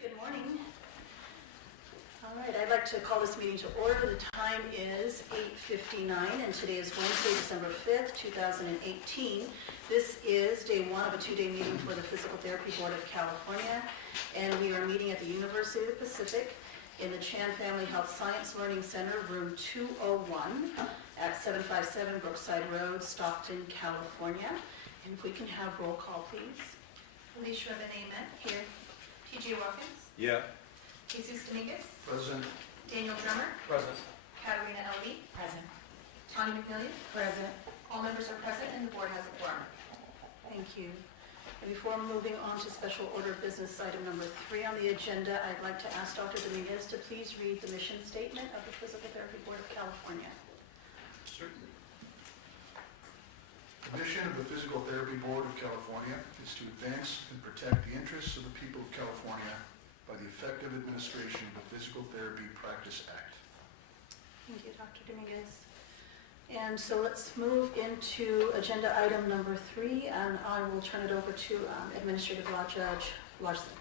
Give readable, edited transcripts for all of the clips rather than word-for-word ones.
Good morning. All right, I'd like to call this meeting to order. The time is 8:59 and today is Wednesday, December 5th, 2018. This is day one of a two-day meeting for the Physical Therapy Board of California, and we are meeting at the University of the Pacific in the Chan Family Health Science Learning Center, room 201 at 757 Brookside Road, Stockton, California. And if we can have roll call, please. Alicia Benamen. Here. T.J. Watkins. Yeah. Jesus Dominguez. Present. Daniel Drummer. Present. Katarina Elby. Present. Tawny McMillian. Present. All members are present and the board has a quorum. Thank you. And before moving on to special order business item number 3 on the agenda, I'd like to ask Dr. Dominguez to please read the mission statement of the Physical Therapy Board of California. Certainly. The mission of the Physical Therapy Board of California is to advance and protect the interests of the people of California by the effective administration of the Physical Therapy Practice Act. Thank you, Dr. Dominguez. And so let's move into agenda item number 3, and I will turn it over to Administrative Law Judge Larson.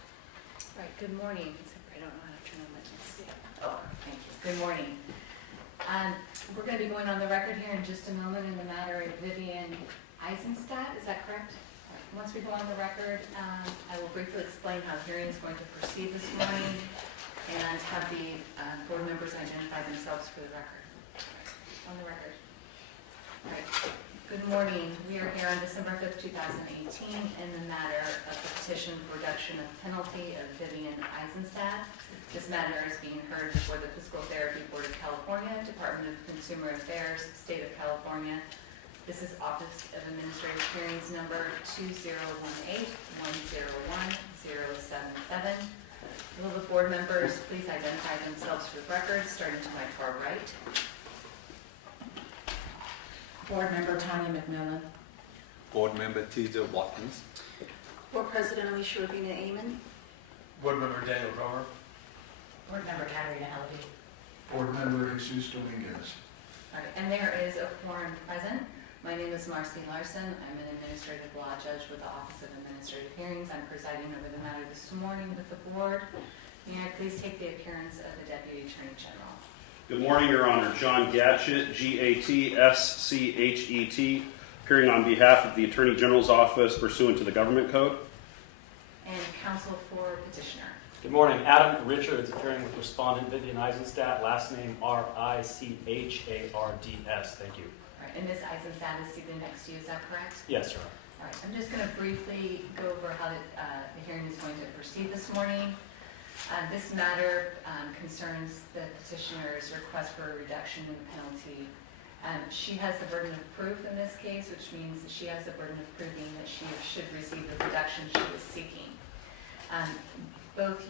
Right, good morning, except I don't know how to turn on my, let's see. Oh, thank you. Good morning. We're going to be going on the record here in just a moment in the matter of Vivian Eisenstadt, is that correct? Right. Once we go on the record, I will briefly explain how hearing is going to proceed this morning and have the board members identify themselves for the record. Right. On the record. All right. Good morning. We are here on December 5th, 2018 in the matter of the petition for reduction of penalty of Vivian Eisenstadt. This matter is being heard before the Physical Therapy Board of California, Department of Consumer Affairs, State of California. This is Office of Administrative Hearings number 2018-101-077. Will the board members please identify themselves for the record, starting to my far right. Board Member Tawny McMillian. Board Member T.J. Watkins. Board President Alicia Rabina Amon. Board Member Daniel Drummer. Board Member Katarina Elby. Board Member Jesus Dominguez. All right, and there is a quorum present. My name is Marcy Larson. I'm an administrative law judge with the Office of Administrative Hearings. I'm presiding over the matter this morning with the board. May I please take the appearance of the Deputy Attorney General? Good morning, Your Honor. John Gatschet, G-A-T-S-C-H-E-T, appearing on behalf of the Attorney General's Office pursuant to the Government Code. And counsel for petitioner. Good morning. Adam Richards, appearing with respondent Vivian Eisenstadt, last name R-I-C-H-A-R-D-S. Thank you. All right, and Ms. Eisenstadt is seated next to you, is that correct? Yes, Your Honor. All right, I'm just going to briefly go over how the hearing is going to proceed this morning. This matter concerns the petitioner's request for a reduction in the penalty. She has the burden of proof in this case, which means that she has the burden of proving that she should receive the reduction she is seeking. Both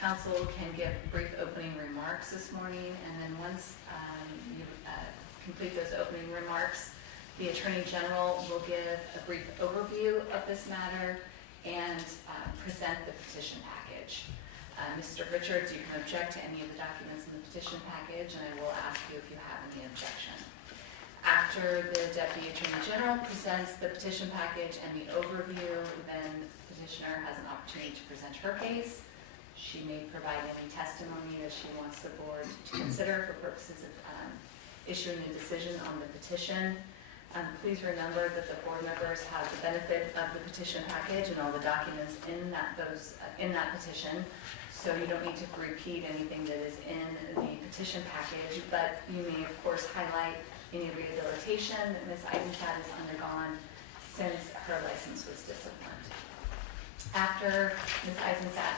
counsel can give brief opening remarks this morning, and then once you complete those opening remarks, the Attorney General will give a brief overview of this matter and present the petition package. Mr. Richards, you can object to any of the documents in the petition package, and I will ask you if you have any objection. After the Deputy Attorney General presents the petition package and the overview, then the petitioner has an opportunity to present her case. She may provide any testimony that she wants the board to consider for purposes of issuing a decision on the petition. Please remember that the board members have the benefit of the petition package and all the documents in that petition. So you don't need to repeat anything that is in the petition package, but you may, of course, highlight any rehabilitation that Ms. Eisenstadt has undergone since her license was disciplined. After Ms. Eisenstadt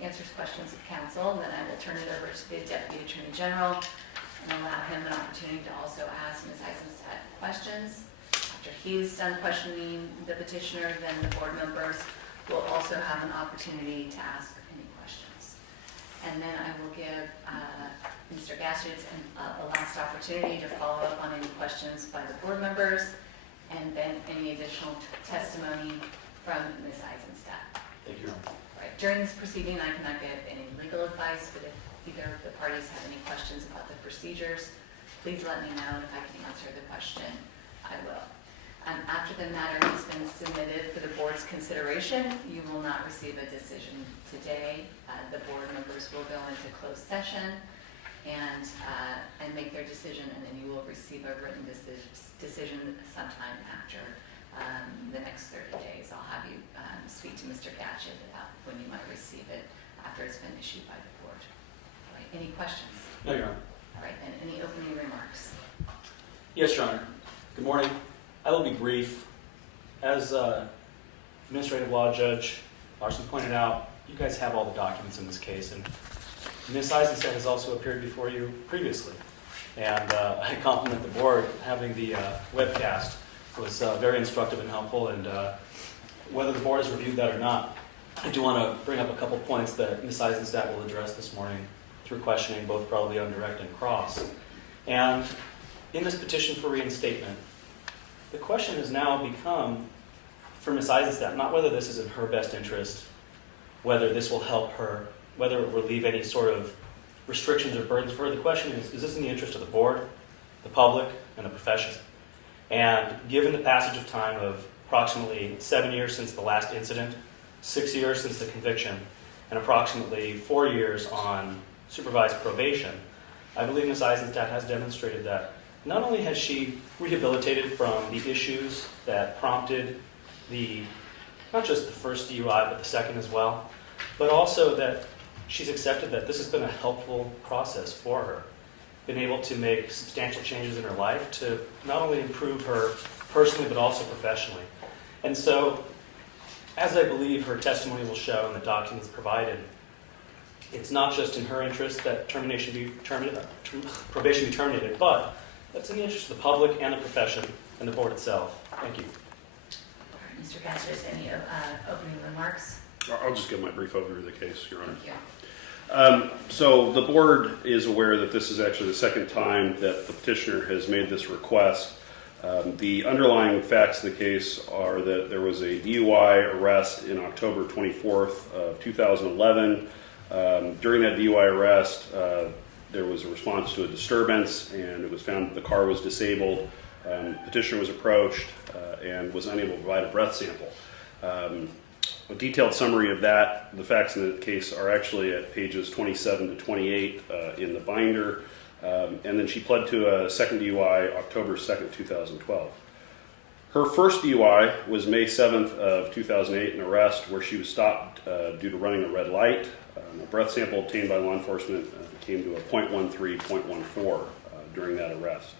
answers questions of counsel, then I will turn it over to the Deputy Attorney General and allow him an opportunity to also ask Ms. Eisenstadt questions. After he's done questioning the petitioner, then the board members will also have an opportunity to ask any questions. And then I will give Mr. Gatschet a last opportunity to follow up on any questions by the board members, and then any additional testimony from Ms. Eisenstadt. Thank you. Right. During this proceeding, I cannot give any legal advice, but if either of the parties have any questions about the procedures, please let me know, and if I can answer the question, I will. After the matter has been submitted for the board's consideration, you will not receive a decision today. The board members will go into closed session and make their decision, and then you will receive a written decision sometime after the next 30 days. I'll have you speak to Mr. Gatchett about when you might receive it after it's been issued by the board. All right, any questions? No, Your Honor. All right, and any opening remarks? Yes, Your Honor. Good morning. I will be brief. As Administrative Law Judge Larson pointed out, you guys have all the documents in this case, and Ms. Eisenstadt has also appeared before you previously. And I compliment the board. Having the webcast was very instructive and helpful, and whether the board has reviewed that or not, I do want to bring up a couple points that Ms. Eisenstadt will address this morning through questioning, both probably on direct and cross. And in this petition for reinstatement, the question has now become, for Ms. Eisenstadt, not whether this is in her best interest, whether this will help her, whether it will relieve any sort of restrictions or burdens for her. The question is this in the interest of the board, the public, and the profession? And given the passage of time of approximately 7 years since the last incident, 6 years since the conviction, and approximately 4 years on supervised probation, I believe Ms. Eisenstadt has demonstrated that not only has she rehabilitated from the issues that prompted not just the first DUI, but the second as well, but also that she's accepted that this has been a helpful process for her, been able to make substantial changes in her life to not only improve her personally, but also professionally. And so, as I believe her testimony will show in the documents provided, it's not just in her interest that probation be terminated, but that's in the interest of the public and the profession and the board itself. Thank you. Mr. Gatchett, any opening remarks? I'll just give my brief overview of the case, Your Honor. Thank you. So the board is aware that this is actually the second time that the petitioner has made this request. The underlying facts of the case are that there was a DUI arrest in October 24th of 2011. During that DUI arrest, there was a response to a disturbance, and it was found that the car was disabled. Petitioner was approached and was unable to provide a breath sample. A detailed summary of that, the facts in the case, are actually at pages 27 to 28 in the binder. And then she pled to a second DUI October 2nd, 2012. Her first DUI was May 7th of 2008, an arrest where she was stopped due to running a red light. A breath sample obtained by law enforcement came to a 0.13, 0.14 during that arrest.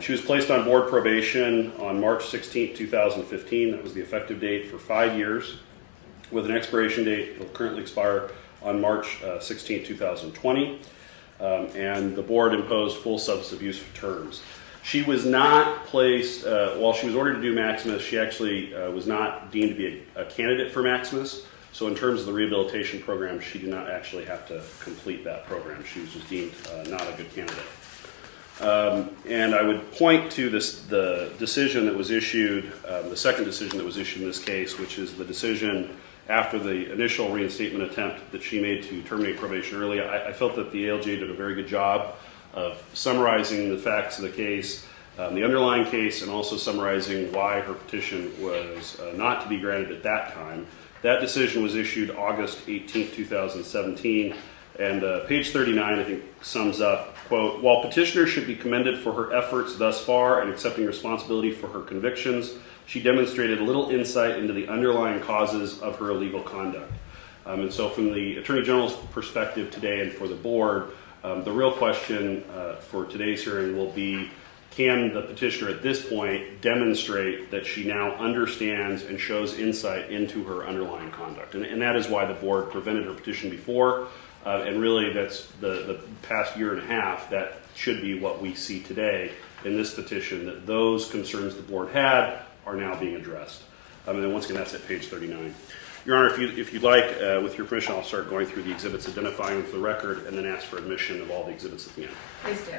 She was placed on board probation on March 16, 2015. That was the effective date for 5 years, with an expiration date that will currently expire on March 16, 2020. And the board imposed full substance abuse terms. She was not placed, while she was ordered to do Maximus, she actually was not deemed to be a candidate for Maximus. So in terms of the rehabilitation program, she did not actually have to complete that program. She was just deemed not a good candidate. And I would point to the decision that was issued, the second decision that was issued in this case, which is the decision after the initial reinstatement attempt that she made to terminate probation early. I felt that the ALJ did a very good job of summarizing the facts of the case, the underlying case, and also summarizing why her petition was not to be granted at that time. That decision was issued August 18, 2017, and page 39, I think, sums up, quote, "While petitioner should be commended for her efforts thus far in accepting responsibility for her convictions, she demonstrated little insight into the underlying causes of her illegal conduct." And so from the Attorney General's perspective today and for the board, the real question for today's hearing will be, can the petitioner at this point demonstrate that she now understands and shows insight into her underlying conduct? And that is why the board prevented her petition before, and really that's the past year and a half, that should be what we see today in this petition, that those concerns the board had are now being addressed. And then once again, that's at page 39. Your Honor, if you'd like, with your permission, I'll start going through the exhibits, identifying them for the record, and then ask for admission of all the exhibits at the end. Please do.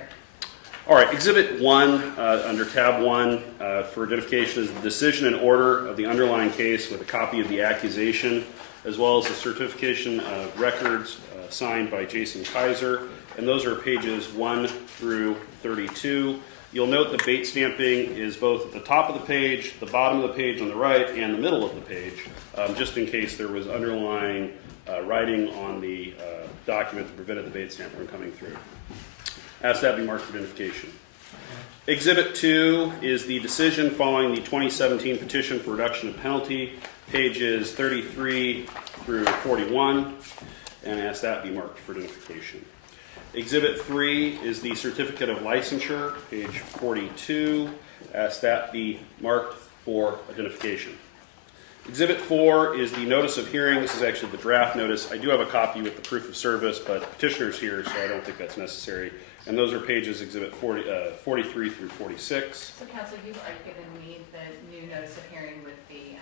All right, Exhibit 1, under Tab 1, for identification is the decision and order of the underlying case with a copy of the accusation, as well as a certification of records signed by Jason Kaiser. And those are pages 1 through 32. You'll note the bait stamping is both at the top of the page, the bottom of the page on the right, and the middle of the page, just in case there was underlying writing on the document that prevented the bait stamp from coming through. Ask that be marked for identification. Exhibit 2 is the decision following the 2017 petition for reduction of penalty, pages 33 through 41, and ask that be marked for identification. Exhibit 3 is the certificate of licensure, page 42. Ask that be marked for identification. Exhibit 4 is the notice of hearing. This is actually the draft notice. I do have a copy with the proof of service, but the petitioner's here, so I don't think that's necessary. And those are pages exhibit 43 through 46. So counsel, you've already given me the new notice of hearing with the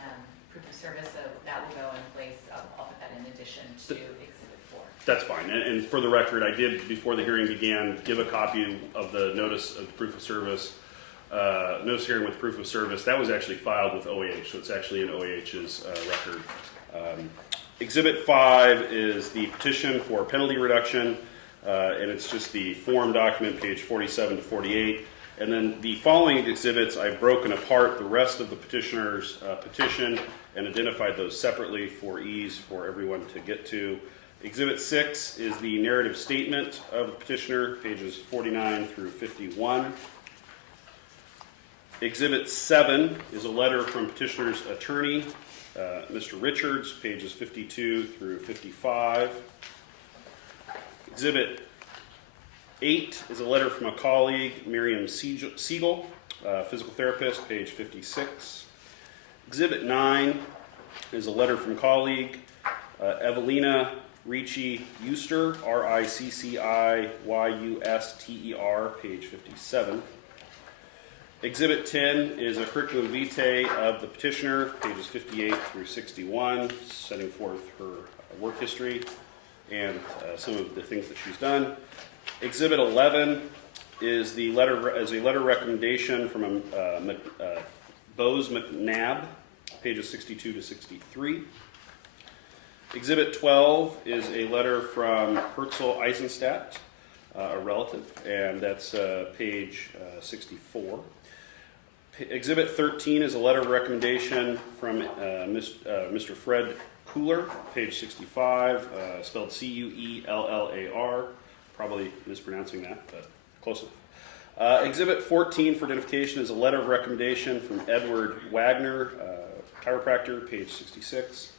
proof of service, so that will go in place. I'll put that in addition to exhibit 4. That's fine. And for the record, I did, before the hearing began, give a copy of the notice of proof of service. Notice of hearing with proof of service. That was actually filed with OAH, so it's actually in OAH's record. Exhibit 5 is the petition for penalty reduction, and it's just the form document, page 47 to 48. And then the following exhibits, I've broken apart the rest of the petitioner's petition and identified those separately for ease for everyone to get to. Exhibit 6 is the narrative statement of the petitioner, pages 49 through 51. Exhibit 7 is a letter from petitioner's attorney, Mr. Richards, pages 52 through 55. Exhibit 8 is a letter from a colleague, Miriam Siegel, physical therapist, page 56. Exhibit 9 is a letter from colleague, Evelina Ricci Euster, R-I-C-C-I-Y-U-S-T-E-R, page 57. Exhibit 10 is a curriculum vitae of the petitioner, pages 58 through 61, setting forth her work history and some of the things that she's done. Exhibit 11 is a letter recommendation from Bose McNabb, pages 62 to 63. Exhibit 12 is a letter from Herzl Eisenstadt, a relative, and that's page 64. Exhibit 13 is a letter of recommendation from Mr. Fred Cooler, page 65, spelled C-U-E-L-L-A-R. Probably mispronouncing that, but close enough. Exhibit 14 for identification is a letter of recommendation from Edward Wagner, chiropractor, page 66.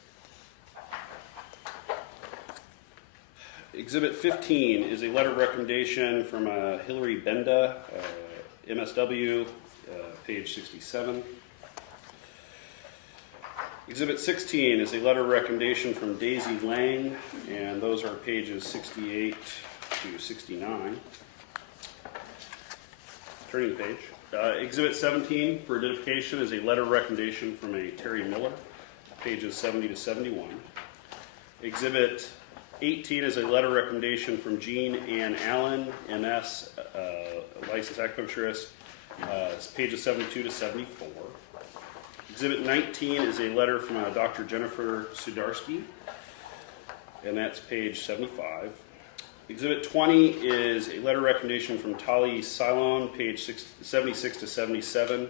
Exhibit 15 is a letter of recommendation from Hillary Benda, MSW, page 67. Exhibit 16 is a letter of recommendation from Daisy Lang, and those are pages 68 to 69. Turning the page. Exhibit 17 for identification is a letter of recommendation from a Terry Miller, pages 70 to 71. Exhibit 18 is a letter of recommendation from Jean Ann Allen, MS, licensed acupuncturist, pages 72 to 74. Exhibit 19 is a letter from Dr. Jennifer Sudarsky, and that's page 75. Exhibit 20 is a letter of recommendation from Tali Silon, page 76 to 77.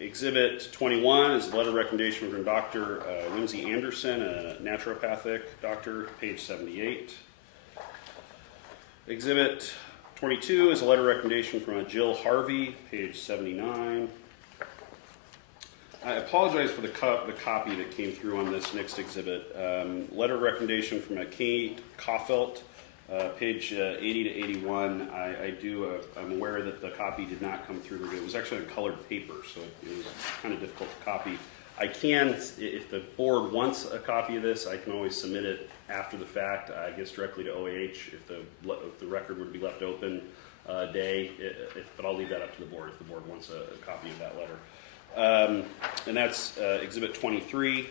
Exhibit 21 is a letter of recommendation from Dr. Lindsay Anderson, a naturopathic doctor, page 78. Exhibit 22 is a letter of recommendation from Jill Harvey, page 79. I apologize for the copy that came through on this next exhibit. Letter of recommendation from Kate Kaufelt, page 80 to 81. I'm aware that the copy did not come through. It was actually on colored paper, so it was kind of difficult to copy. I can, if the board wants a copy of this, I can always submit it after the fact, I guess directly to OAH if the record would be left open a day, but I'll leave that up to the board if the board wants a copy of that letter. And that's Exhibit 23.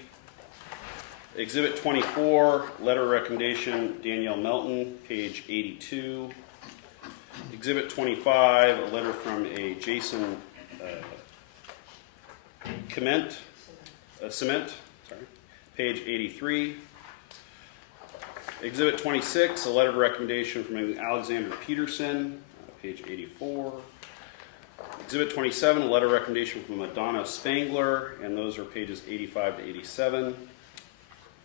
Exhibit 24, letter of recommendation, Danielle Melton, page 82. Exhibit 25, a letter from a Jason Cement, page 83. Exhibit 26, a letter of recommendation from Alexander Peterson, page 84. Exhibit 27, a letter recommendation from Madonna Spangler, and those are pages 85 to 87.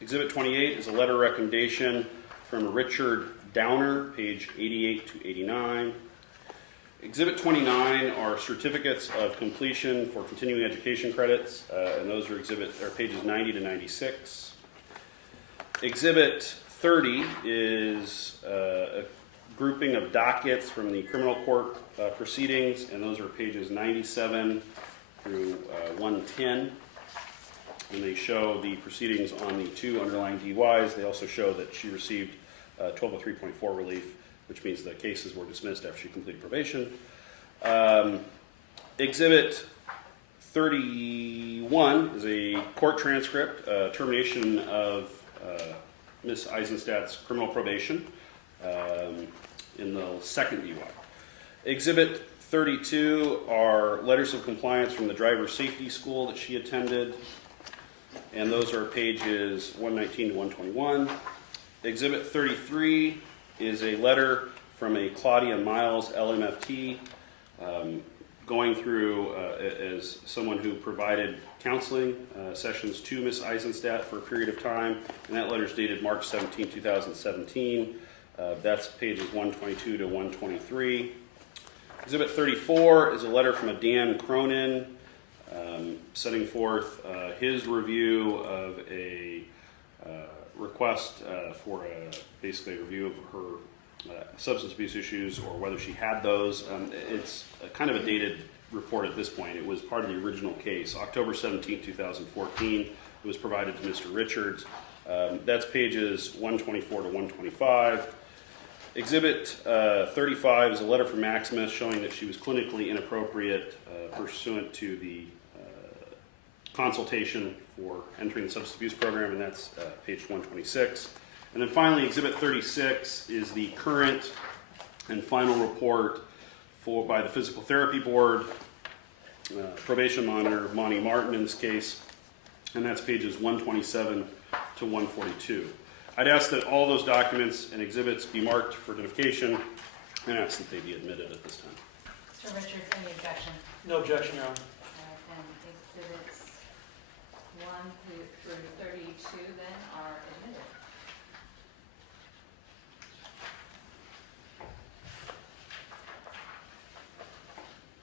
Exhibit 28 is a letter recommendation from Richard Downer, page 88 to 89. Exhibit 29 are certificates of completion for continuing education credits, and those are pages 90 to 96. Exhibit 30 is a grouping of dockets from the criminal court proceedings, and those are pages 97 through 110. And they show the proceedings on the 2 underlying DUIs. They also show that she received 1203.4 relief, which means the cases were dismissed after she completed probation. Exhibit 31 is a court transcript, termination of Ms. Eisenstadt's criminal probation in the second DUI. Exhibit 32 are letters of compliance from the driver safety school that she attended, and those are pages 119 to 121. Exhibit 33 is a letter from a Claudia Miles LMFT, going through as someone who provided counseling sessions to Ms. Eisenstadt for a period of time, and that letter is dated March 17, 2017. That's pages 122 to 123. Exhibit 34 is a letter from a Dan Cronin, setting forth his review of a request for basically a review of her substance abuse issues, or whether she had those. It's kind of a dated report at this point. It was part of the original case, October 17, 2014. It was provided to Mr. Richards. That's pages 124 to 125. Exhibit 35 is a letter from Maximus showing that she was clinically inappropriate pursuant to the consultation for entering the substance abuse program, and that's page 126. And then finally, Exhibit 36 is the current and final report by the Physical Therapy Board, probation monitor Monty Martin in this case, and that's pages 127 to 142. I'd ask that all those documents and exhibits be marked for identification, and ask that they be admitted at this time. Mr. Richards, any objection? No objection, Your Honor. And exhibits 1 through 32 then are admitted.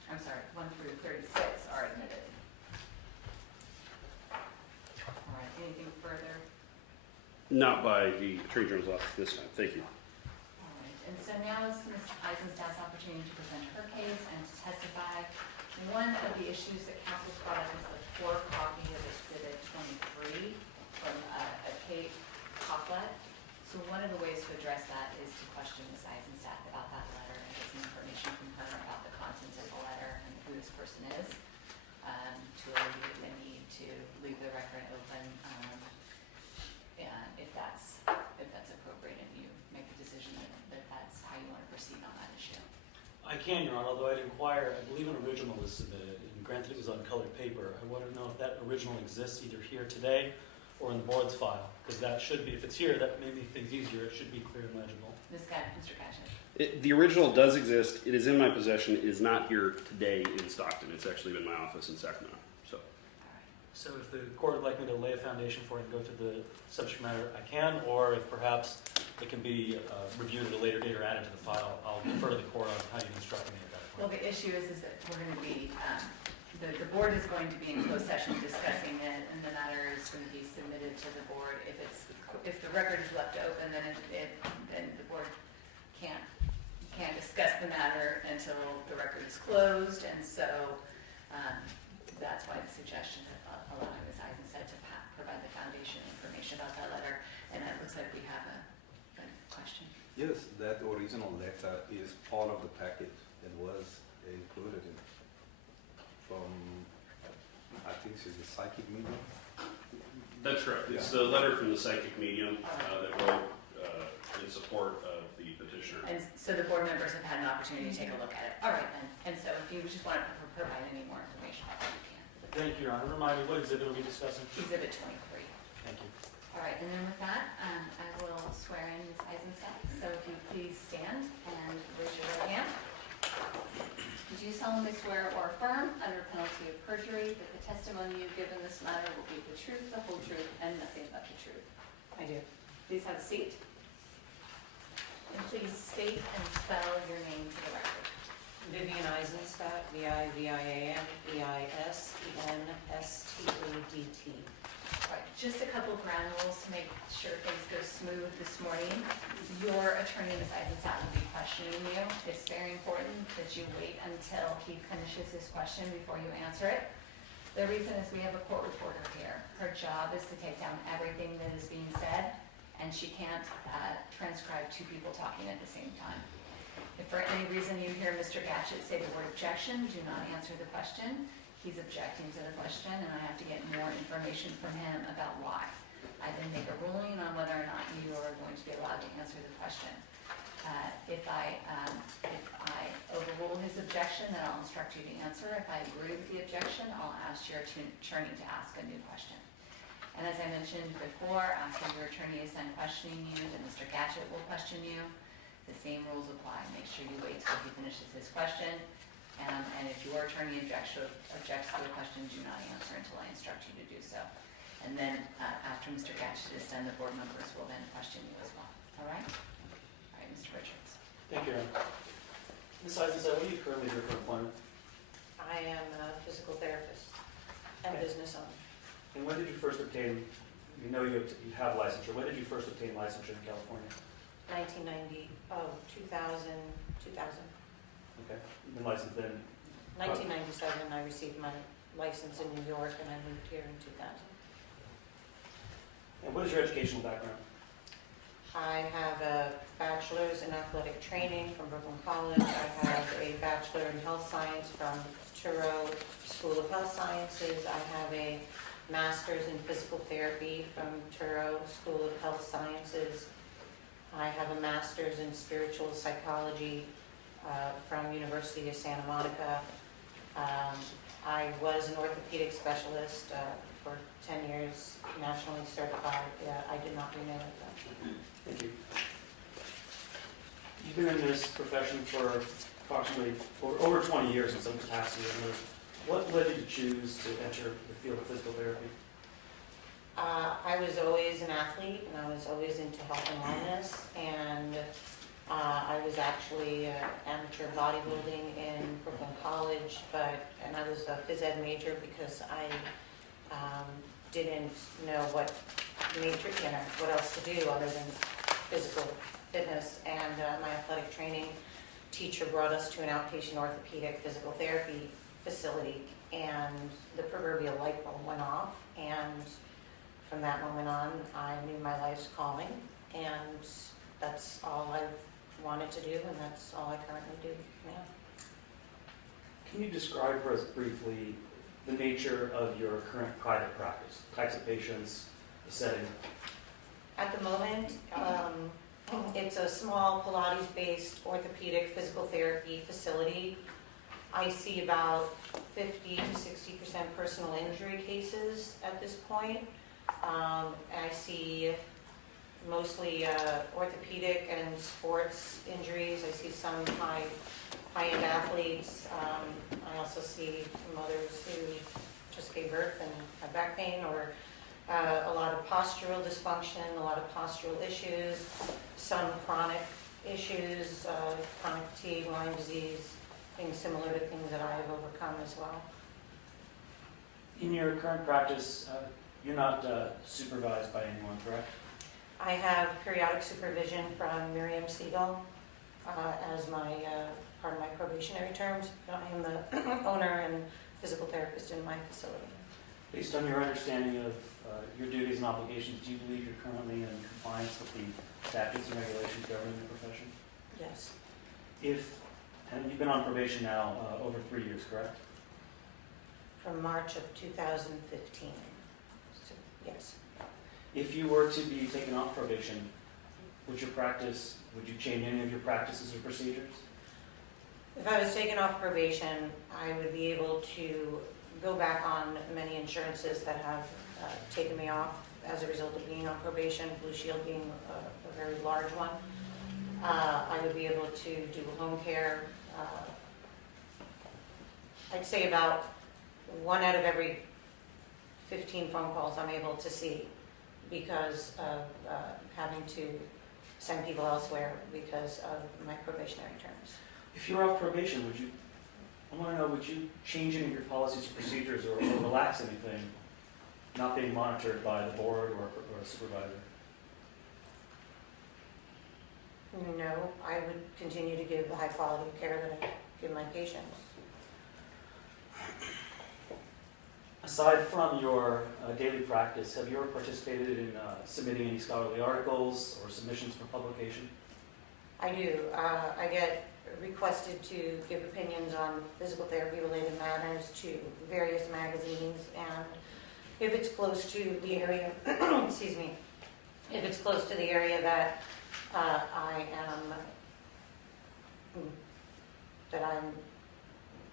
I'm sorry, 1 through 36 are admitted. All right, anything further? Not by the Attorney General's office this time. Thank you. All right, and so now is Ms. Eisenstadt's opportunity to present her case and to testify. One of the issues that council's brought up is the 4 copy of Exhibit 23 from Kate Coughlin. So one of the ways to address that is to question Ms. Eisenstadt about that letter and get some information from her about the content of the letter and who this person is, to alleviate the need to leave the record open, and if that's appropriate, and you make a decision that that's how you want to proceed on that issue. I can, Your Honor, although I'd inquire, I believe an original was submitted, and granted it was on colored paper. I want to know if that original exists either here today or in the board's file, because that should be, if it's here, that may make things easier. It should be clear and legible. Mr. Kashif. The original does exist. It is in my possession. It is not here today in Stockton. It's actually in my office in Sacramento. So, So if the court would like me to lay a foundation for it and go through the subject matter, I can, or if perhaps it can be reviewed at a later date or added to the file, I'll defer to the court on how you instruct me at that Well, point. the issue is that we're going to be, the board is going to be in closed session discussing it, and the matter is going to be submitted to the board. If the record is left open, then then the board can't discuss the matter until the record is closed, and so that's why the suggestion of allowing Ms. Eisenstadt to provide the foundation information about that letter. And it looks like we have a question. Yes, that original letter is part of the packet that was included in from, I think she's a psychic medium. that's correct. It's the letter from the psychic medium that wrote in support of the petitioner. And so the board members have had an opportunity to take a look at it. All right, then. And so if you just want to provide any more information about that, you can. Thank you, Your Honor. Remind me, what exhibit are we discussing? Exhibit 23. Thank you. All right, and then with that, I will swear in Ms. Eisenstadt. So if you please stand and raise your right hand. Do you solemnly swear or affirm, under penalty of perjury, that the testimony you give in this matter will be the truth, the whole truth, and nothing but the truth? I do. Please have a seat. And please state and spell your name for the record. Vivian Eisenstadt, V-I-V-I-A-N, E-I-S-E-N-S-T-A-D-T. Right, just a couple of ground rules to make sure things go smooth this morning. Your attorney, Ms. Eisenstadt, will be questioning you. It's very important that you wait until he finishes his question before you answer it. The reason is we have a court reporter here. Her job is to take down everything that is being said, and she can't transcribe two people talking at the same time. If for any reason you hear Mr. Gatchett say the word objection, do not answer the question. He's objecting to the question, and I have to get more information from him about why. I then make a ruling on whether or not you are going to be allowed to answer the question. If I overrule his objection, then I'll instruct you to answer. If I agree with the objection, I'll ask your attorney to ask a new question. And as I mentioned before, after your attorney is done questioning you, then Mr. Gatchett will question you. The same rules apply. Make sure you wait till he finishes his question. And if your attorney objects to the question, do not answer until I instruct you to do so. And then after Mr. Gatchett is done, the board members will then question you as well. All right? All right, Mr. Richards. Thank you, Erin. Ms. Eisenstadt, what do you currently do for employment? I am a physical therapist and Okay. business owner. And when did you first obtain, you know you have licensure, when did you first obtain licensure in California? 2000. Okay, you've been licensed then. 1997, I received my license in New York, and I moved here in 2000. And what is your educational background? I have a bachelor's in athletic training from Brooklyn College. I have a bachelor in health science from Touro School of Health Sciences. I have a master's in physical therapy from Touro School of Health Sciences. I have a master's in spiritual psychology from University of Santa Monica. I was an orthopedic specialist for 10 years, nationally certified. I did not renew it though. Thank you. You've been in this profession for approximately over 20 years in some capacity or another. What led you to choose to enter the field of physical therapy? I was always an athlete, and I was always into health and wellness, and I was actually amateur bodybuilding in Brooklyn College, and I was a phys ed major because I didn't know what else to do other than physical fitness, and my athletic training teacher brought us to an outpatient orthopedic physical therapy facility, and the proverbial light bulb went off, and from that moment on, I knew my life's calling, and that's all I wanted to do, and that's all I currently do now. Can you describe for us briefly the nature of your current private practice, types of patients, the setting? At the moment, it's a small Pilates-based orthopedic physical therapy facility. I see about 50 to 60% personal injury cases at this point. I see mostly orthopedic and sports injuries. I see some high-end athletes. I also see mothers who just gave birth and have back pain, or a lot of postural dysfunction, a lot of postural issues, some chronic issues, chronic fatigue, Lyme disease, things similar to things that I have overcome as well. In your current practice, you're not supervised by anyone, correct? I have periodic supervision from Miriam Siegel as my part of my probationary terms. I am the owner and physical therapist in my facility. Based on your understanding of your duties and obligations, do you believe you're currently in compliance with the statutes and regulations governing the profession? Yes. And you've been on probation now over 3 years, correct? From March of 2015. So, yes. If you were to be taken off probation, would you change any of your practices or procedures? If I was taken off probation, I would be able to go back on many insurances that have taken me off as a result of being on probation, Blue Shield being a very large one. I would be able to do home care, I'd say about 1 out of every 15 phone calls I'm able to see because of having to send people elsewhere because of my probationary terms. If you're off probation, I want to know, would you change any of your policies or procedures or relax anything, not being monitored by the board or a supervisor? No, I would continue to give the high quality of care that I give my patients. Aside from your daily practice, have you ever participated in submitting any scholarly articles or submissions for publication? I do. I get requested to give opinions on physical therapy related matters to various magazines, and if it's close to the area, excuse me, if it's close to the area that I'm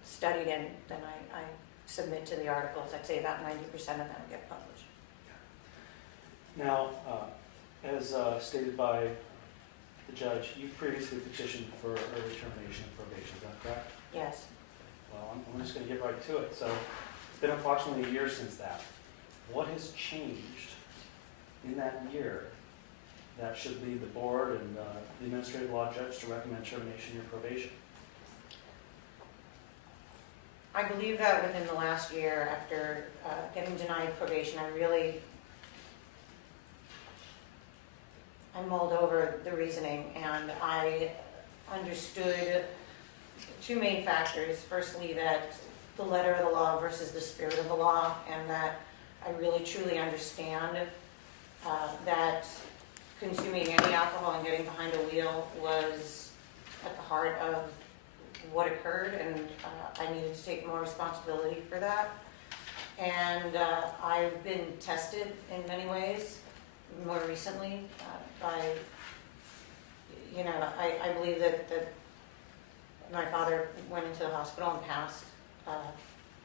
studied in, then I submit to the articles. I'd say about 90% of them get published. Now, as stated by the judge, you previously petitioned for early termination of probation, is that correct? Yes. Well, I'm just going to get right to it. So it's been approximately a year since that. What has changed in that year that should lead the board and the administrative law judge to recommend termination of your probation? I believe that within the last year, after getting denied probation, I mulled over the reasoning, and I understood 2 main factors. Firstly, that the letter of the law versus the spirit of the law, and that I really truly understand that consuming any alcohol and getting behind a wheel was at the heart of what occurred, and I needed to take more responsibility for that. And I've been tested in many ways, more recently by, I believe that my father went into the hospital and passed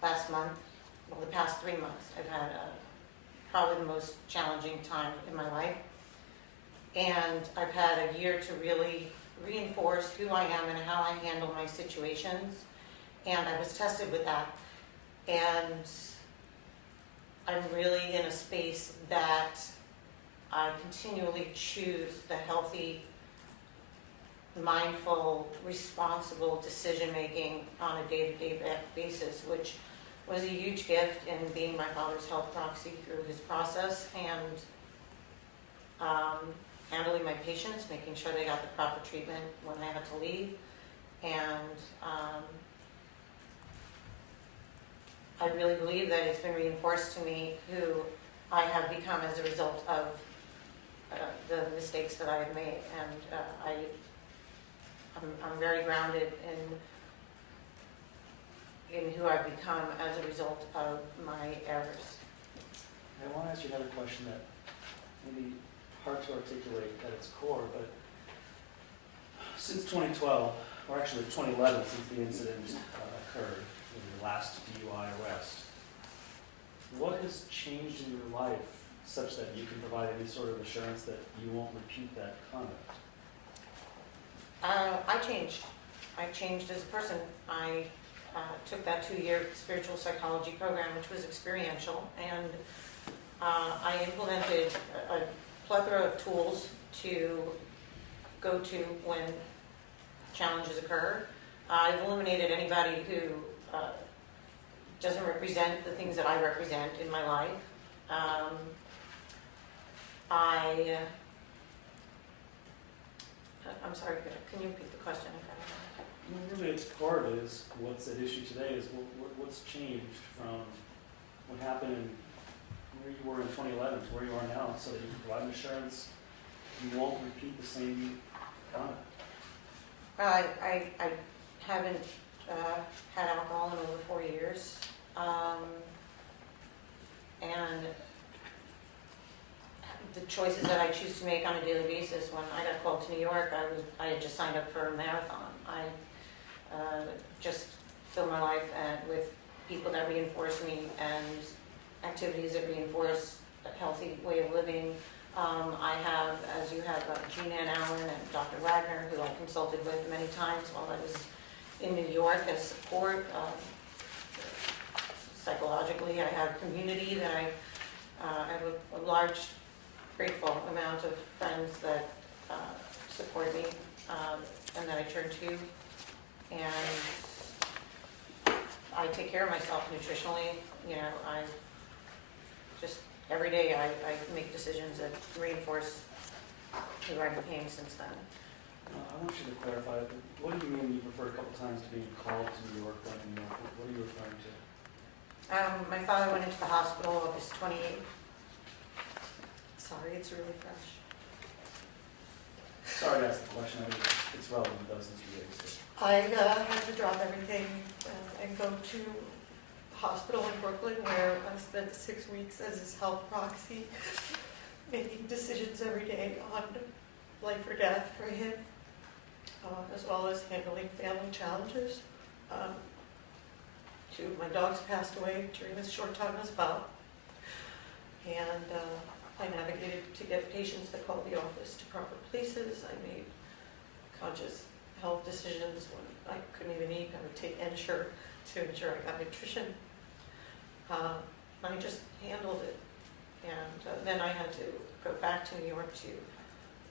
last month. Well, the past 3 months, I've had probably the most challenging time in my life. And I've had a year to really reinforce who I am and how I handle my situations. And I was tested with that. And I'm really in a space that I continually choose the healthy, mindful, responsible decision-making on a day-to-day basis, which was a huge gift in being my father's health proxy through his process, and handling my patients, making sure they got the proper treatment when I had to leave. And I really believe that it's been reinforced to me who I have become as a result of the mistakes that I have made. And I'm very grounded in who I've become as a result of my errors. I want to ask you another question that may be hard to articulate at its core, but since 2012, or actually 2011, since the incident occurred, your last DUI arrest, what has changed in your life such that you can provide any sort of assurance that you won't repeat that conduct? I changed. I changed as a person. I took that 2-year spiritual psychology program, which was experiential, and I implemented a plethora of tools to go to when challenges occur. I've eliminated anybody who doesn't represent the things that I represent in my life. I'm sorry, can you repeat the question? Really, its core is what's at issue today is what's changed from what happened in where you were in 2011 to where you are now, so that you can provide assurance you won't repeat the same conduct. I haven't had alcohol in over 4 years, and the choices that I choose to make on a daily basis. When I got called to New York, I had just signed up for a marathon. I just fill my life with people that reinforce me and activities that reinforce a healthy way of living. I have, as you have, Jean Ann Allen and Dr. Wagner, who I consulted with many times while I was in New York as support. psychologically. I have community that I have a large, grateful amount of friends that support me and that I turn to. And I take care of myself nutritionally. You know, I just, every day I make decisions that reinforce who I became since then. I want you to clarify, what do you mean you've referred a couple times to being called to New York by New York? What are you referring to? My father went into the hospital August 28th. Sorry, it's really fresh. Sorry to ask the question, I mean, it's relevant though since you raised it. I had to drop everything and go to the hospital in Brooklyn where I spent 6 weeks as his health proxy, making decisions every day on life or death for him, as well as handling family challenges. 2 of my dogs passed away during this short time as well. And I navigated to get patients that called the office to proper places. I made conscious health decisions when I couldn't even eat. I would take Ensure to ensure I got nutrition. I just handled it. And then I had to go back to New York to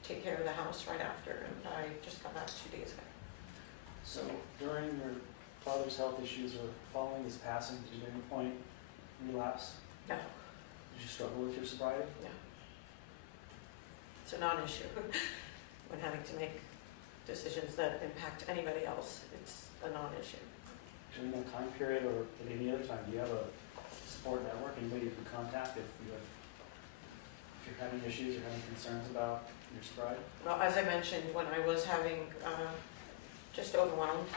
take care of the house right after, and I just got back 2 days ago. So during your father's health issues or following his passing, did you at any point relapse? No, Did you struggle with your sobriety? no. It's a non-issue. When having to make decisions that impact anybody else, it's a non-issue. During that time period or at any other time, do you have a support network, anybody you can contact if you're having issues or having concerns about your sobriety? Well, as I mentioned, when I was having just overwhelmed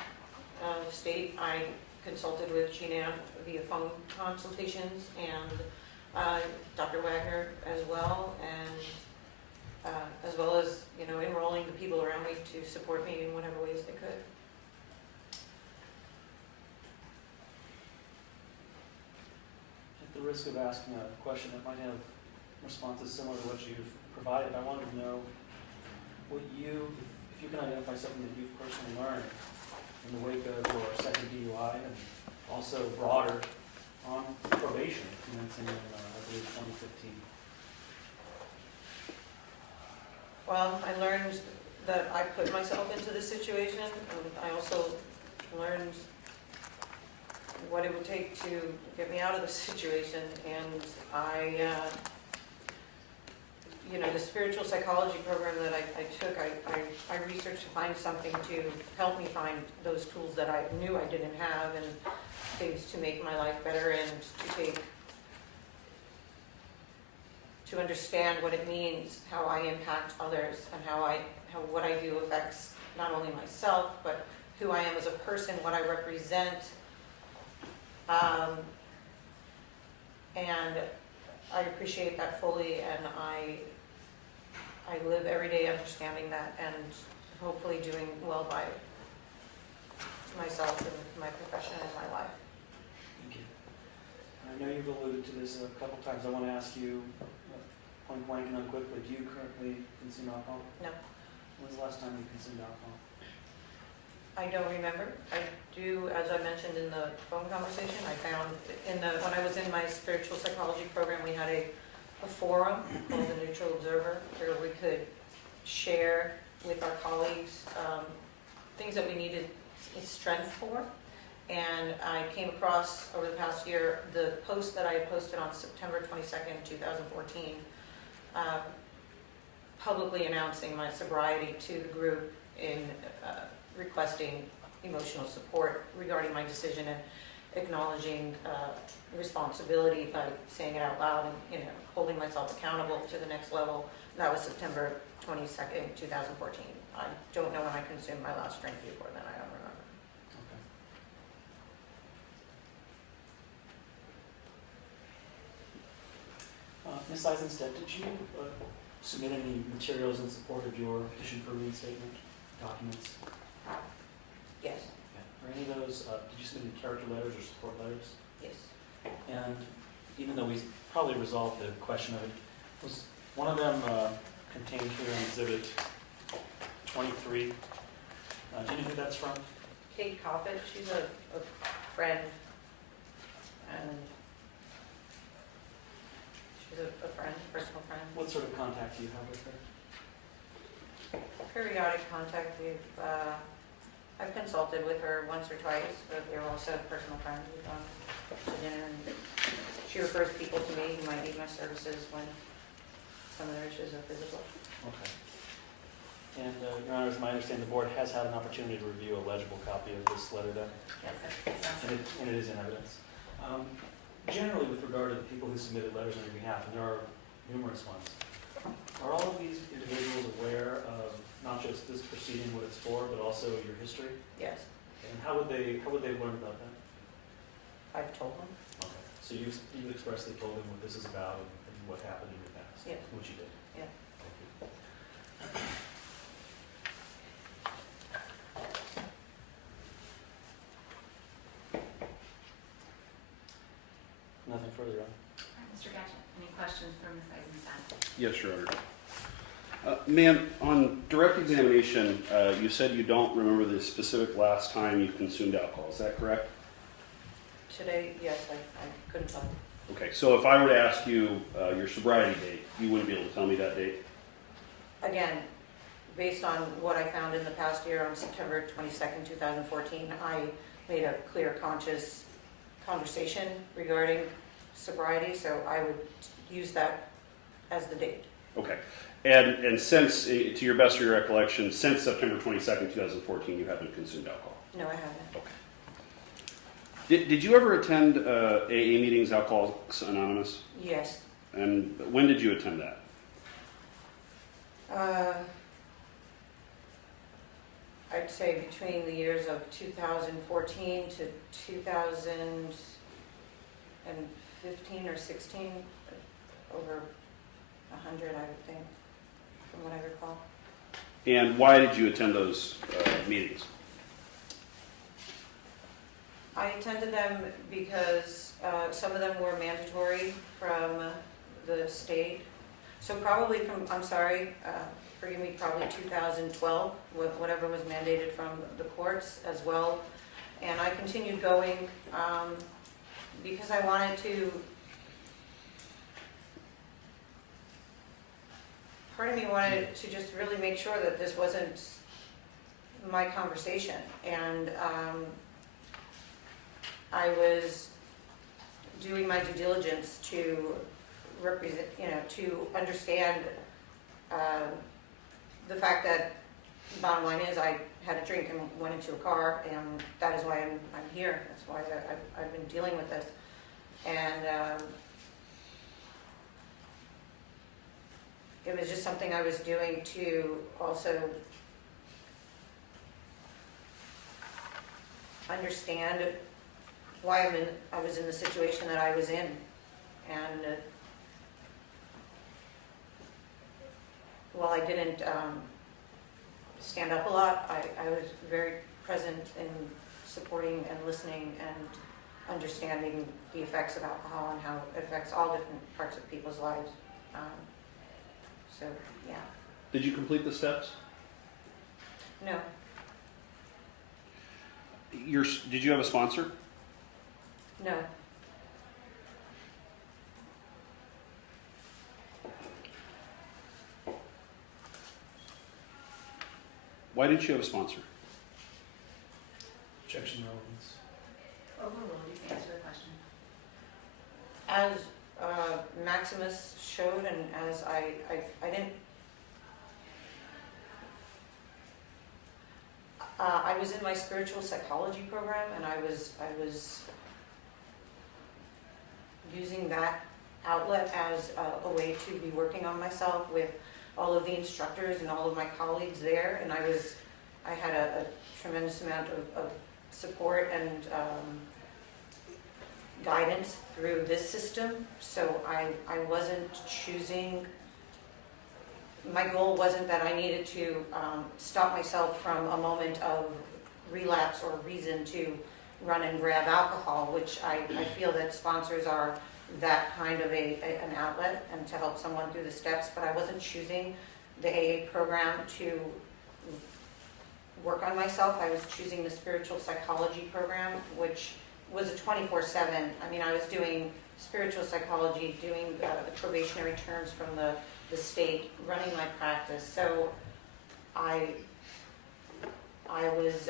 state, I consulted with Gina via phone consultations and Dr. Wagner as well, and as well as, you know, enrolling the people around me to support me in whatever ways they could. At the risk of asking a question that might have responses similar to what you've provided, I wanted to know what if you can identify something that you've personally learned in the wake of your second DUI and also broader on probation commencing in, I believe, 2015. Well, I learned that I put myself into this situation, and I also learned what it would take to get me out of this situation, and the spiritual psychology program that I took, I researched to find something to help me find those tools that I knew I didn't have, and things to make my life better, and to understand what it means, how I impact others, and how what I do affects not only myself, but who I am as a person, what I represent. And I appreciate that fully, and I live every day understanding that and hopefully doing well by myself and my profession and my life. Thank you. I know you've alluded to this a couple times. I want to ask you, point blank and unquickly, do you currently consume alcohol? No. When's the last time you consumed alcohol? I don't remember. I do, as I mentioned in the phone conversation, I found when I was in my spiritual psychology program, we had a forum called the Neutral Observer where we could share with our colleagues things that we needed strength for. And I came across over the past year the post that I had posted on September 22nd, 2014, publicly announcing my sobriety to the group in requesting emotional support regarding my decision and acknowledging responsibility by saying it out loud and holding myself accountable to the next level. That was September 22nd, 2014. I don't know when I consumed my last drink before then. I don't remember. Okay. Ms. Eisenstedt, did you submit any materials in support of your petition for reinstatement documents? Yes. Are any of those, did you submit any character letters or support letters? Yes. And even though we probably resolved the question of it, was one of them contained here in Exhibit 23? Do you know who that's from? Kate Coffett, she's a friend and she's a friend, personal friend. What sort of contact do you have with her? Periodic contact. I've consulted with her once or twice, but they're also personal friends. We've gone to dinner, and she refers people to me who might need my services when some of their issues are physical. Okay. And, Your Honor, as I understand, the board has had an opportunity to review a legible copy of this letter then, Yes, that sounds and it is in evidence. Generally, with regard to the people who submitted letters on your behalf, and there are numerous ones, are all of these individuals aware of not just this proceeding, what it's for, but also your history? Yes, And how would they learn about that? I've told them. Okay. So you expressly told them what this is about and what happened in your past? Yes. Which you did? Yeah. Thank you. Nothing further, Your Honor. All right, Mr. Gatchett, any questions for Ms. Eisenstadt? Yes, Your Honor. Ma'am, on direct examination, you said you don't remember the specific last time you consumed alcohol. Is that correct? Today, yes, I couldn't tell you. Okay, so if I were to ask you your sobriety date, you wouldn't be able to tell me that date? Again, based on what I found in the past year on September 22nd, 2014, I made a clear, conscious conversation regarding sobriety, so I would use that as the date. Okay. And since, to your best of your recollection, since September 22nd, 2014, you haven't consumed alcohol? No, I haven't. Okay. Did you ever attend AA meetings, Alcoholics Anonymous? Yes. And when did you attend that? I'd say between the years of 2014 to 2015 or 16, over 100, I would think, from what I recall. And why did you attend those meetings? I attended them because some of them were mandatory from the state. So probably from, I'm sorry, forgive me, probably 2012, whatever was mandated from the courts as well. And I continued going because I wanted to, part of me wanted to just really make sure that this wasn't my conversation. And I was doing my due diligence to represent, to understand the fact that the bottom line is I had a drink and went into a car, and that is why I'm here. That's why I've been dealing with this. And it was just something I was doing to also understand why I was in the situation that I was in. And while I didn't stand up a lot, I was very present in supporting and listening and understanding the effects of alcohol and how it affects all different parts of people's lives. So, yeah. Did you complete the steps? No, Did you have a sponsor? no. Why didn't you have a sponsor? Objection relevance. Overruled, you can answer the question. As Maximus showed, and as I didn't, I was in my spiritual psychology program, and I was using that outlet as a way to be working on myself with all of the instructors and all of my colleagues there, and I had a tremendous amount of support and guidance through this system. So I wasn't choosing, my goal wasn't that I needed to stop myself from a moment of relapse or reason to run and grab alcohol, which I feel that sponsors are that kind of an outlet and to help someone through the steps, but I wasn't choosing the AA program to work on myself. I was choosing the spiritual psychology program, which was a 24/7. I mean, I was doing spiritual psychology, doing the probationary terms from the state, running my practice. So I was,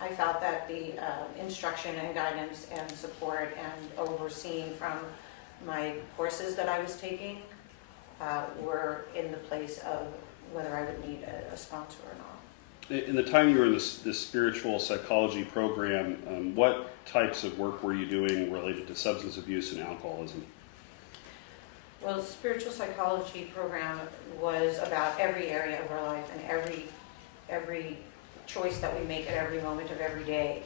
I felt that the instruction and guidance and support and overseeing from my courses that I was taking were in the place of whether I would need a sponsor or not. In the time you were in this spiritual psychology program, what types of work were you doing related to substance abuse and alcoholism? Well, the spiritual psychology program was about every area of our life and every choice that we make at every moment of every day.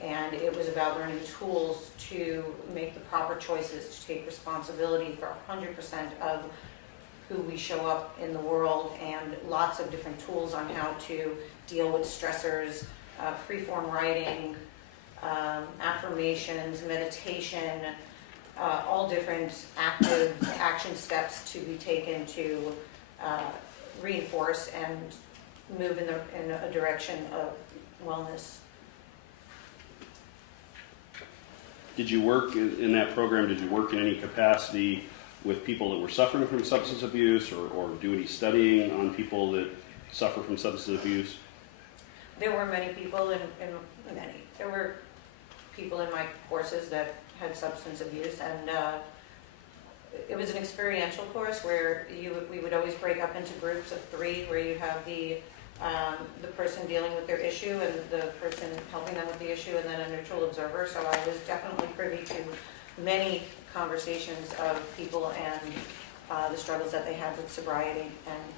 And it was about learning tools to make the proper choices, to take responsibility for 100% of who we show up in the world, and lots of different tools on how to deal with stressors, free-form writing, affirmations, meditation, all different active action steps to be taken to reinforce and move in a direction of wellness. Did you work in that program? Did you work in any capacity with people that were suffering from substance abuse, or do any studying on people that suffer from substance abuse? There were many people there were people in my courses that had substance abuse, and it was an experiential course where we would always break up into groups of 3, where you have the person dealing with their issue and the person helping them with the issue, and then a neutral observer. So I was definitely privy to many conversations of people and the struggles that they had with sobriety and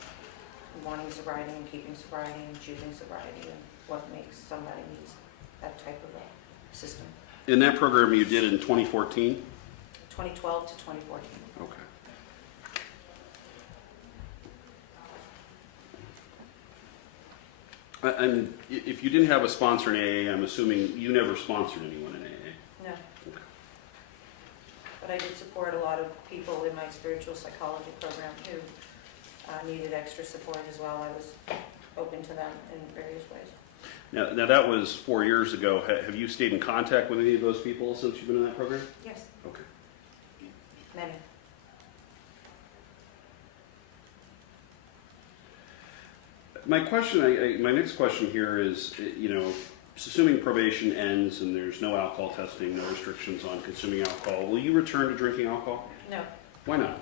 wanting sobriety and keeping sobriety and choosing sobriety, and what makes somebody needs that type of a system. In that program you did in 2014? 2012 to 2014. Okay. And if you didn't have a sponsor in AA, I'm assuming you never sponsored anyone in AA? No. Okay. But I did support a lot of people in my spiritual psychology program who needed extra support as well. I was open to them in various ways. Now that was 4 years ago. Have you stayed in contact with any of those people since you've been in that program? Yes, Okay. many. My next question here is, assuming probation ends and there's no alcohol testing, no restrictions on consuming alcohol, will you return to drinking alcohol? No, Why not?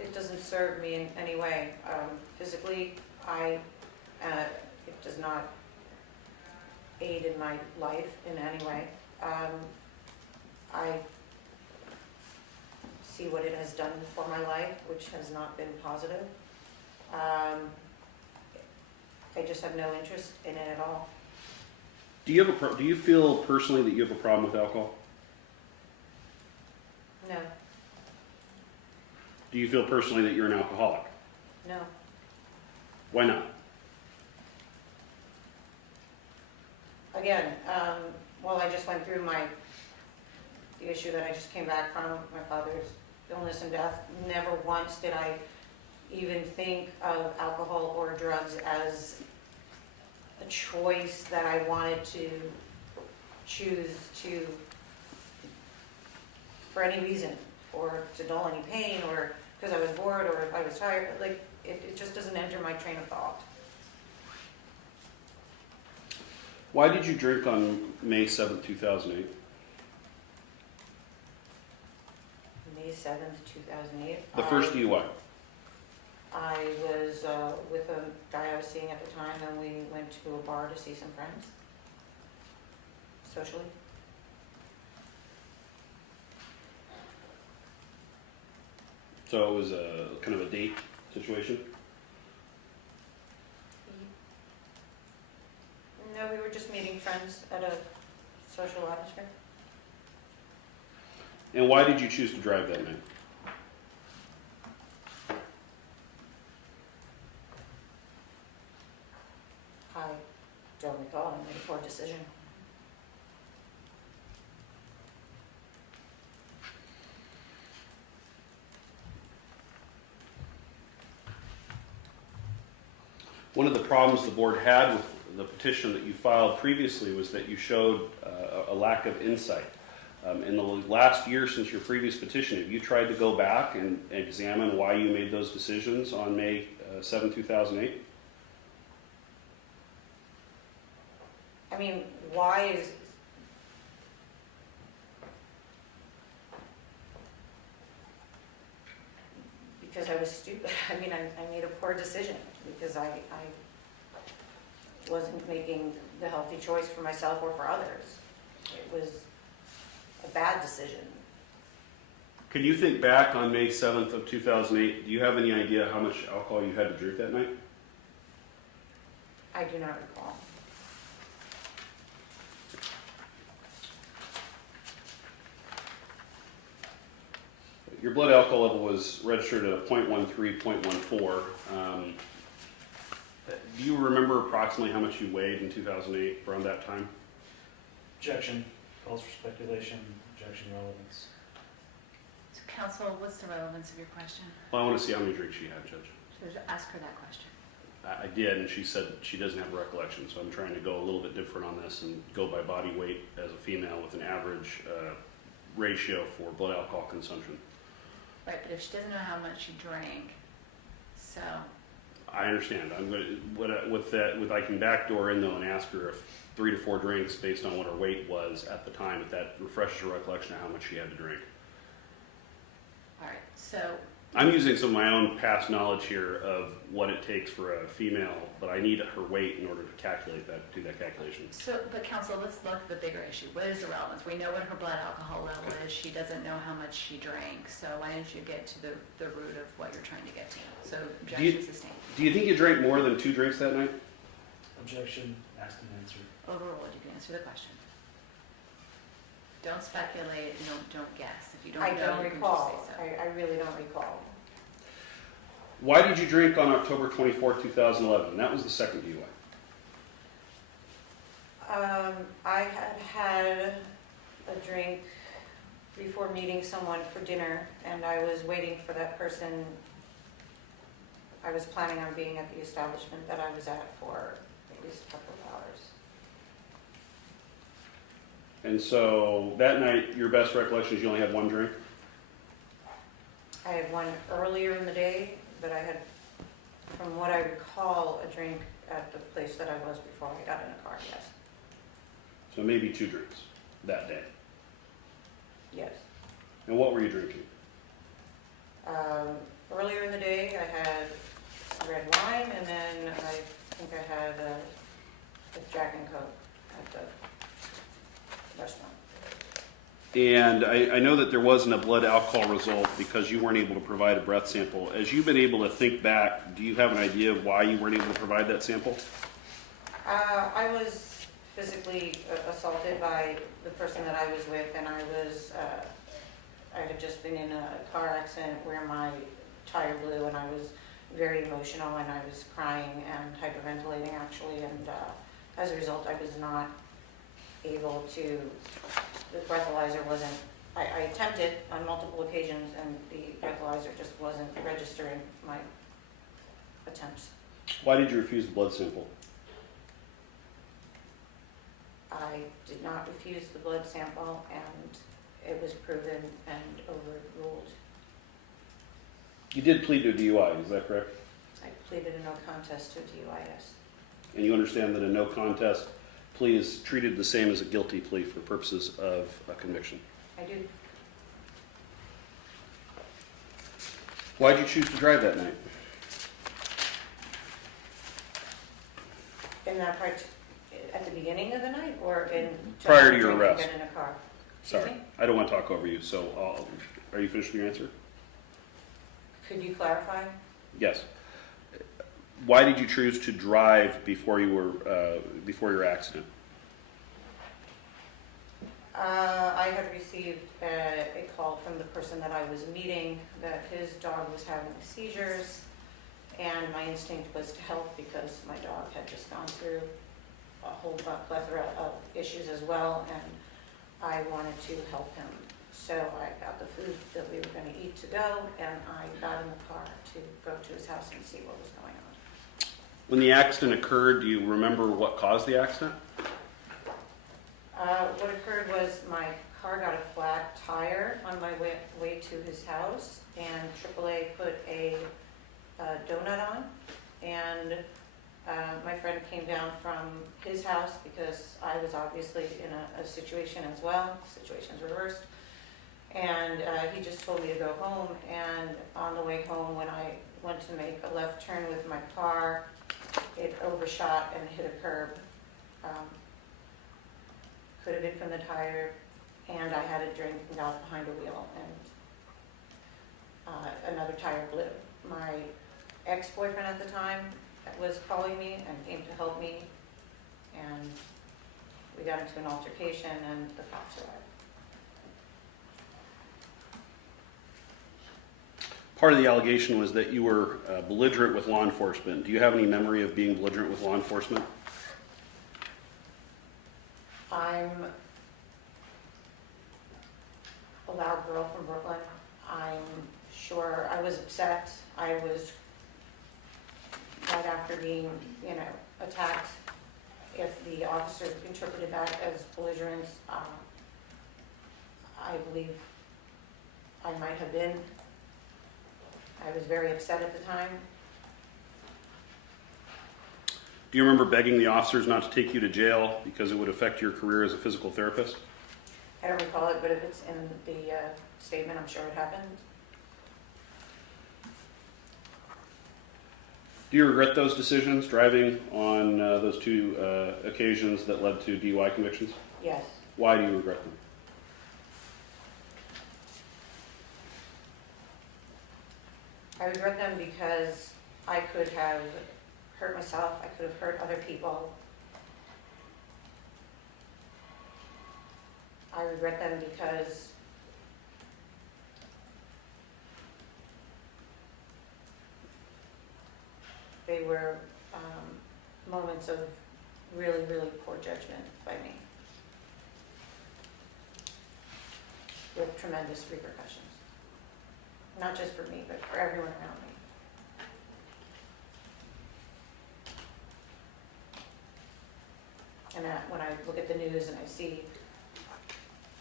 it doesn't serve me in any way. Physically, it does not aid in my life in any way. I see what it has done for my life, which has not been positive. I just have no interest in it at all. Do you feel personally that you have a problem with alcohol? No, Do you feel personally that you're an alcoholic? no. Why not? Again, well, I just went through the issue that I just came back from, my father's illness and death. Never once did I even think of alcohol or drugs as a choice that I wanted to choose for any reason, or to dull any pain, or because I was bored, or if I was tired. Like, it just doesn't enter my train of thought. Why did you drink on May 7th, 2008? May 7th, 2008. The first DUI. I was with a guy I was seeing at the time, and we went to a bar to see some friends, socially. So it was a kind of a date situation? No, we were just meeting friends at a social atmosphere. And why did you choose to drive that night? I don't recall, I made a poor decision. One of the problems the board had with the petition that you filed previously was that you showed a lack of insight. In the last year since your previous petition, have you tried to go back and examine why you made those decisions on May 7, 2008? I mean, why is, because I was stupid. I mean, I made a poor decision because I wasn't making the healthy choice for myself or for others. It was a bad decision. Can you think back on May 7th of 2008? Do you have any idea how much alcohol you had to drink that night? I do not recall. Your blood alcohol level was registered at a 0.13, 0.14. Do you remember approximately how much you weighed in 2008 around that time? Objection. Calls for speculation. Objection relevance. So counsel, what's the relevance of your question? Well, I want to see how many drinks she had, Judge. So ask her that question. I did, and she said she doesn't have a recollection, so I'm trying to go a little bit different on this and go by body weight as a female with an average ratio for blood alcohol consumption. Right, but if she doesn't know how much she drank, so. I understand. I'm going to, I can backdoor in though and ask her if 3 to 4 drinks based on what her weight was at the time, if that refreshes her recollection of how much she had to drink. All right, so. I'm using some of my own past knowledge here of what it takes for a female, but I need her weight in order to calculate that, do that calculation. So, but counsel, let's look at the bigger issue. What is the relevance? We know what her blood alcohol level is. She doesn't know how much she drank. So why don't you get to the root of what you're trying to get to? So objection sustained. Do you think you drank more than 2 drinks that night? Objection. Asked and answered. Overruled. You can answer the question. Don't speculate. Don't guess. If you don't I know, don't you can recall. just say so. I really don't recall. Why did you drink on October 24, 2011? That was the second DUI. I had a drink before meeting someone for dinner, and I was waiting for that person. I was planning on being at the establishment that I was at for at least a couple of hours. And so that night, your best recollection is you only had 1 drink? I had one earlier in the day, but I had, from what I recall, a drink at the place that I was before I got in a car, yes. So maybe 2 drinks that day. Yes. And what were you drinking? Earlier in the day, I had red wine, and then I think I had a Jack and Coke at the restaurant. And I know that there wasn't a blood alcohol result because you weren't able to provide a breath sample. As you've been able to think back, do you have an idea of why you weren't able to provide that sample? I was physically assaulted by the person that I was with, and I had just been in a car accident where my tire blew, and I was very emotional, and I was crying and hyperventilating actually, and as a result I was not able to, the breathalyzer wasn't, I attempted on multiple occasions, and the breathalyzer just wasn't registering my attempts. Why did you refuse the blood sample? I did not refuse the blood sample, and it was proven and overruled. You did plead to a DUI, is that correct? I pleaded a no contest to a DUI, yes. And you understand that a no contest plea is treated the same as a guilty plea for purposes of a conviction? I do. Why did you choose to drive that night? In that part, at the beginning of the night, or in? Prior to your drink and arrest. Get in a car? Excuse Sorry, me? I don't want to talk over you, so are you finished with your answer? Could you clarify? Yes. Why did you choose to drive before you were before your accident? I had received a call from the person that I was meeting that his dog was having seizures, and my instinct was to help because my dog had just gone through a whole plethora of issues as well, and I wanted to help him. So I got the food that we were going to eat to go, and I got in the car to go to his house and see what was going on. When the accident occurred, do you remember what caused the accident? What occurred was my car got a flat tire on my way to his house, and AAA put a donut on, and my friend came down from his house because I was obviously in a situation as well, situation's reversed, and he just told me to go home, and on the way home when I went to make a left turn with my car, it overshot and hit a curb. Could have been from the tire, and I had a drink and got behind a wheel, and another tire blew. My ex-boyfriend at the time was calling me and came to help me, and we got into an altercation and the cops arrived. Part of the allegation was that you were belligerent with law enforcement. Do you have any memory of being belligerent with law enforcement? I'm a loud girl from Brooklyn. I'm sure I was upset. I was right after being, attacked. If the officer interpreted that as belligerence, I believe I might have been. I was very upset at the time. Do you remember begging the officers not to take you to jail because it would affect your career as a physical therapist? I don't recall it, but if it's in the statement, I'm sure it happened. Do you regret those decisions, driving on those two occasions that led to DUI convictions? Yes. Why do you regret them? I regret them because I could have hurt myself, I could have hurt other people. I regret them because they were moments of really, really poor judgment by me, with tremendous repercussions. Not just for me, but for everyone around me. And when I look at the news and I see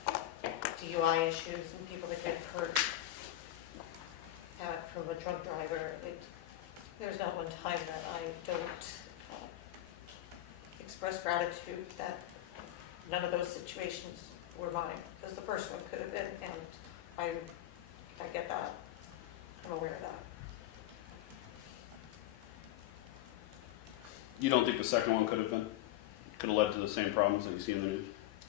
DUI issues and people that get hurt from a drunk driver, there's not one time that I don't express gratitude that none of those situations were mine, because the first one could have been, and I get that. I'm aware of that. You don't think the second one could have been? Could have led to the same problems that you see in the news?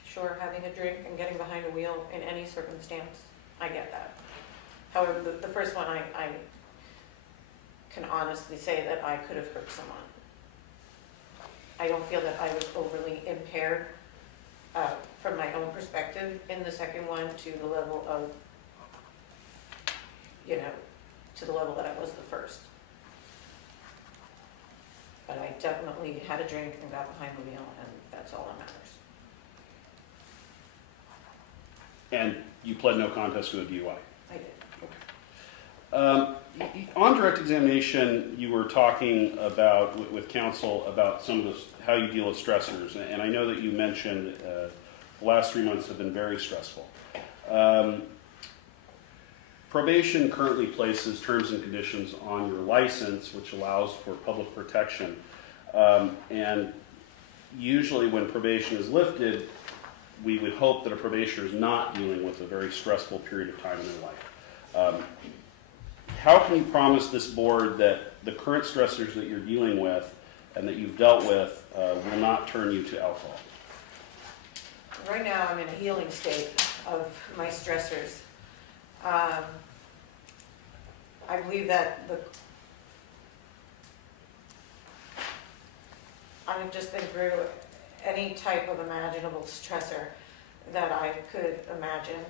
Sure, having a drink and getting behind a wheel in any circumstance, I get that. However, the first one, I can honestly say that I could have hurt someone. I don't feel that I was overly impaired from my own perspective in the second one to the level of, to the level that I was the first. But I definitely had a drink and got behind the wheel, and that's all that matters. And you pled no contest to a DUI? I did. On direct examination, you were talking about, with counsel, about some of the, how you deal with stressors. And I know that you mentioned the last 3 months have been very stressful. Probation currently places terms and conditions on your license, which allows for public protection. And usually when probation is lifted, we would hope that a probationer is not dealing with a very stressful period of time in their life. How can you promise this board that the current stressors that you're dealing with and that you've dealt with will not turn you to alcohol? Right now, I'm in a healing state of my stressors. I believe that I've just been through any type of imaginable stressor that I could imagine.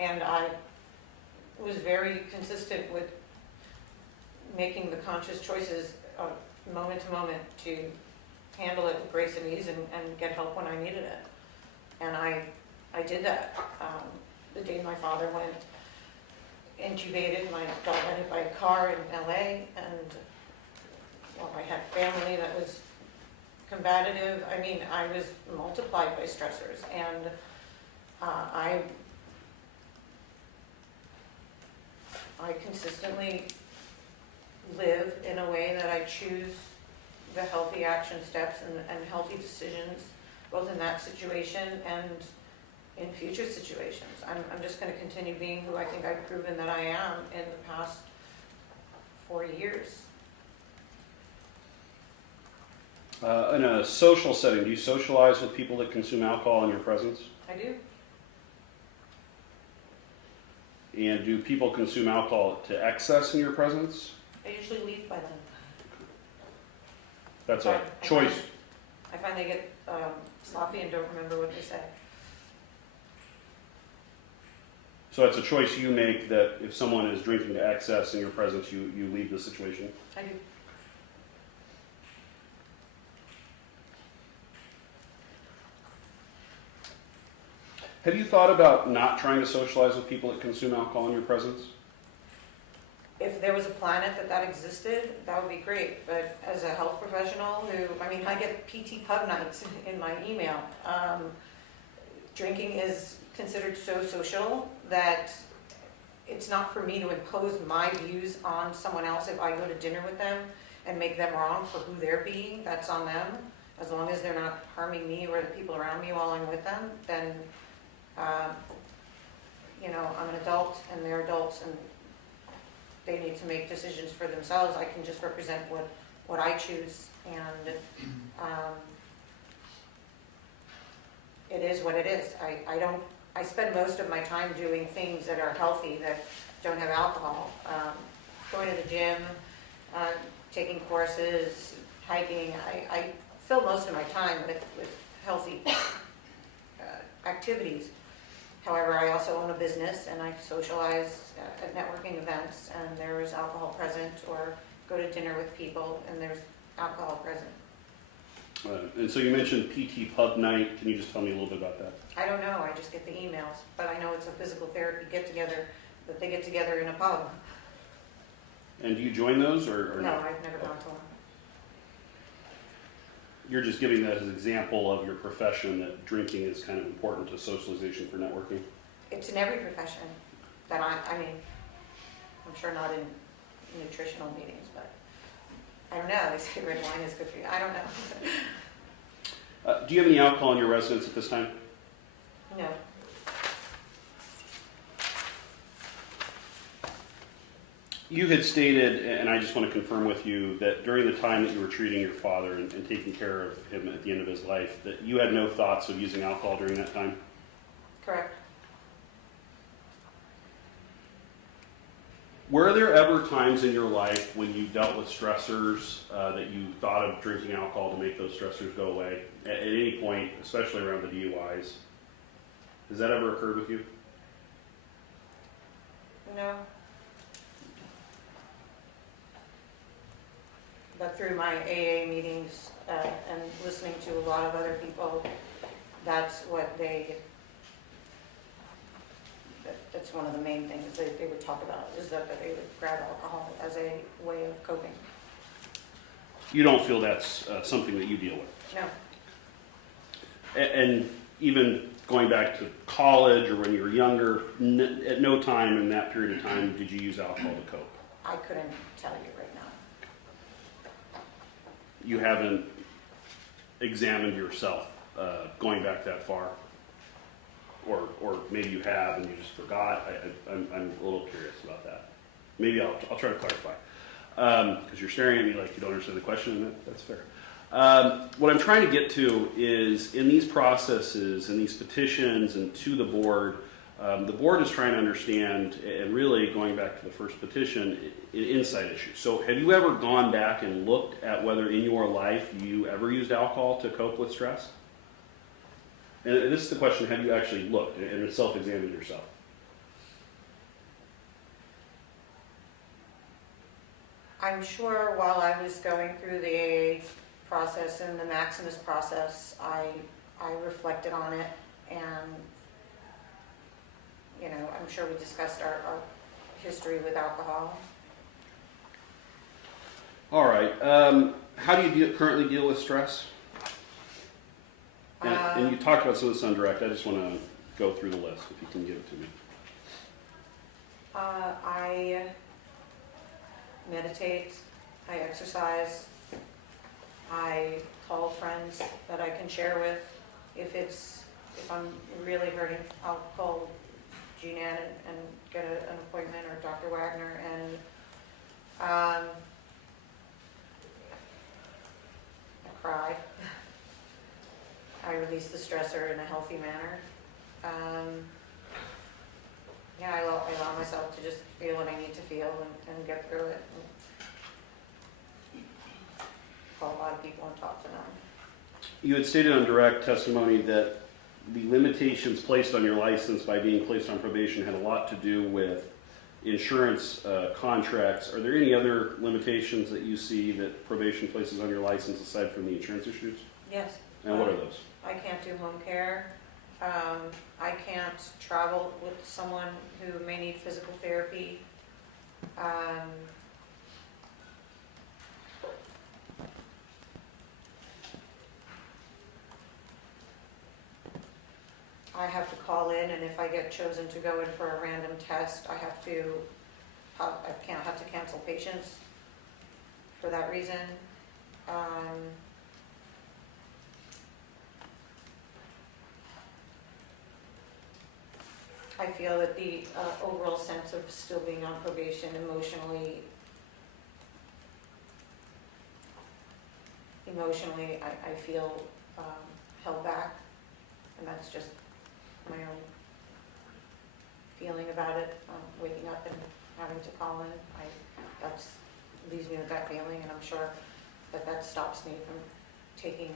And I was very consistent with making the conscious choices moment to moment to handle it with grace and ease and get help when I needed it. And I did that. The day my father went intubated, my dog went hit by a car in LA, and well, I had family that was combative. I mean, I was multiplied by stressors, and I consistently live in a way that I choose the healthy action steps and healthy decisions, both in that situation and in future situations. I'm just going to continue being who I think I've proven that I am in the past 4 years. In a social setting, do you socialize with people that consume alcohol in your presence? I do. And do people consume alcohol to excess in your presence? I usually leave by then. That's a choice. I find they get sloppy and don't remember what they say. So it's a choice you make that if someone is drinking to excess in your presence, you leave the situation? I do. Have you thought about not trying to socialize with people that consume alcohol in your presence? If there was a planet that existed, that would be great. But as a health professional I get PT pub nights in my email. Drinking is considered so social that it's not for me to impose my views on someone else. If I go to dinner with them and make them wrong for who they're being, that's on them. As long as they're not harming me or the people around me while I'm with them, then, I'm an adult and they're adults and they need to make decisions for themselves. I can just represent what I choose, and it is what it is. I spend most of my time doing things that are healthy, that don't have alcohol. Going to the gym, taking courses, hiking. I fill most of my time with healthy activities. However, I also own a business and I socialize at networking events, and there is alcohol present, or go to dinner with people and there's alcohol present. And so you mentioned PT pub night. Can you just tell me a little bit about that? I don't know, I just get the emails, but I know it's a physical therapy get-together, that they get together in a pub. And do you join those or No, I've never gone to one. You're just giving that as an example of your profession, that drinking is kind of important to socialization for networking? It's in every profession that I'm sure not in nutritional meetings, but I don't know, they say red wine is good for you, I don't know. Do you have any alcohol in your residence at this time? No, You had stated, and I just want to confirm with you, that during the time that you were treating your father and taking care of him at the end of his life, that you had no thoughts of using alcohol during that time? correct. Were there ever times in your life when you dealt with stressors that you thought of drinking alcohol to make those stressors go away? At any point, especially around the DUIs? Has that ever occurred with you? No. But through my AA meetings and listening to a lot of other people, that's what that's one of the main things they would talk about, is that they would grab alcohol as a way of coping. You don't feel that's something that you deal with? No, And even going back to college or when you were younger, at no time in that period of time did you use alcohol to cope? I couldn't tell you right now. You haven't examined yourself going back that far? Or maybe you have and you just forgot? I'm a little curious about that. Maybe I'll try to clarify. Because you're staring at me like you don't understand the question, and that's fair. What I'm trying to get to is, in these processes and these petitions and to the board is trying to understand, and really going back to the first petition, an insight issue. So have you ever gone back and looked at whether in your life you ever used alcohol to cope with stress? And this is the question: have you actually looked and self-examined yourself? I'm sure while I was going through the AA process and the Maximus process, I reflected on it, and I'm sure we discussed our history with alcohol. All right. How do you currently deal with stress? And you talked about some of this on direct. I just want to go through the list if you can give it to me. I meditate, I exercise, I call friends that I can share with. If I'm really hurting, I'll call Jean Ann and get an appointment, or Dr. Wagner, and I cry. I release the stressor in a healthy manner. I allow myself to just feel what I need to feel and get through it. And call a lot of people and talk to them. You had stated on direct testimony that the limitations placed on your license by being placed on probation had a lot to do with insurance contracts. Are there any other limitations that you see that probation places on your license aside from the insurance issues? Yes. And what are those? I can't do home care. I can't travel with someone who may need physical therapy. I have to call in, and if I get chosen to go in for a random test, I have to cancel patients for that reason. I feel that the overall sense of still being on probation emotionally, I feel held back, and that's just my own feeling about it. Waking up and having to call in, that leaves me with that feeling, and I'm sure that stops me from taking,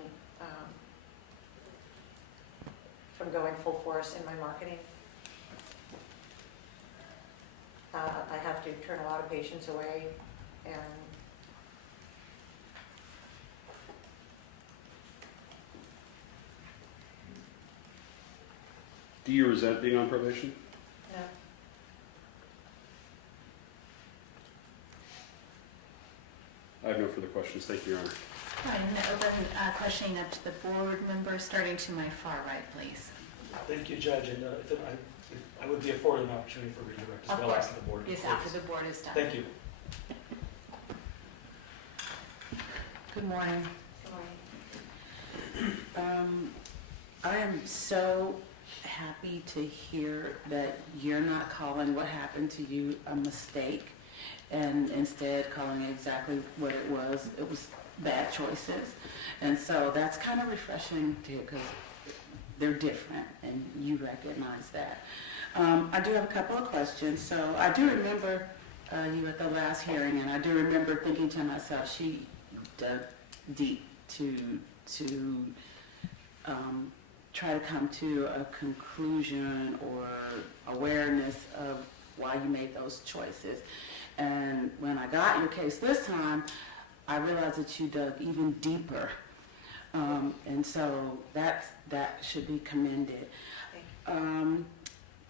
from going full force in my marketing. I have to turn a lot of patients away, and Do you resent being on probation? no. I have no further questions. Thank you, Your Honor. And open questioning up to the board members, starting to my far right, please. Thank you, Judge, and if I would be afforded an opportunity for redirect as Of well course. after the board. Yes, concludes. after the board is done. Thank you. Good morning. Good morning. I am so happy to hear that you're not calling what happened to you a mistake, and instead calling it exactly what it was. It was bad choices. And so that's kind of refreshing to hear, because they're different, and you recognize that. I do have a couple of questions. So I do remember you at the last hearing, and I do remember thinking to myself, she dug deep to try to come to a conclusion or awareness of why you made those choices. And when I got your case this time, I realized that you dug even deeper. And so that should be commended.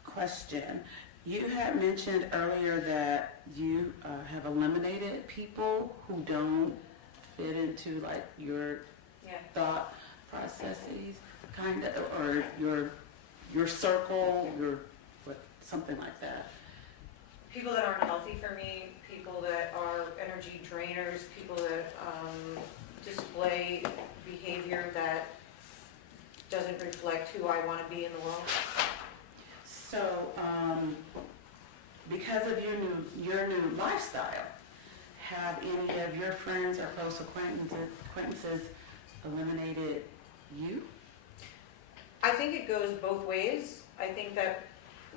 Question. You had mentioned earlier that you have eliminated people who don't fit into like your Yeah. thought processes, kind of, or your circle, something like that. People that aren't healthy for me, people that are energy drainers, people that display behavior that doesn't reflect who I want to be in the world. So, because of your new lifestyle, have any of your friends or close acquaintances eliminated you? I think it goes both ways. I think that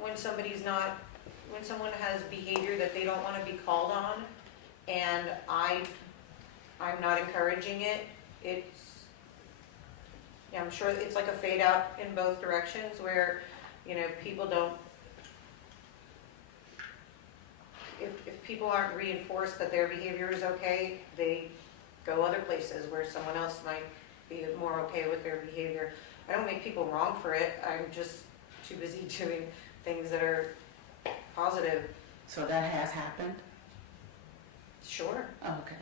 when someone has behavior that they don't want to be called on, and I'm not encouraging it, I'm sure it's like a fade out in both directions, where, people don't, if people aren't reinforced that their behavior is okay, they go other places where someone else might be more okay with their behavior. I don't make people wrong for it. I'm just too busy doing things that are positive. So that has happened? Sure. Oh, okay.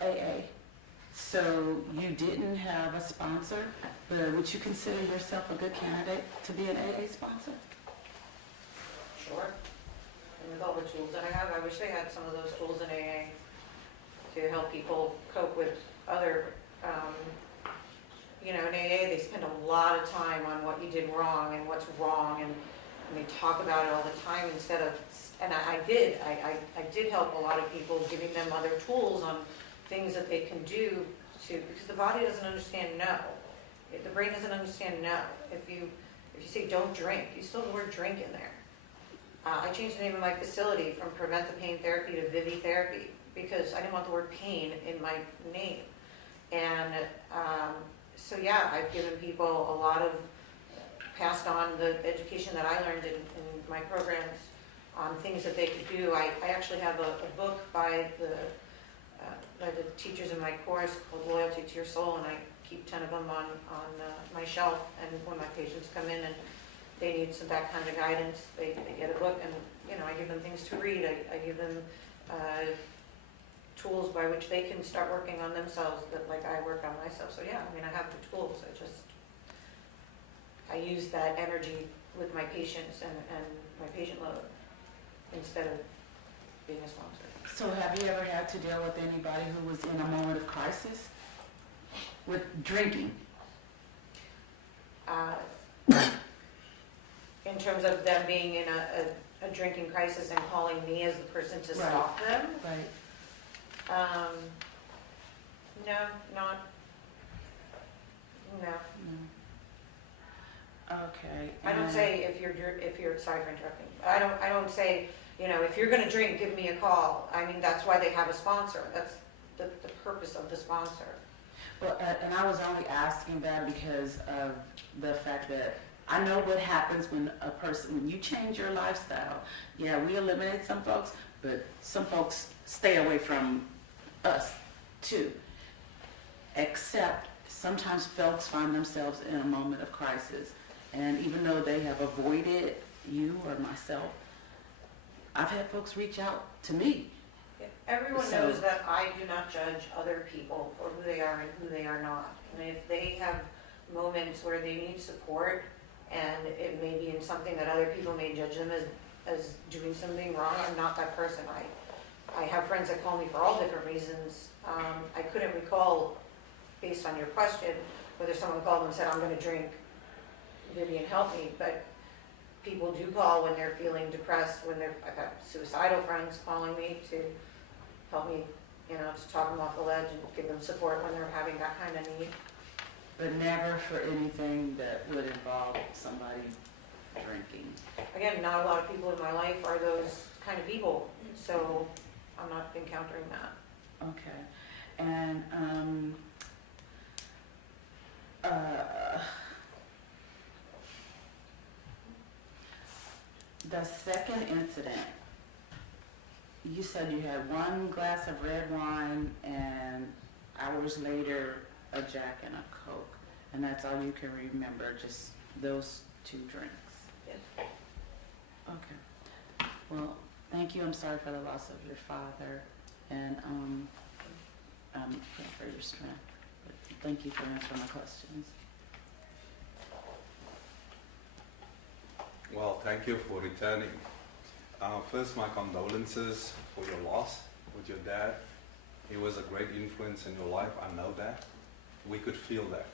AA. So you didn't have a sponsor, but would you consider yourself a good candidate to be an AA sponsor? Sure. And with all the tools that I have, I wish they had some of those tools in AA to help people cope with other, in AA, they spend a lot of time on what you did wrong and what's wrong, and they talk about it all the time instead of, and I did help a lot of people, giving them other tools on things that they can do to, because the body doesn't understand no. The brain doesn't understand no. If you say don't drink, you still have the word drink in there. I changed the name of my facility from Prevent the Pain Therapy to Vivi Therapy because I didn't want the word pain in my name. And so yeah, I've given people a lot of, passed on the education that I learned in my programs on things that they could do. I actually have a book by the teachers in my course called Loyalty to Your Soul, and I keep 10 of them on my shelf, and when my patients come in and they need that kind of guidance, they get a book, and I give them things to read. I give them tools by which they can start working on themselves, that like I work on myself. So yeah, I have the tools. I use that energy with my patients and my patient load instead of being a sponsor. So have you ever had to deal with anybody who was in a moment of crisis with drinking? In terms of them being in a drinking crisis and calling me as the person to stop them? Right. No. Okay. I don't say if you're sorry for interrupting. I don't say, if you're gonna drink, give me a call. That's why they have a sponsor. That's the purpose of the sponsor. Well, and I was only asking that because of the fact that I know what happens when when you change your lifestyle. Yeah, we eliminate some folks, but some folks stay away from us too. Except sometimes folks find themselves in a moment of crisis. And even though they have avoided you or myself, I've had folks reach out to me. Everyone So- knows that I do not judge other people for who they are and who they are not. And if they have moments where they need support, and it may be in something that other people may judge them as doing something wrong, I'm not that person. I have friends that call me for all different reasons. I couldn't recall, based on your question, whether someone called and said, I'm going to drink, Vivian, help me. But people do call when they're feeling depressed, I've had suicidal friends calling me to help me, to talk them off the ledge and give them support when they're having that kind of need. But never for anything that would involve somebody drinking. Again, not a lot of people in my life are those kind of people, so I'm not encountering that. Okay. And the second incident, you said you had one glass of red wine and hours later a Jack and a Coke, and that's all you can remember, just those two drinks? Yes. Okay. Well, thank you. I'm sorry for the loss of your father, and pray for your strength. But thank you for answering my questions. Well, thank you for returning. First, my condolences for your loss with your dad. He was a great influence in your life, I know that. We could feel that.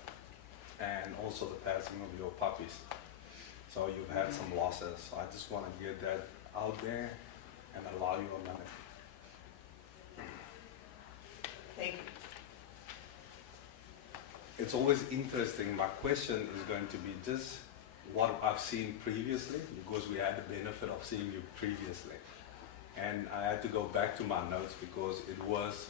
And also the passing of your puppies. So you've had some losses. So I just want to get that out there and allow you a minute. Thank you. It's always interesting. My question is going to be just what I've seen previously, because we had the benefit of seeing you previously. And I had to go back to my notes because it was,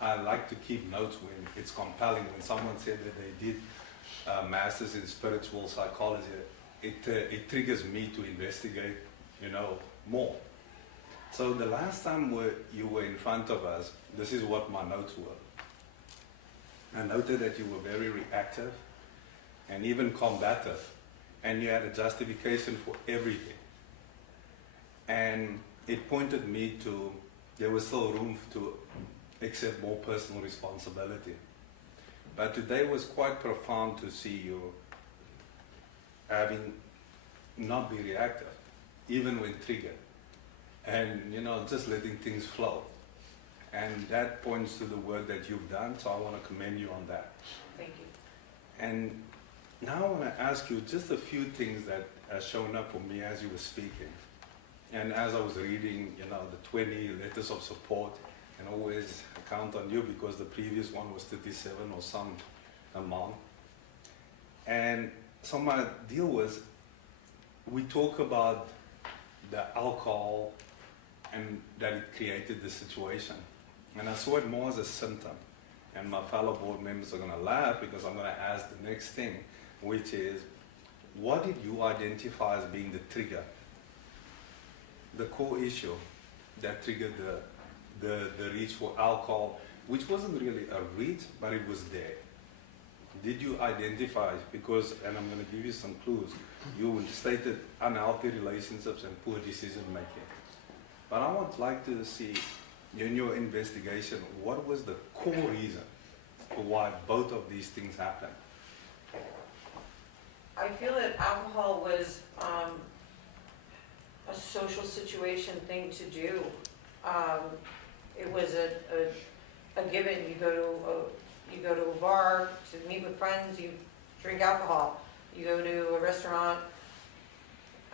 I like to keep notes when it's compelling. When someone said that they did masters in spiritual psychology, it triggers me to investigate, more. So the last time you were in front of us, this is what my notes were. I noted that you were very reactive and even combative and you had a justification for everything. And it pointed me to, there was still room to accept more personal responsibility. But today was quite profound to see you having not be reactive, even when triggered. And, just letting things flow. And that points to the work that you've done, so I want to commend you on that. Thank you. And now I want to ask you just a few things that have shown up for me as you were speaking. And as I was reading, the 20 letters of support, and always count on you because the previous one was 37 or some amount. And so my deal was, we talk about the alcohol and that it created the situation. And I saw it more as a symptom. And my fellow board members are going to laugh because I'm going to ask the next thing, which is, what did you identify as being the trigger? The core issue that triggered the reach for alcohol, which wasn't really a reach, but it was there. Did you identify, because, and I'm going to give you some clues, you stated unhealthy relationships and poor decision making. But I would like to see in your investigation, what was the core reason for why both of these things happened? I feel that alcohol was a social situation thing to do. It was a given. You go to a bar to meet with friends. You drink alcohol. You go to a restaurant.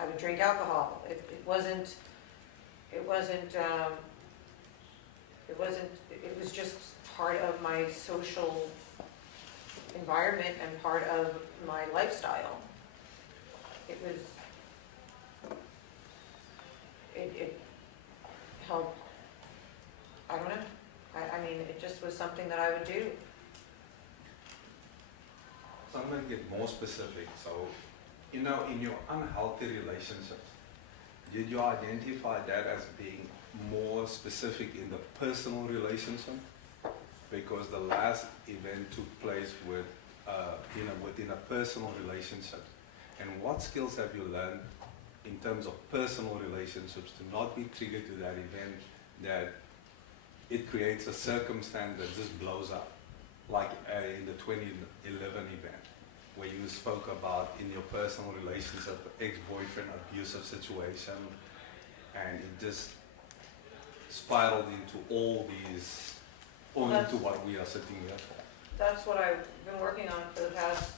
I would drink alcohol. It was just part of my social environment and part of my lifestyle. It helped, I don't know. I mean, it just was something that I would do. So I'm going to get more specific. So, in your unhealthy relationships, did you identify that as being more specific in the personal relationship? Because the last event took place with, within a personal relationship. And what skills have you learned in terms of personal relationships to not be triggered to that event, that it creates a circumstance that just blows up, like in the 2011 event, where you spoke about in your personal relationship, ex-boyfriend abusive situation, and it just spiraled into all these, into what we are sitting here for. That's what I've been working on for the past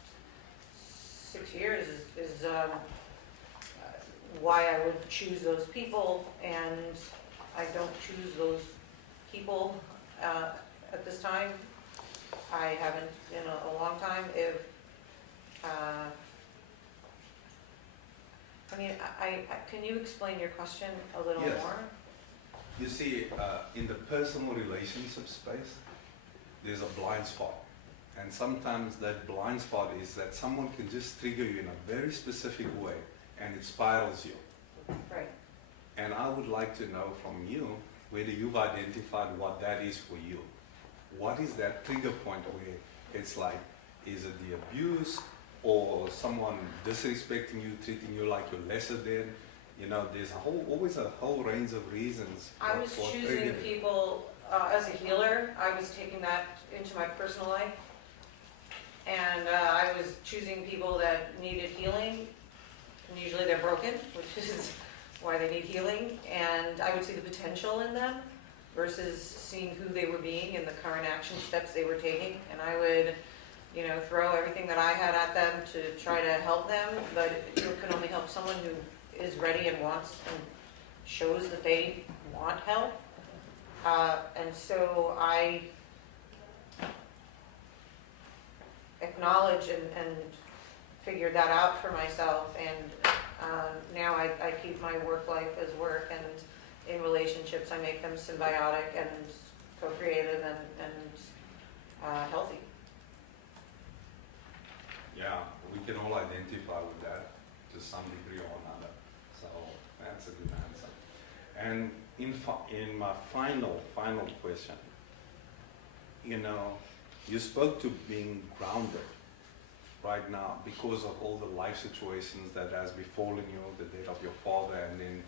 6 years is why I would choose those people, and I don't choose those people at this time. I haven't in a long time. Can you explain your question a little Yes. more? You see, in the personal relationship space, there's a blind spot. And sometimes that blind spot is that someone can just trigger you in a very specific way, and it spirals you. Right. And I would like to know from you whether you've identified what that is for you. What is that trigger point where it's like, is it the abuse or someone disrespecting you, treating you like you're lesser than? There's always a whole range of reasons. I was for choosing triggering. people as a healer. I was taking that into my personal life. And I was choosing people that needed healing. And usually they're broken, which is why they need healing. And I would see the potential in them versus seeing who they were being and the current action steps they were taking. And I would, throw everything that I had at them to try to help them. But you can only help someone who is ready and wants and shows that they want help. And so I acknowledge and figured that out for myself, and now I keep my work life as work, and in relationships I make them symbiotic and co-creative and healthy. Yeah, we can all identify with that to some degree or another. So that's a good answer. And in my final question, you spoke to being grounded, right now because of all the life situations that has befallen you, the death of your father, and then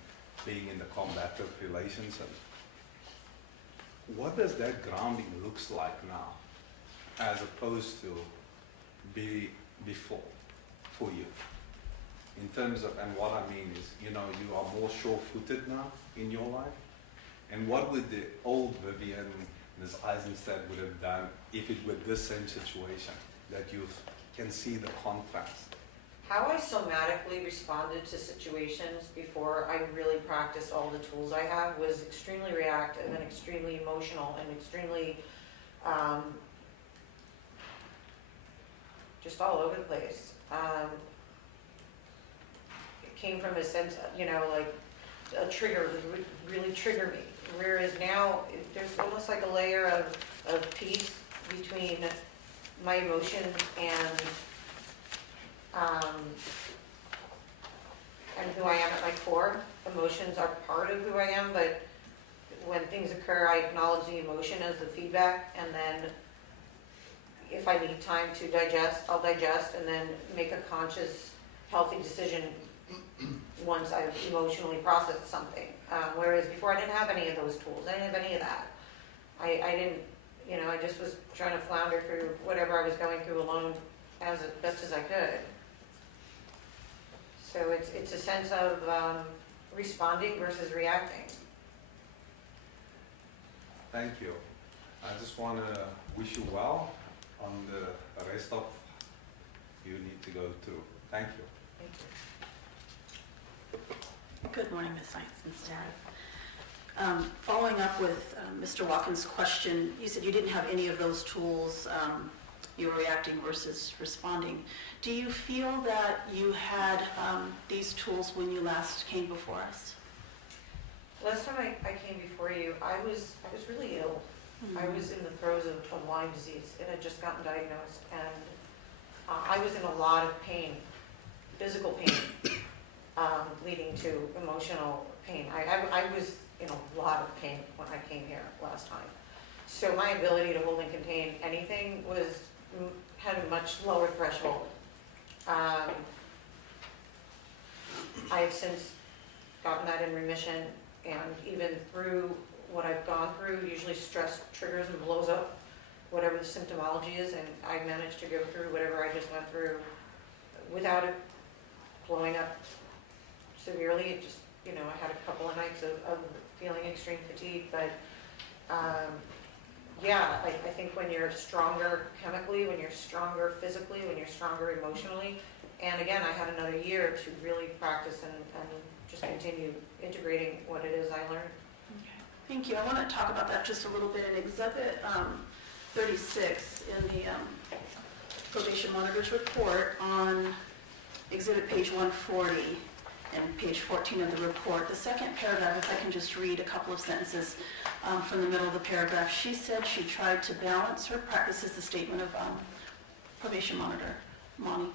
being in the combative relations. And what does that grounding looks like now, as opposed to before for you? In terms of, and what I mean is, you know, you are more sure-footed now in your life. And what would the old Vivian, Ms. Eisenstadt, would have done if it were this same situation, that you can see the contrast? How I somatically responded to situations before I really practiced all the tools I have was extremely reactive and extremely emotional and extremely just all over the place. It came from a sense of, you know, like a trigger that would really trigger me. Whereas now, there's almost like a layer of peace between my emotions and who I am at my core. Emotions are part of who I am, but when things occur, I acknowledge the emotion as the feedback, and then if I need time to digest, I'll digest, and then make a conscious, healthy decision once I've emotionally processed something. Whereas before I didn't have any of those tools, I didn't have any of that. I didn't, you know, I just was trying to flounder through whatever I was going through alone as best as I could. So it's a sense of responding versus reacting. Thank you. I just want to wish you well on the rest of you need to go through. Thank you. Thank you. Good morning, Ms. Eisenstadt. Following up with Mr. Watkins' question, you said you didn't have any of those tools. You were reacting versus responding. Do you feel that you had these tools when you last came before us? Last time I came before you, I was really ill. I was in the throes of Lyme disease. It had just gotten diagnosed, and I was in a lot of pain, physical pain, leading to emotional pain. I was in a lot of pain when I came here last time. So my ability to hold and contain anything had a much lower threshold. I have since gotten that in remission, and even through what I've gone through, usually stress triggers and blows up whatever the symptomology is, and I managed to go through whatever I just went through without it blowing up severely. It just, you know, I had a couple of nights of feeling extreme fatigue, but yeah, I think when you're stronger chemically, when you're stronger physically, when you're stronger emotionally, and again, I had another year to really practice and just continue integrating what it is I learned. Okay. Thank you. I want to talk about that just a little bit. In Exhibit 36 in the Probation Monitor's report, on Exhibit page 140 and page 14 of the report, the second paragraph, if I can just read a couple of sentences from the middle of the paragraph. She said she tried to balance her practice, is the statement of Probation Monitor, Monty.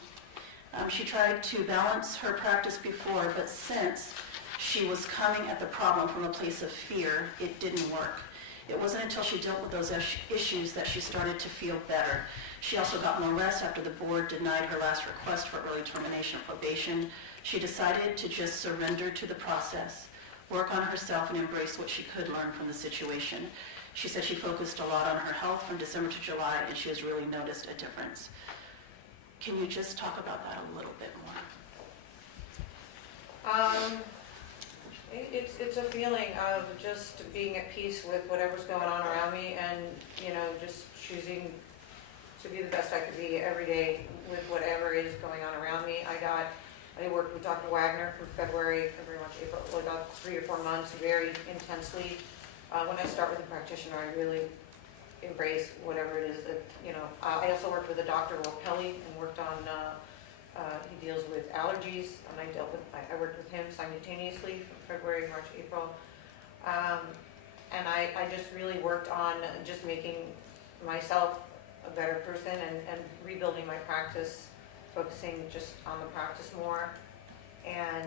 She tried to balance her practice before, but since she was coming at the problem from a place of fear, it didn't work. It wasn't until she dealt with those issues that she started to feel better. She also got more rest after the board denied her last request for early termination of probation. She decided to just surrender to the process, work on herself, and embrace what she could learn from the situation. She said she focused a lot on her health from December to July, and she has really noticed a difference. Can you just talk about that a little bit more? It's a feeling of just being at peace with whatever's going on around me, and, you know, just choosing to be the best I could be every day with whatever is going on around me. I worked with Dr. Wagner from February, March, April, about 3 or 4 months, very intensely. When I start with a practitioner, I really embrace whatever it is that, you know. I also worked with a Dr. Will Kelly and worked on, he deals with allergies, and I worked with him simultaneously from February, March, April. And I just really worked on just making myself a better person and rebuilding my practice, focusing just on the practice more, and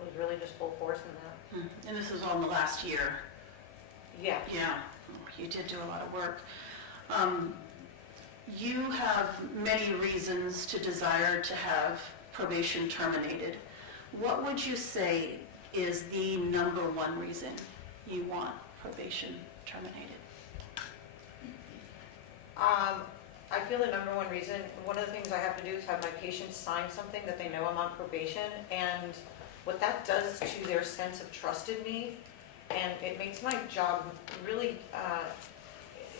was really just full force in that. And this was all in the last year. Yeah. Yeah, you did do a lot of work. you have many reasons to desire to have probation terminated. What would you say is the number one reason you want probation terminated? I feel the number one reason, one of the things I have to do is have my patients sign something that they know I'm on probation, and what that does to their sense of trust in me, and it makes my job really,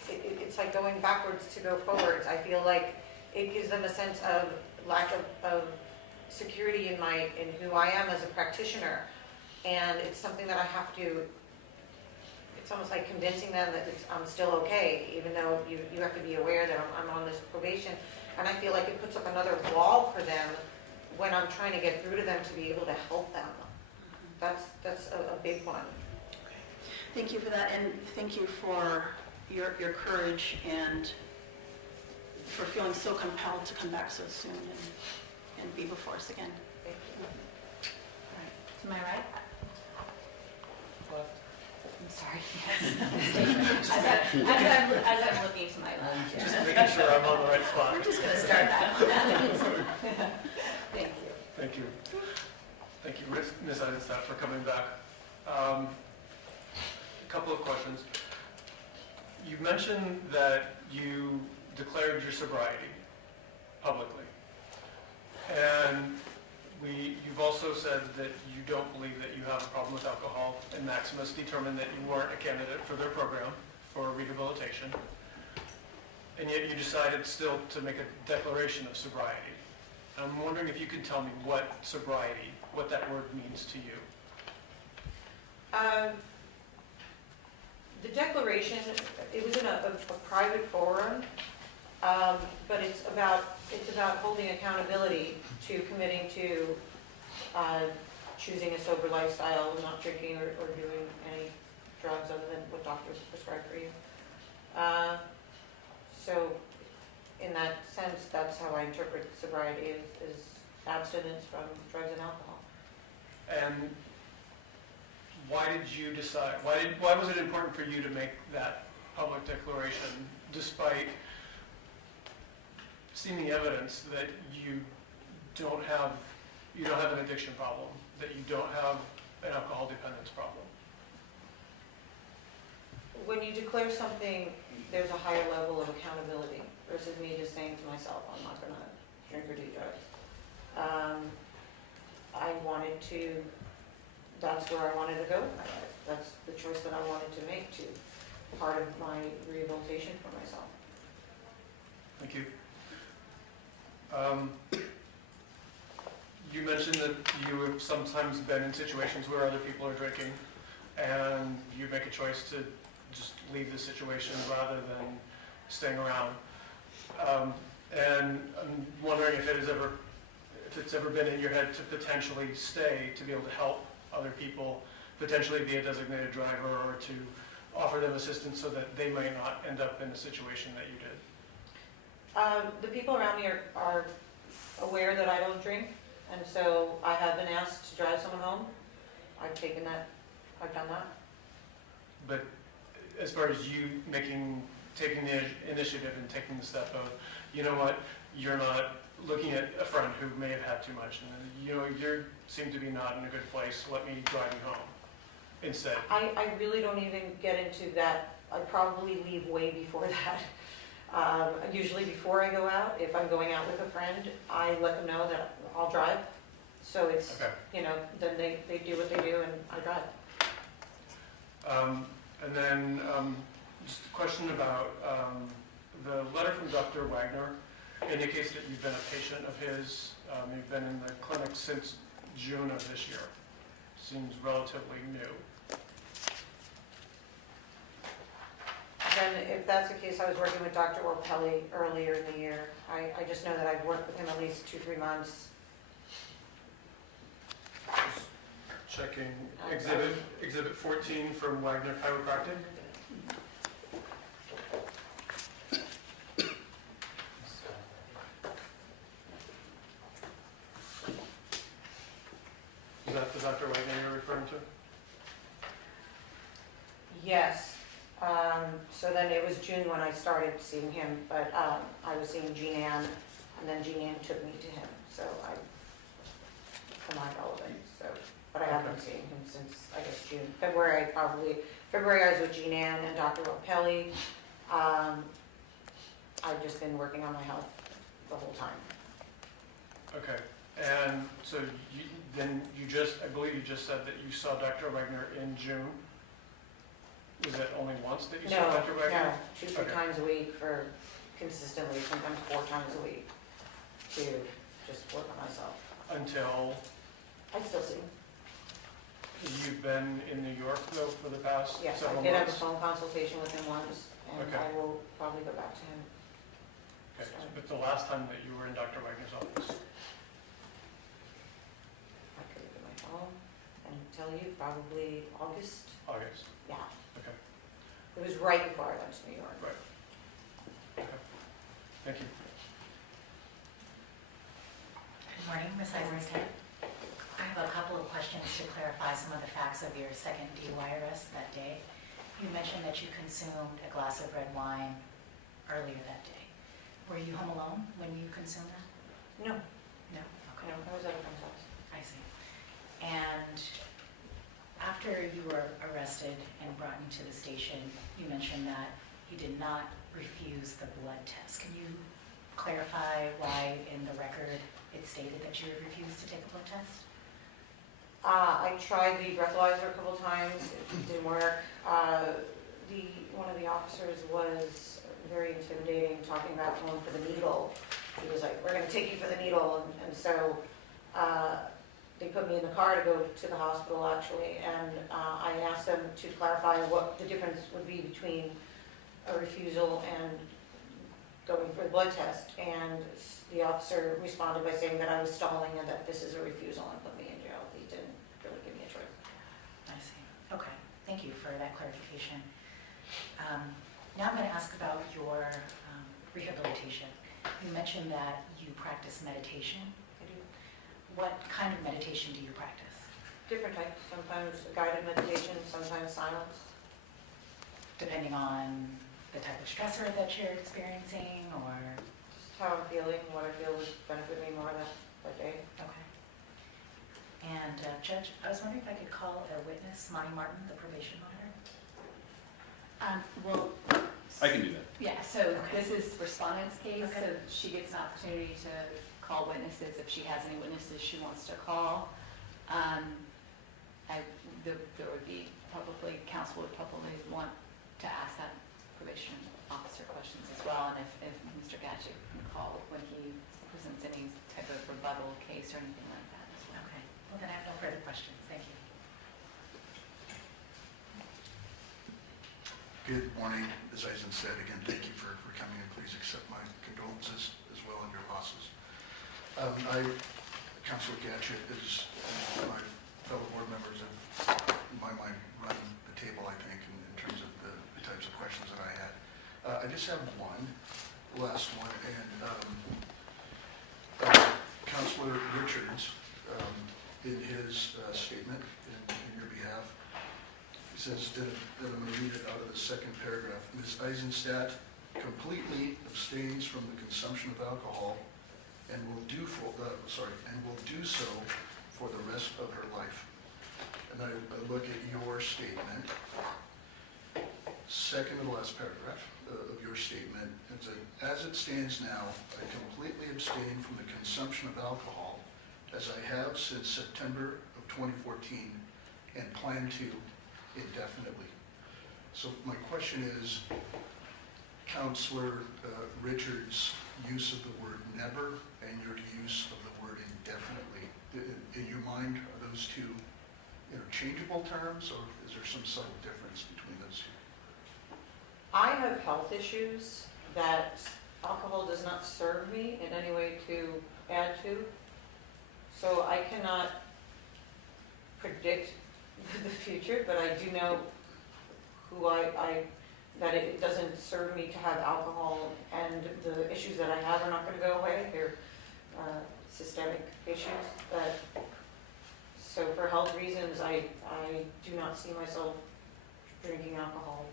it's like going backwards to go forwards. I feel like it gives them a sense of lack of security in who I am as a practitioner, and it's something that I have to, it's almost like convincing them that I'm still okay, even though you have to be aware that I'm on this probation. And I feel like it puts up another wall for them when I'm trying to get through to them to be able to help them. That's a big one. Thank you for that, and thank you for your courage and for feeling so compelled to come back so soon and be before us again. Thank you. To my right? Left. I'm sorry, yes. As I'm looking to my left. Just making sure I'm on the right spot. We're just going to start that. Thank you. Thank you. Thank you, Ms. Eisenstadt, for coming back. A couple of questions. You mentioned that you declared your sobriety publicly. And you've also said that you don't believe that you have a problem with alcohol, and Maximus determined that you weren't a candidate for their program for rehabilitation. And yet you decided still to make a declaration of sobriety. I'm wondering if you could tell me what sobriety, what that word means to you. The declaration, it was in a private forum, but it's about holding accountability to committing to choosing a sober lifestyle, not drinking or doing any drugs other than what doctors prescribe for you. So in that sense, that's how I interpret sobriety is abstinence from drugs and alcohol. And why did you decide, why was it important for you to make that public declaration despite seeming evidence that you don't have an addiction problem, that you don't have an alcohol dependence problem? When you declare something, there's a higher level of accountability versus me just saying to myself, I'm not going to drink or do drugs. I wanted to, that's where I wanted to go. That's the choice that I wanted to make to part of my rehabilitation for myself. Thank you. You mentioned that you have sometimes been in situations where other people are drinking, and you make a choice to just leave the situation rather than staying around. And I'm wondering if it's ever been in your head to potentially stay to be able to help other people, potentially be a designated driver, or to offer them assistance so that they may not end up in a situation that you did. The people around me are aware that I don't drink, and so I have been asked to drive someone home. I've done that. But as far as you taking the initiative and taking the step of, you know what, you're not looking at a friend who may have had too much, and you seem to be not in a good place, let me drive you home instead. I really don't even get into that. I probably leave way before that. Usually before I go out, if I'm going out with a friend, I let them know that I'll drive. So it's, Okay. then they do what they do and I drive. And then just a question about the letter from Dr. Wagner indicates that you've been a patient of his. You've been in the clinic since June of this year. Seems relatively new. Then if that's the case, I was working with Dr. Orpelli earlier in the year. I just know that I've worked with him at least 2-3 months. Checking exhibit 14 from Wagner Chiropractic. Is that the Dr. Wagner you're referring to? Yes. So then it was June when I started seeing him, but I was seeing Jean Ann, and then Jean Ann took me to him, so I combined all of it, so. But I haven't seen him since, I guess, June. February I was with Jean Ann and Dr. Rapelli. I've just been working on my health the whole time. Okay, and so I believe you just said that you saw Dr. Wagner in June? Was that only once that you saw Dr. Wagner? No, 2-3 Okay. times a week for consistently, sometimes 4 times a week to just work on myself. Until I still see him. you've been in New York though for the past Yes, several I did have a months? phone consultation with him once, and Okay. I will probably go back to him. Okay, but the last time that you were in Dr. Wagner's office? I could look at my phone and tell you, probably August. August, Yeah, okay, it was right before I went to New York. right. Okay, thank you. Good morning, Ms. Eisenstadt. I have a couple of questions to clarify some of the facts of your second DUI arrest that day. You mentioned that you consumed a glass of red wine earlier that day. Were you home alone when you consumed that? No, No? I Okay, was at a friend's house. I see. And after you were arrested and brought into the station, you mentioned that you did not refuse the blood test. Can you clarify why in the record it stated that you refused to take a blood test? I tried the breathalyzer a couple times, it didn't work. One of the officers was very intimidating, talking about going for the needle. He was like, "We're gonna take you for the needle," and so they put me in the car to go to the hospital actually, and I asked them to clarify what the difference would be between a refusal and going for the blood test, and the officer responded by saying that I was stalling and that this is a refusal and put me in jail. He didn't really give me a choice. I see. Okay, thank you for that clarification. Now I'm going to ask about your rehabilitation. You mentioned that you practice meditation. I do What kind of meditation do you practice? different types, sometimes guided meditation, sometimes silence. Depending on the type of stressor that you're experiencing, or? Just how I'm feeling, what I feel would benefit me more that day. Okay. And Judge, I was wondering if I could call a witness, Monty Martin, the probation monitor? Well, I can do that. Yeah, so Okay. this is respondent's case, Okay. so she gets an opportunity to call witnesses if she has any witnesses she wants to call. There would be probably, counsel would probably want to ask that probation officer questions as well, and if Mr. Gadget can call when he presents any type of rebuttal case or anything like that as well. Okay, well then I have no further questions, thank you. Good morning, Ms. Eisenstadt. Again, thank you for coming, and please accept my condolences as well and your losses. Councilor Gatchett, as my fellow board members have, in my mind, run the table, I think, in terms of the types of questions that I had. I just have one, last one, and Councilor Richards, in his statement in your behalf, he says, that I'm going to read it out of the second paragraph. Ms. Eisenstadt completely abstains from the consumption of alcohol and will do so for the rest of her life. And I look at your statement, second to the last paragraph of your statement, it says, as it stands now, I completely abstain from the consumption of alcohol as I have since September of 2014 and plan to indefinitely. So my question is, Councilor Richards' use of the word never and your use of the word indefinitely, in your mind, are those two interchangeable terms, or is there some subtle difference between those two? I have health issues that alcohol does not serve me in any way to add to. So I cannot predict the future, but I do know who that it doesn't serve me to have alcohol, and the issues that I have are not going to go away. They're systemic issues. So for health reasons, I do not see myself drinking alcohol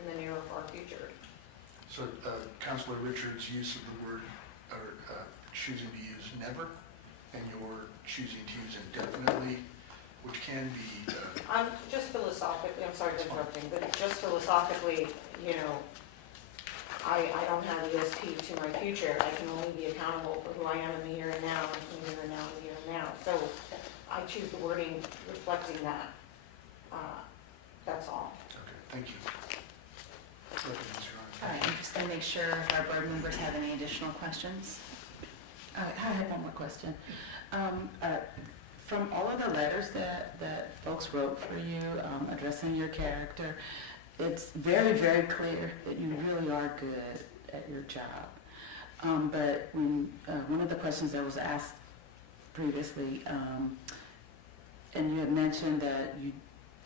in the near or far future. So Councilor Richards' use of the word, or choosing to use never, and you're choosing to use indefinitely, which can be, Just philosophically, I'm sorry for interrupting, but just philosophically, I don't have ESP to my future. I can only be accountable for who I am in the here and now, and in the here and now, and the here and now. So I choose the wording reflecting that. That's all. okay, thank you. Go ahead, Ms. Your All Honor. right, I'm just going to make sure if our board members have any additional questions. All right, I have one more question. From all of the letters that folks wrote for you addressing your character, it's very, very clear that you really are good at your job. But when one of the questions that was asked previously, and you had mentioned that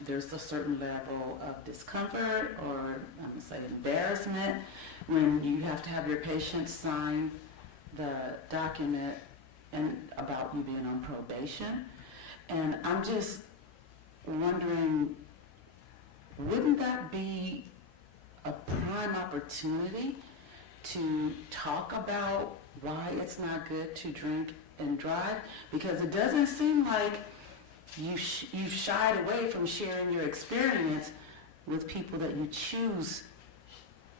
there's a certain level of discomfort or I'm gonna say embarrassment when you have to have your patient sign the document and about you being on probation. And I'm just wondering, wouldn't that be a prime opportunity to talk about why it's not good to drink and drive? Because it doesn't seem like you've shied away from sharing your experience with people that you choose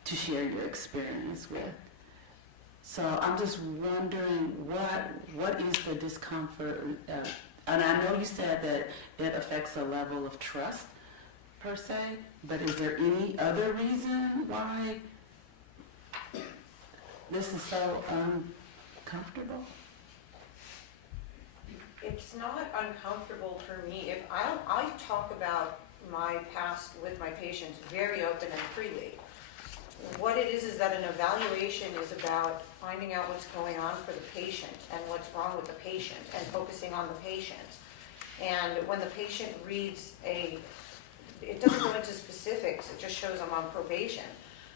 to share your experience with. So I'm just wondering what is the discomfort? And I know you said that it affects a level of trust per se, but is there any other reason why this is so uncomfortable? It's not uncomfortable for me. If I talk about my past with my patients very open and freely. What it is that an evaluation is about finding out what's going on for the patient and what's wrong with the patient and focusing on the patient. And when the patient reads it doesn't go into specifics, it just shows I'm on probation.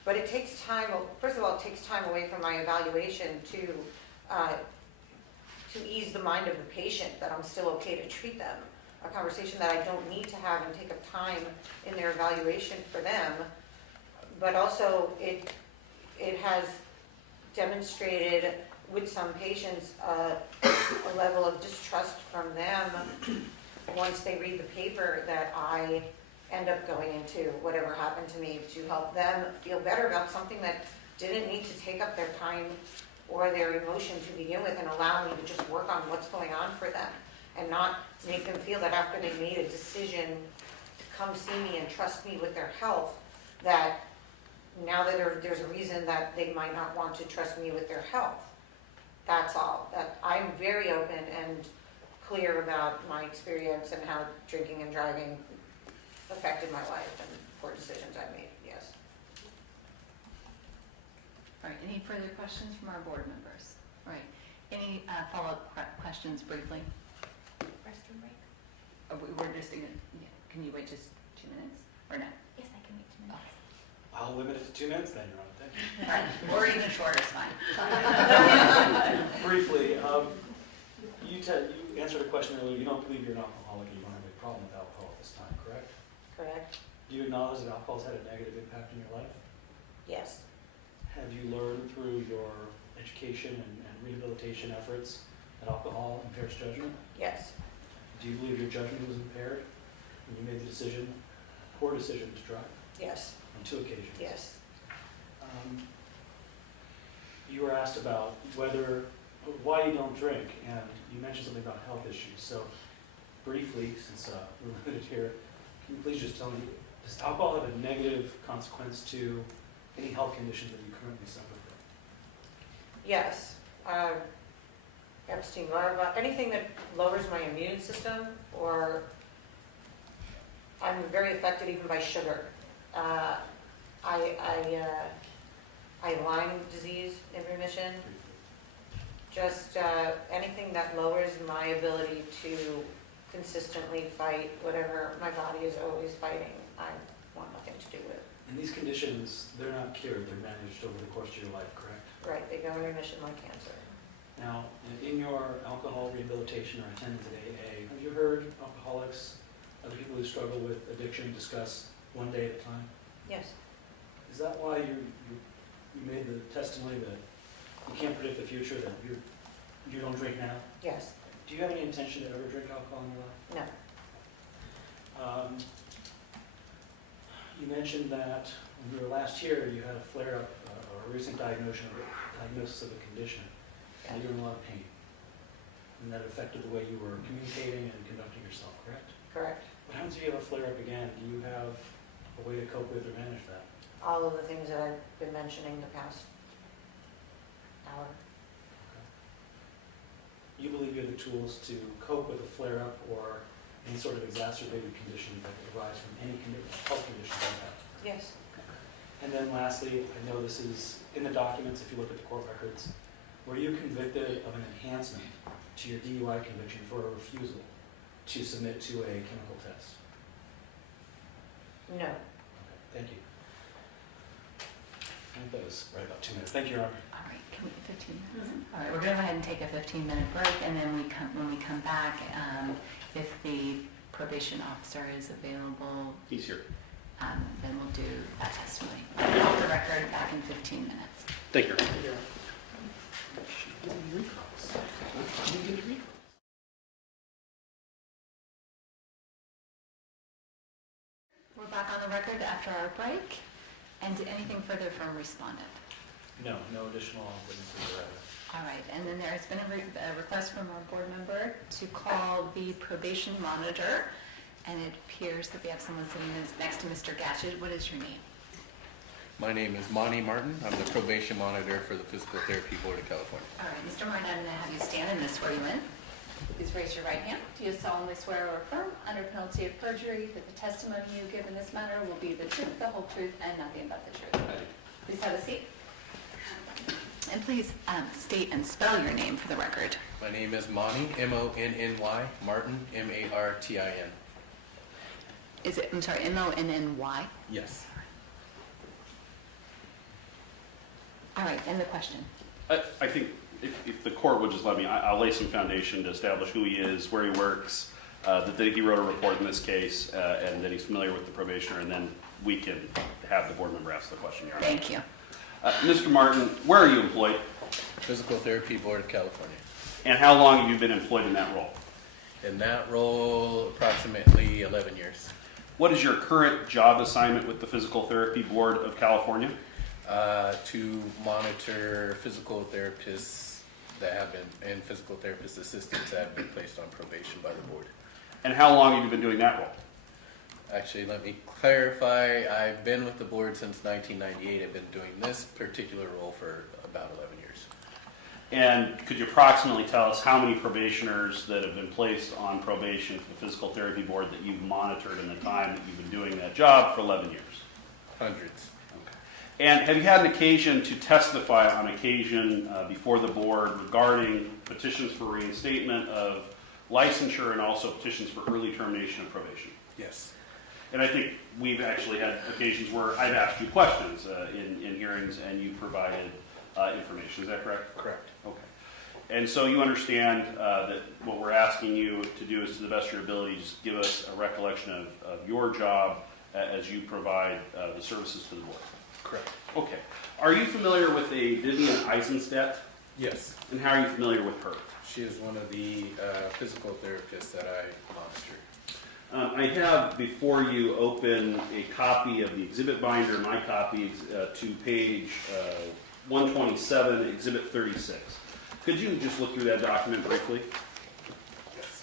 But it takes time, first of all, it takes time away from my evaluation to ease the mind of the patient that I'm still okay to treat them. A conversation that I don't need to have and take up time in their evaluation for them. But also it has demonstrated with some patients a level of distrust from them once they read the paper that I end up going into whatever happened to me to help them feel better about something that didn't need to take up their time or their emotion to begin with, and allow me to just work on what's going on for them and not make them feel that after they made a decision to come see me and trust me with their health, that now that there's a reason that they might not want to trust me with their health. That's all. That I'm very open and clear about my experience and how drinking and driving affected my life and poor decisions I made, yes. All right, any further questions from our board members? All right, any follow-up questions briefly? Restroom break? We're just going to, can you wait just 2 minutes or no? Yes, I can wait 2 minutes. I'll limit it to 2 minutes then, Your Honor. Thank you. All right, or even shorter, it's fine. Briefly, you answered a question earlier. You don't believe you're an alcoholic and you don't have a problem with alcohol at this time, correct? Correct? Do you acknowledge that alcohol has had a negative impact in your life? Yes. Have you learned through your education and rehabilitation efforts that alcohol impairs judgment? Yes. Do you believe your judgment was impaired when you made the decision, poor decision to drive Yes. on 2 occasions? Yes. You were asked about why you don't drink, and you mentioned something about health issues. So briefly, since we're limited here, can you please just tell me, does alcohol have a negative consequence to any health conditions that you currently suffer from? Yes. Epstein-Barr, anything that lowers my immune system, or I'm very affected even by sugar. I have Lyme disease in remission. Just anything that lowers my ability to consistently fight whatever my body is always fighting, I want nothing to do with. And these conditions, they're not cured, they're managed over the course of your life, correct? Right, they go in remission like cancer. Now, in your alcohol rehabilitation or attendance at AA, have you heard alcoholics, other people who struggle with addiction, discuss one day at a time? Yes. Is that why you made the testimony that you can't predict the future, that you don't drink now? Yes, Do you have any intention to ever drink alcohol in your life? no, You mentioned that when you were last here, you had a flare-up or a recent diagnosis of a condition, and you were in a lot of pain. And that affected the way you were communicating and conducting yourself, correct? correct. What happens if you have a flare-up again? Do you have a way to cope with or manage that? All of the things that I've been mentioning the past hour. You believe you have the tools to cope with a flare-up or any sort of exacerbated condition that could arise from any health condition you have? Yes, And then lastly, I know this is in the documents, if you look at the court records, were you convicted of an enhancement to your DUI conviction for a refusal to submit to a chemical test? no. Okay, thank you. I think that was right about 2 minutes. Thank you, Your Honor. All right, can we, 15 minutes? All right, we're going to go ahead and take a 15-minute break, and then when we come back, if the probation officer is available, He's here. then we'll do that testimony. Off the record, back in 15 minutes. Thank you. Thank you. We're back on the record after our break. And anything further from respondent? No additional witnesses or evidence. All right, and then there has been a request from our board member to call the probation monitor, and it appears that we have someone sitting next to Mr. Gatchett. What is your name? My name is Monty Martin. I'm the probation monitor for the Physical Therapy Board of California. All right, Mr. Martin, I'm going to have you stand and swear you in. Please raise your right hand. Do you solemnly swear or affirm, under penalty of perjury, that the testimony you give in this matter will be the truth, the whole truth, and nothing but the truth? I do. Please have a seat. And please state and spell your name for the record. My name is Monty, M-O-N-N-Y, Martin, M-A-R-T-I-N. Is it, I'm sorry, M-O-N-N-Y? Yes. All right, and the question? I think if the court would just let me, I'll lay some foundation to establish who he is, where he works, that he wrote a report in this case, and that he's familiar with the probationer, and then we can have the board member ask the question. Your Honor. Thank you. Mr. Martin, where are you employed? Physical Therapy Board of California. And how long have you been employed in that role? In that role, approximately 11 years. What is your current job assignment with the Physical Therapy Board of California? To monitor physical therapists that have been, and physical therapist assistants that have been placed on probation by the board. And how long have you been doing that role? Actually, let me clarify. I've been with the board since 1998. I've been doing this particular role for about 11 years. And could you approximately tell us how many probationers that have been placed on probation for the Physical Therapy Board that you've monitored in the time that you've been doing that job for 11 years? Hundreds. And have you had an occasion to testify on occasion before the board regarding petitions for reinstatement of licensure and also petitions for early termination of probation? Yes. And I think we've actually had occasions where I've asked you questions in hearings and you provided information. Is that correct? Correct. Okay. And so you understand that what we're asking you to do is, to the best of your ability, just give us a recollection of your job as you provide the services to the board. Correct. Okay. Are you familiar with a Vivian Eisenstadt? Yes. And how are you familiar with her? She is one of the physical therapists that I monitor. I have before you open a copy of the exhibit binder, my copy, to page 127, exhibit 36. Could you just look through that document briefly? Yes.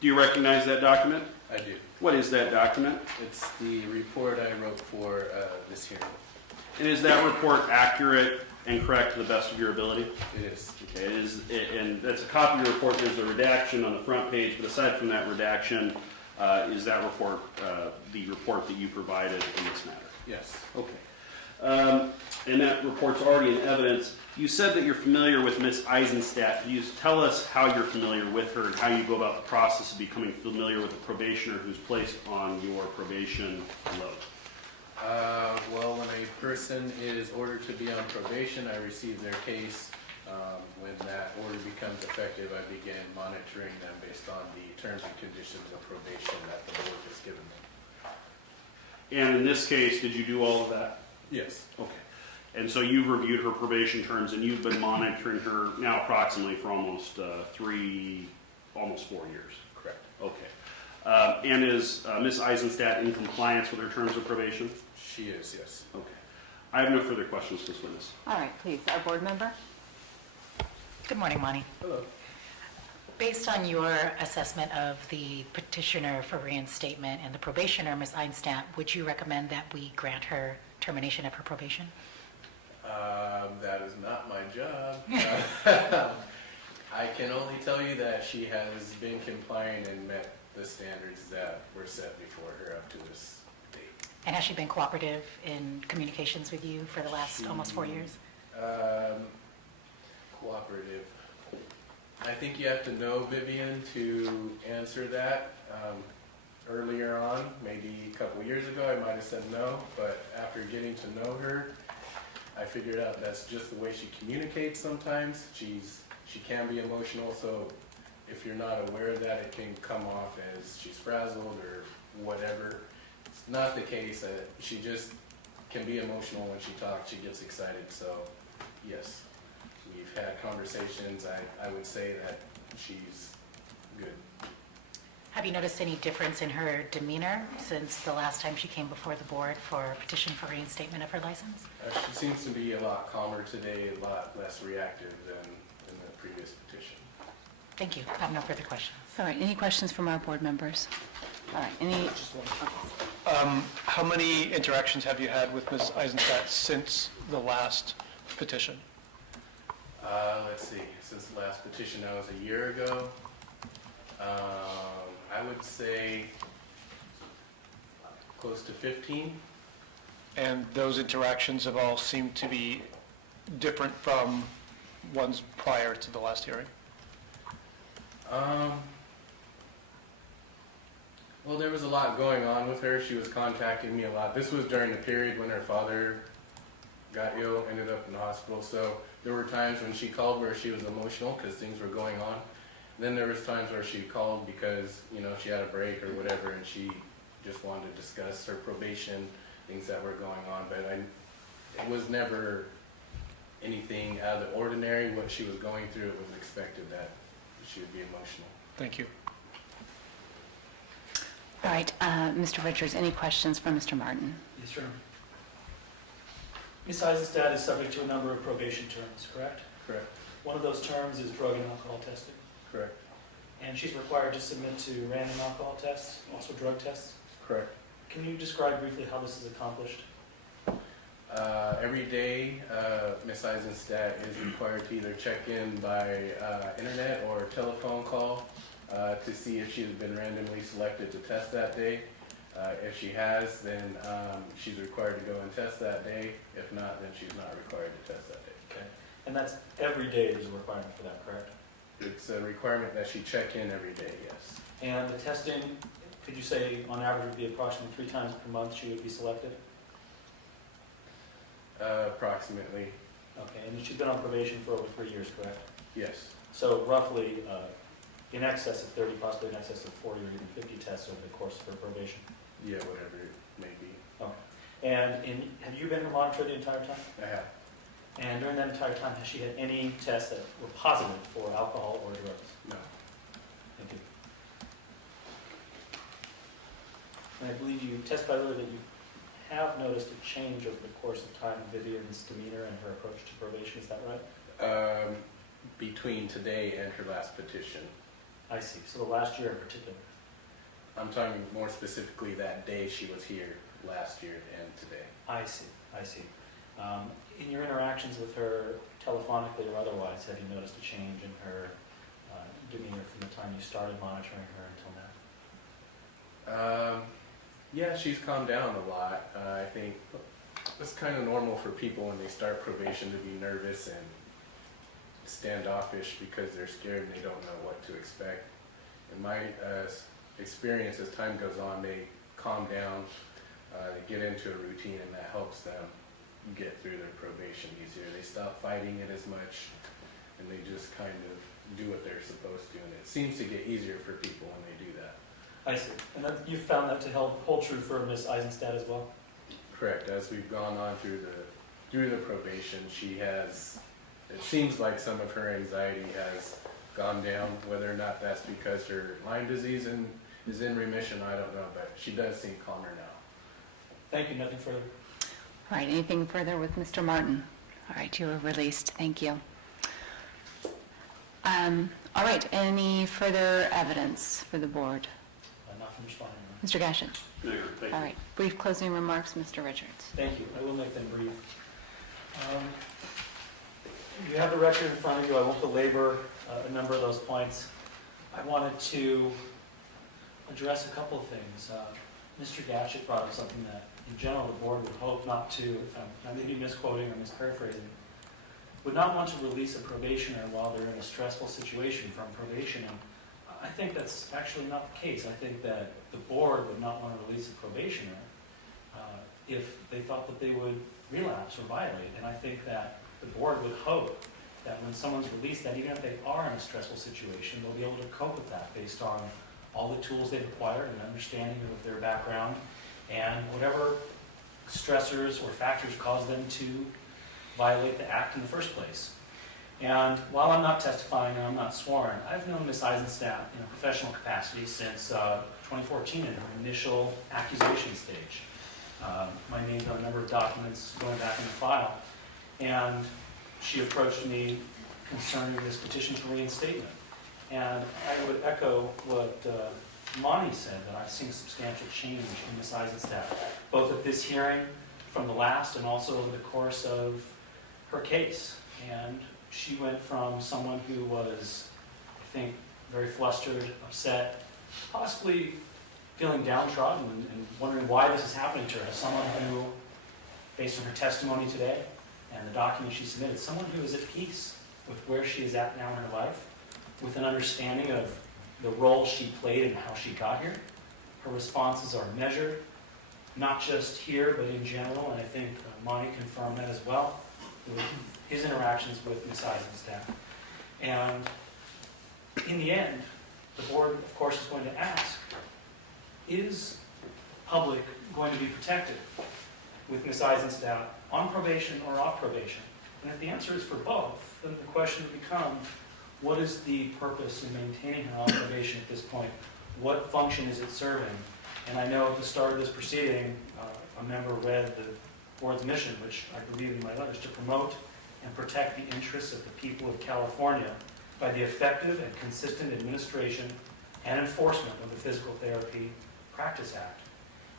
Do you recognize that document? I do. What is that document? It's the report I wrote for this hearing. And is that report accurate and correct to the best of your ability? It is. Okay, and that's a copy of your report. There's a redaction on the front page, but aside from that redaction, is that report the report that you provided in this matter? Yes. Okay. And that report's already in evidence. You said that you're familiar with Ms. Eisenstadt. Can you tell us how you're familiar with her and how you go about the process of becoming familiar with a probationer who's placed on your probation load? Well, when a person is ordered to be on probation, I receive their case. When that order becomes effective, I begin monitoring them based on the terms and conditions of probation that the board has given them. And in this case, did you do all of that? Yes. Okay. And so you've reviewed her probation terms, and you've been monitoring her now approximately for almost almost 4 years. Correct. Okay. And is Ms. Eisenstadt in compliance with her terms of probation? She is, yes. Okay. I have no further questions, Ms. Witness. All right, please, our board member? Good morning, Monty. Hello. Based on your assessment of the petitioner for reinstatement and the probationer, Ms. Eisenstadt, would you recommend that we grant her termination of her probation? That is not my job. I can only tell you that she has been compliant and met the standards that were set before her up to this date. And has she been cooperative in communications with you for the last almost 4 years? Cooperative. I think you have to know Vivian to answer that. Earlier on, maybe a couple years ago, I might have said no, but after getting to know her, I figured out that's just the way she communicates sometimes. She can be emotional, so if you're not aware of that, it can come off as she's frazzled or whatever. It's not the case. She just can be emotional when she talks. She gets excited, so yes. We've had conversations. I would say that she's good. Have you noticed any difference in her demeanor since the last time she came before the board for a petition for reinstatement of her license? She seems to be a lot calmer today, a lot less reactive than in the previous petition. Thank you. I have no further questions. All right, any questions from our board members? All right, any? How many interactions have you had with Ms. Eisenstadt since the last petition? Let's see, since the last petition, that was a year ago. I would say close to 15. And those interactions have all seemed to be different from ones prior to the last hearing? Well, there was a lot going on with her. She was contacting me a lot. This was during the period when her father got ill, ended up in the hospital. So there were times when she called where she was emotional because things were going on. Then there was times where she called because, she had a break or whatever, and she just wanted to discuss her probation, things that were going on. But it was never anything out of the ordinary. What she was going through, it was expected that she would be emotional. Thank you. All right, Mr. Richards, any questions from Mr. Martin? Yes, sir. Ms. Eisenstadt is subject to a number of probation terms, correct? Correct. One of those terms is drug and alcohol testing. Correct. And she's required to submit to random alcohol tests, also drug tests. Correct. Can you describe briefly how this is accomplished? Every day, Ms. Eisenstadt is required to either check in by internet or telephone call to see if she has been randomly selected to test that day. If she has, then she's required to go and test that day. If not, then she's not required to test that day. Okay. And that's every day there's a requirement for that, correct? It's a requirement that she check in every day, yes. And the testing, could you say on average would be approximately 3 times per month she would be selected? Approximately, Okay, and she's been on probation for over 3 years, correct? yes. So roughly in excess of 30, possibly in excess of 40 or even 50 tests over the course of her probation. Yeah, whatever it may be. And have you been her monitor the entire time? I have. And during that entire time, has she had any tests that were positive for alcohol or drugs? No. Thank you. And I believe you testified earlier that you have noticed a change over the course of time in Vivian's demeanor and her approach to probation, is that right? Between today and her last petition. I see. So the last year in particular. I'm talking more specifically that day she was here last year and today. I see. I see. In your interactions with her, telephonically or otherwise, have you noticed a change in her demeanor from the time you started monitoring her until now? Yeah, she's calmed down a lot. I think it's kind of normal for people when they start probation to be nervous and standoffish because they're scared and they don't know what to expect. In my experience, as time goes on, they calm down. get into a routine, and that helps them get through their probation easier. They stop fighting it as much, and they just kind of do what they're supposed to, and it seems to get easier for people when they do that. I see. And that, you found that to hold true for Ms. Eisenstadt as well? Correct. As we've gone on through the probation, she has, it seems like some of her anxiety has gone down. Whether or not that's because her Lyme disease is in remission, I don't know, but she does seem calmer now. Thank you. Nothing further. All right, anything further with Mr. Martin? All right, you were released. Thank you. All right, any further evidence for the board? Nothing responding. Mr. Gashin? Mayor, thank All you. right, brief closing remarks, Mr. Richards. Thank you. I will make them brief. You have the record in front of you. I won't belabor a number of those points. I wanted to address a couple of things. Mr. Gatchett brought up something that, in general, the board would hope not to, if I may be misquoting or misparaphrasing, would not want to release a probationer while they're in a stressful situation from probation. And I think that's actually not the case. I think that the board would not want to release a probationer if they thought that they would relapse or violate. And I think that the board would hope that when someone's released, that even if they are in a stressful situation, they'll be able to cope with that based on all the tools they've acquired and understanding of their background and whatever stressors or factors cause them to violate the act in the first place. And while I'm not testifying and I'm not sworn, I've known Ms. Eisenstadt in a professional capacity since 2014 in her initial accusation stage. My name's on a number of documents going back in the file. And she approached me concerning this petition for reinstatement. And I would echo what Monty said, that I've seen substantial change in Ms. Eisenstadt, both at this hearing from the last and also over the course of her case. And she went from someone who was, I think, very flustered, upset, possibly feeling downtrodden and wondering why this is happening to her, as someone who, based on her testimony today and the document she submitted, someone who is at peace with where she is at now in her life, with an understanding of the role she played and how she got here. Her responses are measured, not just here, but in general, and I think Monty confirmed that as well, with his interactions with Ms. Eisenstadt. And in the end, the board, of course, is going to ask, is public going to be protected with Ms. Eisenstadt on probation or off probation? And if the answer is for both, then the question becomes, what is the purpose in maintaining her on probation at this point? What function is it serving? And I know at the start of this proceeding, a member read the board's mission, which I believe in my letters, to promote and protect the interests of the people of California by the effective and consistent administration and enforcement of the Physical Therapy Practice Act.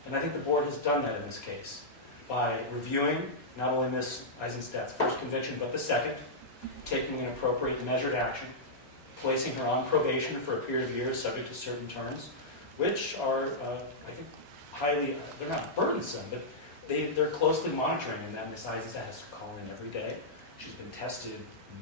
And I think the board has done that in this case by reviewing not only Ms. Eisenstadt's first conviction, but the second, taking an appropriate and measured action, placing her on probation for a period of years subject to certain terms, which are, I think, highly, they're not burdensome, but they're closely monitoring, and that Ms. Eisenstadt has to call in every day. She's been tested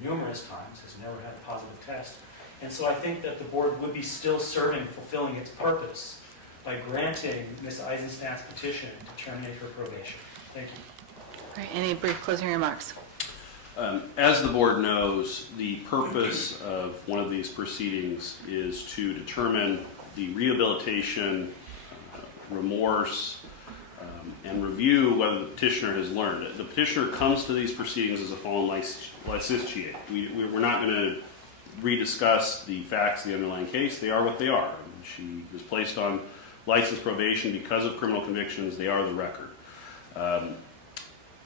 numerous times, has never had a positive test. And so I think that the board would be still fulfilling its purpose by granting Ms. Eisenstadt's petition to terminate her probation. Thank you. All right, any brief closing remarks? As the board knows, the purpose of one of these proceedings is to determine the rehabilitation, remorse, and review whether the petitioner has learned it. The petitioner comes to these proceedings as a fallen licentiate. We're not going to rediscuss the facts of the underlying case. They are what they are. She was placed on license probation because of criminal convictions. They are the record.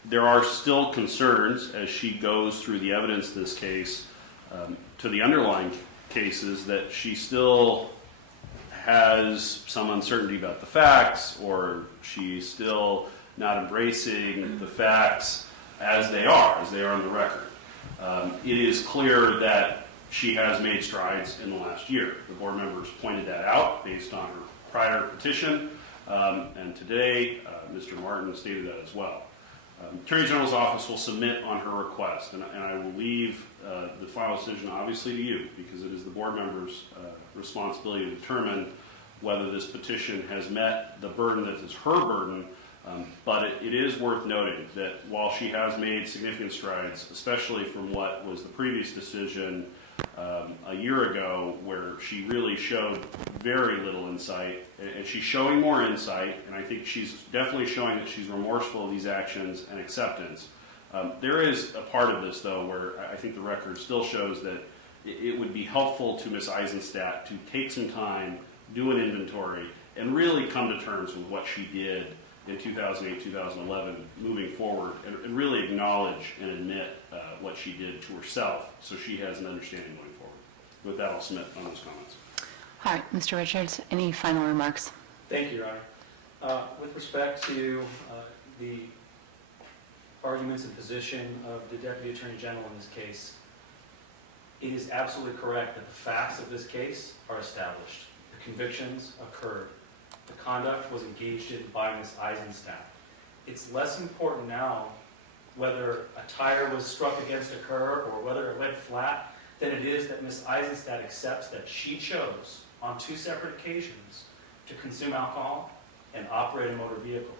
There are still concerns as she goes through the evidence of this case to the underlying cases that she still has some uncertainty about the facts, or she's still not embracing the facts as they are on the record. It is clear that she has made strides in the last year. The board members pointed that out based on her prior petition, and today Mr. Martin stated that as well. Attorney General's office will submit on her request, and I will leave the final decision obviously to you, because it is the board members' responsibility to determine whether this petition has met the burden that is her burden But it is worth noting that while she has made significant strides, especially from what was the previous decision a year ago, where she really showed very little insight, and she's showing more insight, and I think she's definitely showing that she's remorseful of these actions and acceptance. There is a part of this, though, where I think the record still shows that it would be helpful to Ms. Eisenstadt to take some time, do an inventory, and really come to terms with what she did in 2008, 2011, moving forward, and really acknowledge and admit what she did to herself, so she has an understanding going forward. With that, I'll submit on those comments. All right, Mr. Richards, any final remarks? Thank you, Your Honor. With respect to the arguments and position of the Deputy Attorney General in this case, it is absolutely correct that the facts of this case are established. The convictions occurred. The conduct was engaged in by Ms. Eisenstadt. It's less important now whether a tire was struck against a curb or whether it went flat than it is that Ms. Eisenstadt accepts that she chose on 2 separate occasions to consume alcohol and operate a motor vehicle.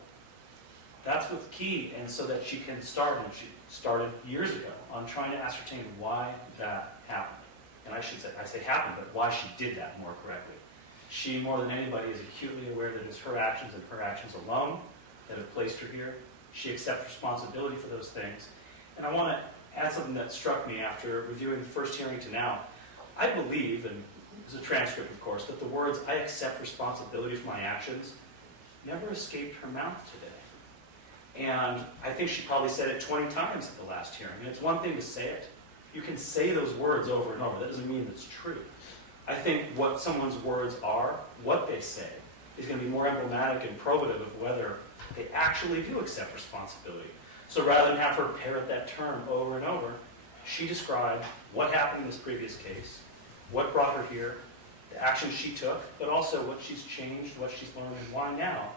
That's what's key, and so that she can start, and she started years ago, on trying to ascertain why that happened. And I say happened, but why she did that more correctly. She, more than anybody, is acutely aware that it's her actions and her actions alone that have placed her here. She accepts responsibility for those things. And I want to add something that struck me after reviewing the first hearing to now. I believe, and there's a transcript, of course, that the words, "I accept responsibility for my actions," never escaped her mouth today. And I think she probably said it 20 times at the last hearing. And it's one thing to say it. You can say those words over and over. That doesn't mean it's true. I think what someone's words are, what they say, is going to be more emblematic and probative of whether they actually do accept responsibility. So rather than have her parrot that term over and over, she described what happened in this previous case, what brought her here, the actions she took, but also what she's changed, what she's learned, and why now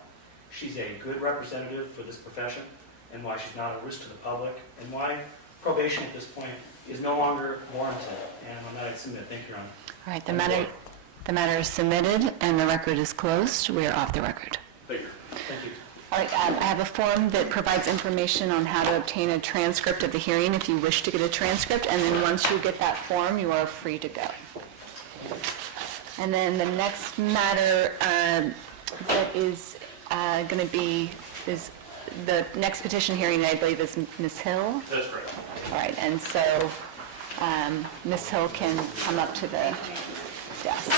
she's a good representative for this profession, and why she's not a risk to the public, and why probation at this point is no longer warranted. And on that, I submit. Thank you, Your Honor. All right, the matter is submitted and the record is closed. We are off the record. Thank you. Thank you. All right, I have a form that provides information on how to obtain a transcript of the hearing if you wish to get a transcript, and then once you get that form, you are free to go. And then the next matter that is going to be, is the next petition hearing, I believe, is Ms. Hill. That's correct. All right, and so Ms. Hill can come up to the desk.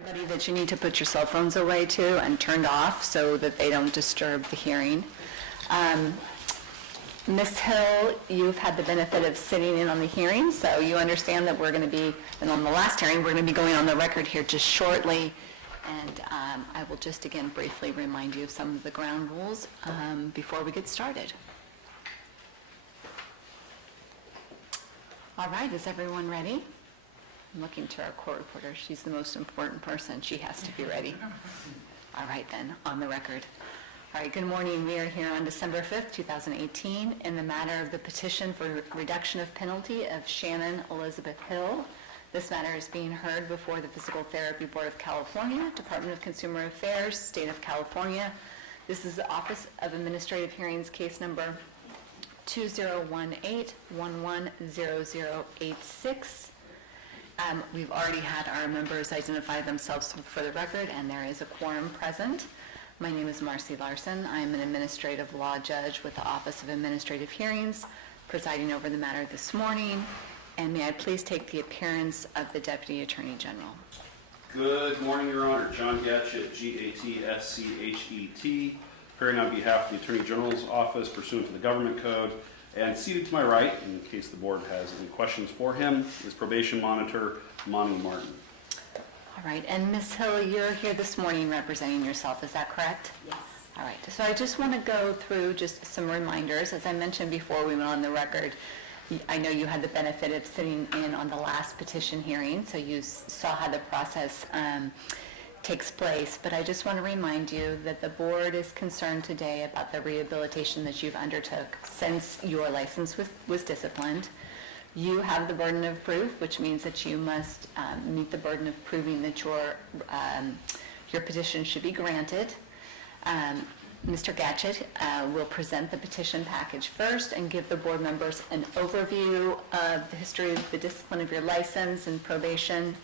Everybody that you need to put your cell phones away too and turned off so that they don't disturb the hearing. Ms. Hill, you've had the benefit of sitting in on the hearing, so you understand that we're going to be, and on the last hearing, we're going to be going on the record here just shortly. And I will just again briefly remind you of some of the ground rules before we get started. All right, is everyone ready? I'm looking to our court reporter. She's the most important person. She has to be ready. All right then, on the record. All right, good morning. We are here on December 5th, 2018, in the matter of the petition for reduction of penalty of Shannon Elizabeth Hill. This matter is being heard before the Physical Therapy Board of California, Department of Consumer Affairs, State of California. This is the Office of Administrative Hearings, case number 2018-110086. We've already had our members identify themselves for the record, and there is a quorum present. My name is Marcy Larson. I'm an administrative law judge with the Office of Administrative Hearings, presiding over the matter this morning. And may I please take the appearance of the Deputy Attorney General. Good morning, Your Honor. John Gatschet, G-A-T-S-C-H-E-T, appearing on behalf of the Attorney General's Office pursuant to the Government Code. And seated to my right, in case the board has any questions for him, is Probation Monitor Monty Martin. All right, and Ms. Hill, you're here this morning representing yourself, is that correct? Yes. All right, so I just want to go through just some reminders. As I mentioned before we went on the record, I know you had the benefit of sitting in on the last petition hearing, so you saw how the process takes place, but I just want to remind you that the board is concerned today about the rehabilitation that you've undertook since your license was disciplined. You have the burden of proof, which means that you must meet the burden of proving that your petition should be granted. Mr. Gatchett will present the petition package first and give the board members an overview of the history of the discipline of your license and probation.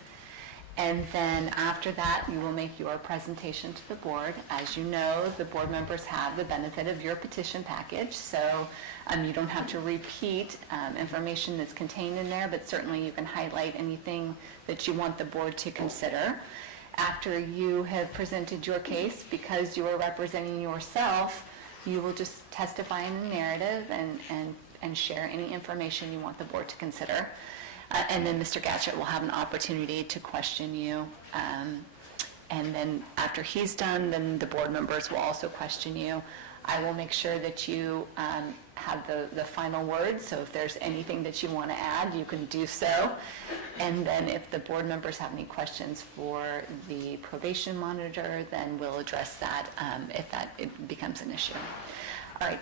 And then after that, you will make your presentation to the board. As you know, the board members have the benefit of your petition package, so you don't have to repeat information that's contained in there, but certainly you can highlight anything that you want the board to consider. After you have presented your case, because you are representing yourself, you will just testify in the narrative and share any information you want the board to consider. And then Mr. Gatchett will have an opportunity to question you. And then after he's done, then the board members will also question you. I will make sure that you have the final word, so if there's anything that you want to add, you can do so. And then if the board members have any questions for the probation monitor, then we'll address that if it becomes an issue. All right,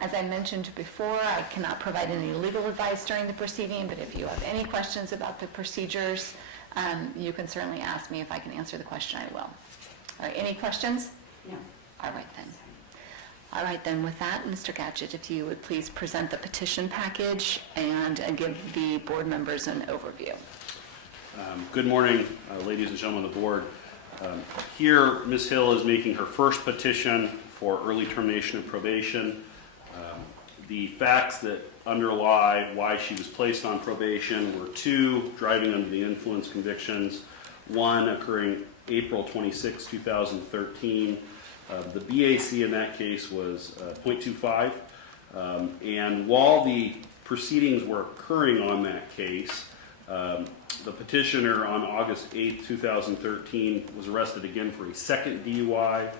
as I mentioned before, I cannot provide any legal advice during the proceeding, but if you have any questions about the procedures, you can certainly ask me. If I can answer the question, I will. All right, any questions? No. All right then. All right then, with that, Mr. Gatchett, if you would please present the petition package and give the board members an overview. Good morning, ladies and gentlemen of the board. Here, Ms. Hill is making her first petition for early termination of probation. The facts that underlie why she was placed on probation were 2 driving under the influence convictions, 1 occurring April 26, 2013. The BAC in that case was 0.25. And while the proceedings were occurring on that case, the petitioner on August 8, 2013 was arrested again for a second DUI.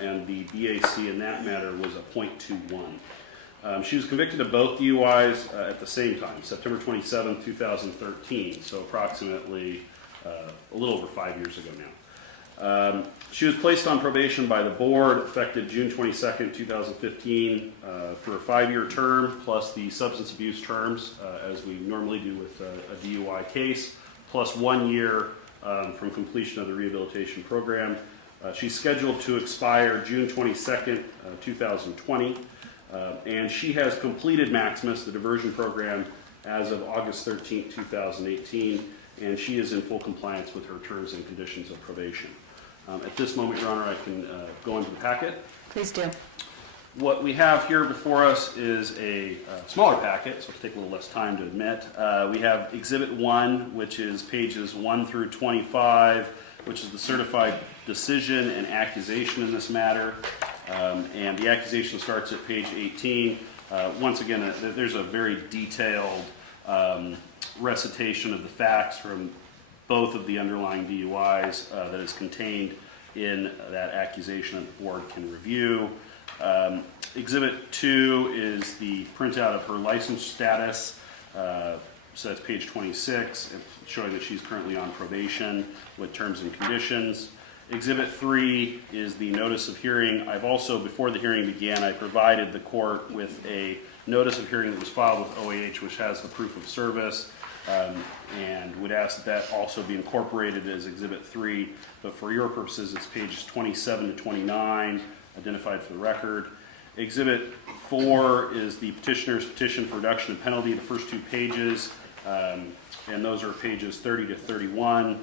And the BAC in that matter was a 0.21. She was convicted of both DUIs at the same time, September 27, 2013, so approximately a little over 5 years ago now. She was placed on probation by the board effective June 22, 2015 for a 5-year term plus the substance abuse terms as we normally do with a DUI case, plus 1 year from completion of the rehabilitation program. She's scheduled to expire June 22nd, 2020, and she has completed Maximus, the diversion program, as of August 13th, 2018, and she is in full compliance with her terms and conditions of probation. At this moment, Your Honor, I can go into the packet. Please do. What we have here before us is a smaller packet, so it'll take a little less time to admit. We have Exhibit 1, which is pages 1 through 25, which is the certified decision and accusation in this matter. And the accusation starts at page 18. Once again, there's a very detailed recitation of the facts from both of the underlying DUIs that is contained in that accusation that the board can review. Exhibit 2 is the printout of her license status. So that's page 26, showing that she's currently on probation with terms and conditions. Exhibit 3 is the notice of hearing. I've also, before the hearing began, I provided the court with a notice of hearing that was filed with OAH, which has the proof of service, and would ask that also be incorporated as Exhibit 3. But for your purposes, it's pages 27 to 29, identified for the record. Exhibit 4 is the petitioner's petition for reduction of penalty, the first 2 pages, and those are pages 30 to 31.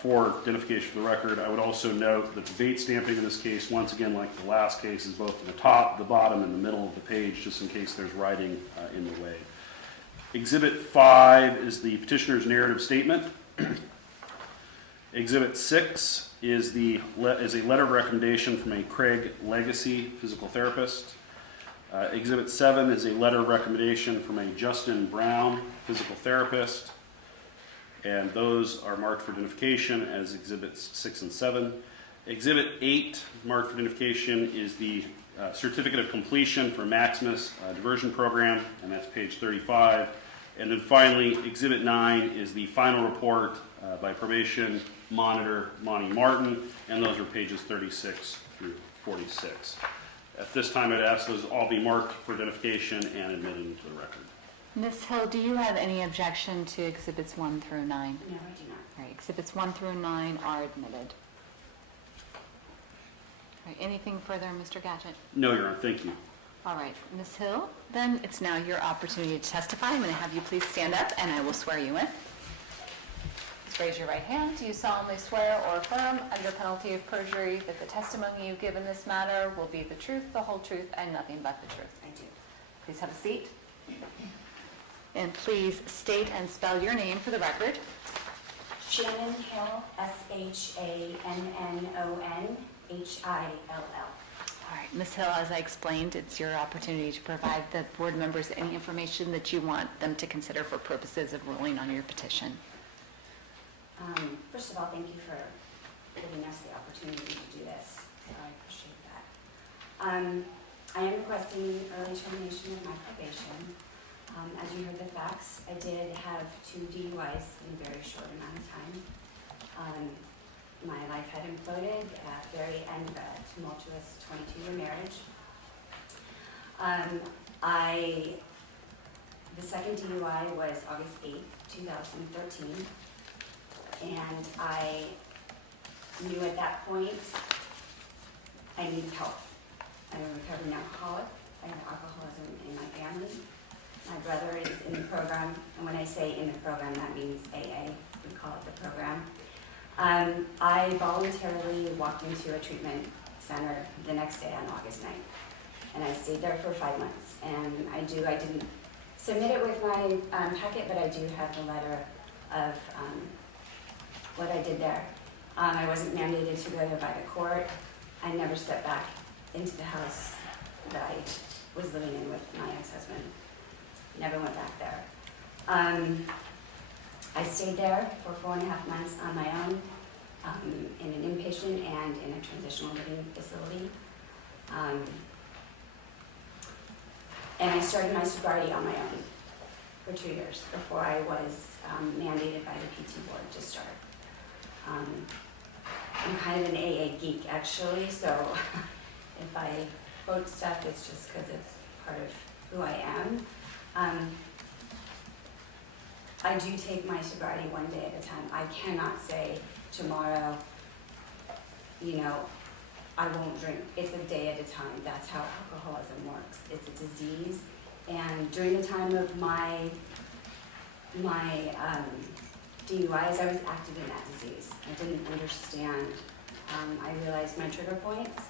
For identification for the record, I would also note that the date stamping in this case, once again, like the last case, is both in the top, the bottom, and the middle of the page, just in case there's writing in the way. Exhibit 5 is the petitioner's narrative statement. Exhibit 6 is a letter of recommendation from a Craig Legacy physical therapist. Exhibit 7 is a letter of recommendation from a Justin Brown physical therapist. And those are marked for identification as Exhibits 6 and 7. Exhibit 8, marked for identification, is the certificate of completion for Maximus diversion program, and that's page 35. And then finally, Exhibit 9 is the final report by probation monitor Monty Martin, and those are pages 36 through 46. At this time, I'd ask those all be marked for identification and admitted into the record. Ms. Hill, do you have any objection to Exhibits 1 through 9? No, I do not. All right, Exhibits 1 through 9 are admitted. All right, anything further, Mr. Gadget? No, Your Honor, thank you. All right, Ms. Hill, then it's now your opportunity to testify. I'm going to have you please stand up, and I will swear you in. Please raise your right hand. Do you solemnly swear or affirm, under penalty of perjury, that the testimony you give in this matter will be the truth, the whole truth, and nothing but the truth? I do. Please have a seat. And please state and spell your name for the record. Shannon Hill, SHANNONHILL. All right, Ms. Hill, as I explained, it's your opportunity to provide the board members any information that you want them to consider for purposes of ruling on your petition. First of all, thank you for giving us the opportunity to do this. So I appreciate that. I am requesting early termination of my probation. As you heard the facts, I did have 2 DUIs in a very short amount of time. My life had imploded at the very end of a tumultuous 22-year marriage. The second DUI was August 8, 2013, and I knew at that point I needed help. I'm a recovering alcoholic. I have alcoholism in my family. My brother is in the program, and when I say in the program, that means AA. We call it the program. I voluntarily walked into a treatment center the next day on August 9th, and I stayed there for 5 months. And I didn't submit it with my packet, but I do have the letter of what I did there. I wasn't mandated to go there by the court. I never stepped back into the house that I was living in with my ex-husband. Never went back there. I stayed there for 4.5 months on my own, in an inpatient and in a transitional living facility. And I started my sobriety on my own for 2 years before I was mandated by the PT board to start. I'm kind of an AA geek, actually, so if I quote stuff, it's just because it's part of who I am. I do take my sobriety one day at a time. I cannot say tomorrow, I won't drink. It's a day at a time. That's how alcoholism works. It's a disease. And during the time of my DUIs, I was active in that disease. I didn't understand. I realized my trigger points.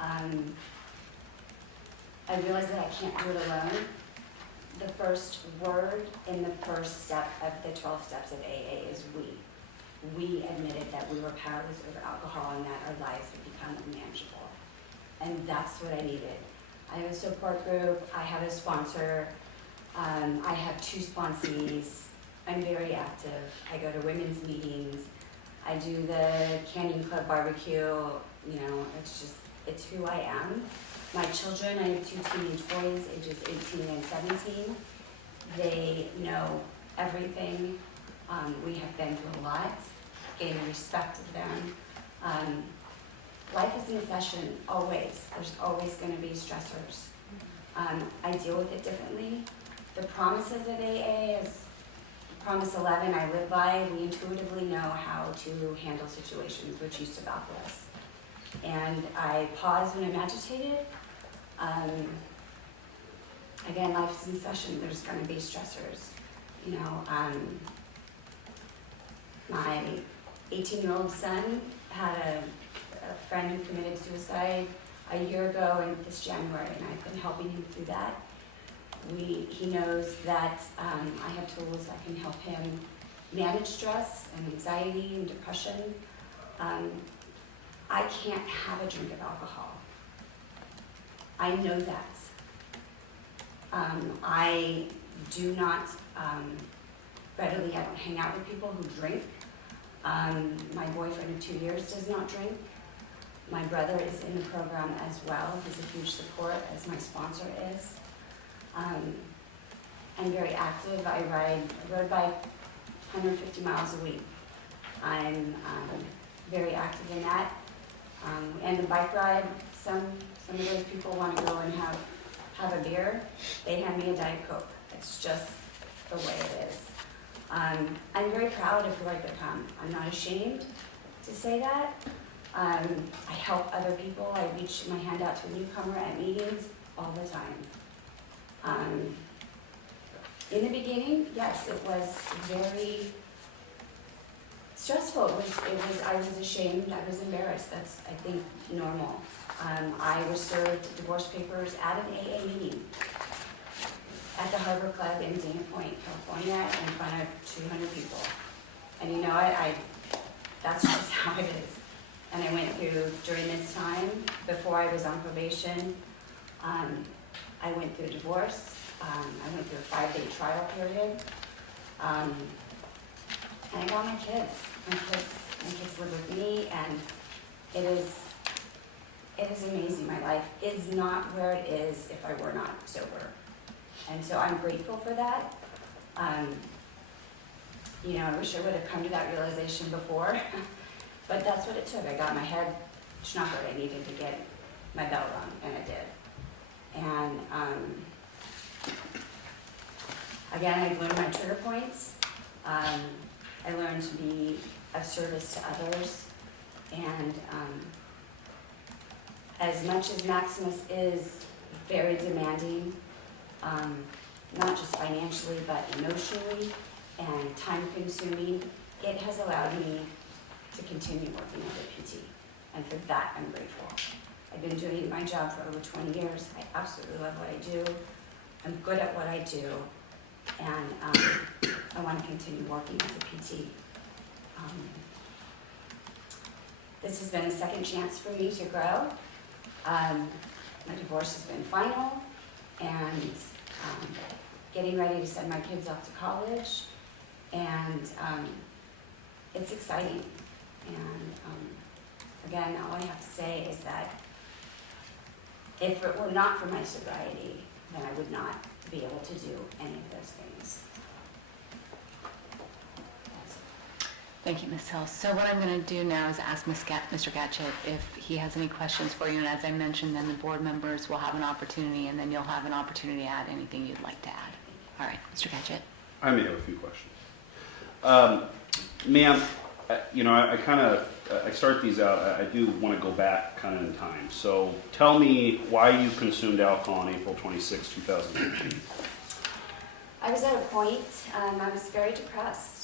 I realized that I can't do it alone. The first word in the first step of the 12 steps of AA is we. We admitted that we were powerless over alcohol and that our lives had become unmanageable. And that's what I needed. I have a support group. I have a sponsor. I have 2 sponsees. I'm very active. I go to women's meetings. I do the Canyon Club barbecue. It's who I am. My children, I have 2 teenage boys, ages 18 and 17. They know everything. We have been through a lot, gained respect of them. Life is in session, always. There's always going to be stressors. I deal with it differently. The promises of AA is Promise 11 I live by. We intuitively know how to handle situations, which used to baffle us. And I pause when I'm agitated. Again, life's in session. There's going to be stressors. My 18-year-old son had a friend who committed suicide a year ago in this January, and I've been helping him through that. He knows that I have tools that can help him manage stress and anxiety and depression. I can't have a drink of alcohol. I know that. I do not readily, I don't hang out with people who drink. My boyfriend of 2 years does not drink. My brother is in the program as well. He's a huge support, as my sponsor is. I'm very active. I ride a road bike 150 miles a week. I'm very active in that. And the bike ride, some of those people want to go and have a beer. They hand me a Diet Coke. It's just the way it is. I'm very proud of who I've become. I'm not ashamed to say that. I help other people. I reach my hand out to a newcomer at meetings all the time. In the beginning, yes, it was very stressful. I was ashamed, I was embarrassed. That's, I think, normal. I was served divorce papers at an AA meeting at the Harbor Club in Dana Point, California, in front of 200 people. And you know, that's just how it is. And I went through, during this time, before I was on probation, I went through divorce. I went through a 5-day trial period. And I got my kids. My kids live with me, and it is amazing. My life is not where it is if I were not sober. And so I'm grateful for that. You know, I wish I would have come to that realization before, but that's what it took. I got my head schnockered. I needed to get my bell rung, and I did. And again, I learned my trigger points. I learned to be of service to others. And as much as Maximus is very demanding, not just financially, but emotionally and time-consuming, it has allowed me to continue working as a PT. And for that, I'm grateful. I've been doing my job for over 20 years. I absolutely love what I do. I'm good at what I do. And I want to continue working as a PT. This has been a second chance for me to grow. My divorce has been final, and getting ready to send my kids off to college, and it's exciting. And again, all I have to say is that if it were not for my sobriety, then I would not be able to do any of those things. Thank you, Ms. Hill. So what I'm going to do now is ask Mr. Gatchett if he has any questions for you. And as I mentioned, then the board members will have an opportunity, and then you'll have an opportunity to add anything you'd like to add. All right, Mr. Gatchett. I may have a few questions. Ma'am, I start these out, I do want to go back kind of in time. So tell me why you consumed alcohol on April 26, 2015. I was at a point, I was very depressed.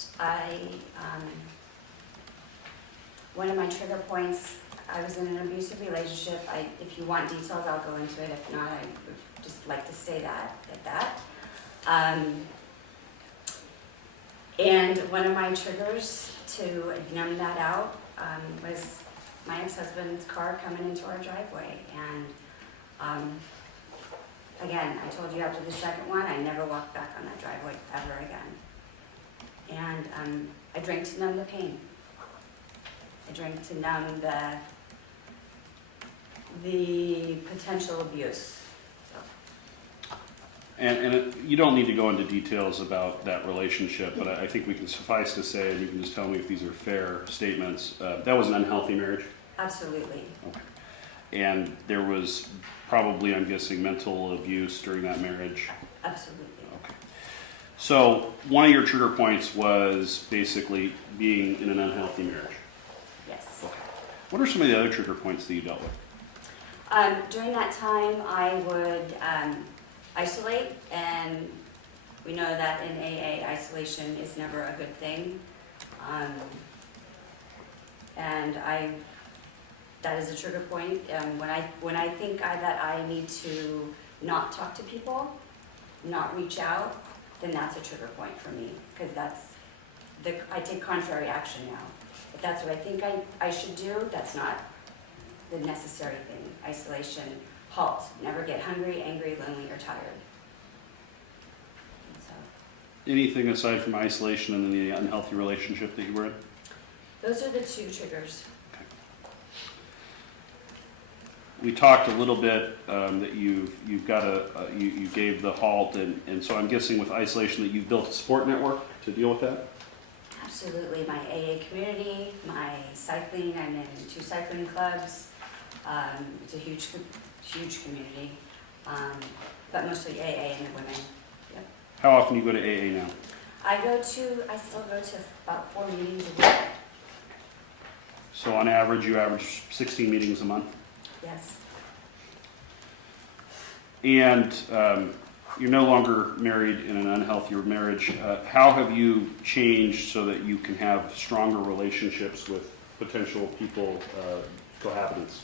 One of my trigger points, I was in an abusive relationship. If you want details, I'll go into it. If not, I would just like to say that, at that. And one of my triggers to numb that out was my ex-husband's car coming into our driveway. And again, I told you after the second one, I never walked back on that driveway ever again. And I drank to numb the pain. I drank to numb the potential abuse. And you don't need to go into details about that relationship, but I think we can suffice to say, and you can just tell me if these are fair statements, that was an unhealthy marriage? Absolutely. Okay. And there was probably, I'm guessing, mental abuse during that marriage? Absolutely. Okay. So one of your trigger points was basically being in an unhealthy marriage? Yes. Okay. What are some of the other trigger points that you dealt with? During that time, I would isolate, and we know that in AA, isolation is never a good thing. And that is a trigger point. When I think that I need to not talk to people, not reach out, then that's a trigger point for me, because I take contrary action now. If that's what I think I should do, that's not the necessary thing. Isolation, halt, never get hungry, angry, lonely, or tired. So, Anything aside from isolation and then the unhealthy relationship that you were in? those are the two triggers. we talked a little bit that you've got you gave the halt, and so I'm guessing with isolation that you've built a support network to deal with that? Absolutely, my AA community, my cycling, I'm in 2 cycling clubs. It's a huge community, but mostly AA and the women. Yep. How often do you go to AA now? I still go to about 4 meetings a week. So on average, you average 16 meetings a month? Yes. And you're no longer married in an unhealthy marriage. How have you changed so that you can have stronger relationships with potential people, cohabitants?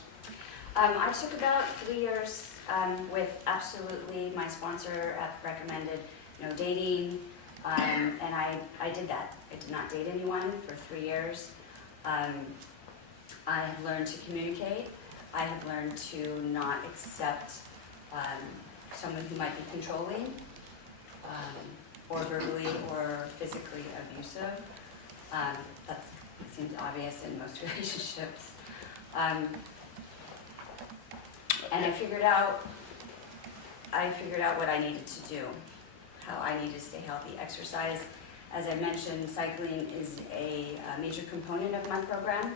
I took about 3 years with absolutely my sponsor recommended no dating, and I did that. I did not date anyone for 3 years. I have learned to communicate. I have learned to not accept someone who might be controlling or verbally or physically abusive. That seems obvious in most relationships. And I figured out what I needed to do, how I needed to stay healthy. Exercise, as I mentioned, cycling is a major component of my program.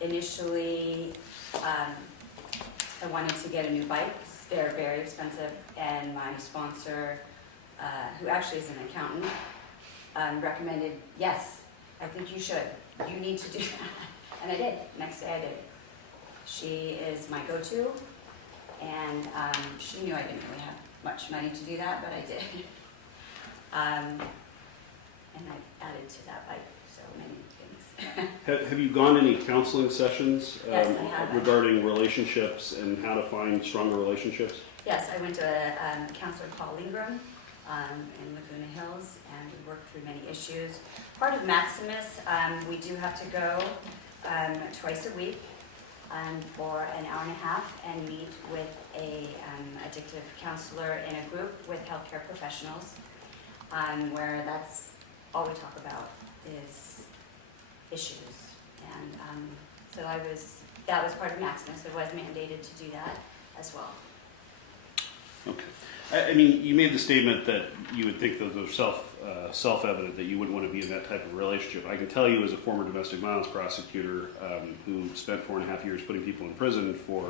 Initially, I wanted to get a new bike. They're very expensive, and my sponsor, who actually is an accountant, recommended, yes, I think you should. You need to do that. And I did. Next day I did. She is my go-to, and she knew I didn't really have much money to do that, but I did. And I added to that bike so many things. Have you gone to any counseling sessions Yes, I have. regarding relationships and how to find stronger relationships? Yes, I went to a counselor called Ingram in Laguna Hills, and we worked through many issues. Part of Maximus, we do have to go twice a week for an hour and a half and meet with a addictive counselor in a group with healthcare professionals, where that's all we talk about is issues. And so that was part of Maximus. It was mandated to do that as well. Okay. I mean, you made the statement that you would think those are self-evident, that you wouldn't want to be in that type of relationship. I can tell you as a former domestic violence prosecutor who spent 4.5 years putting people in prison for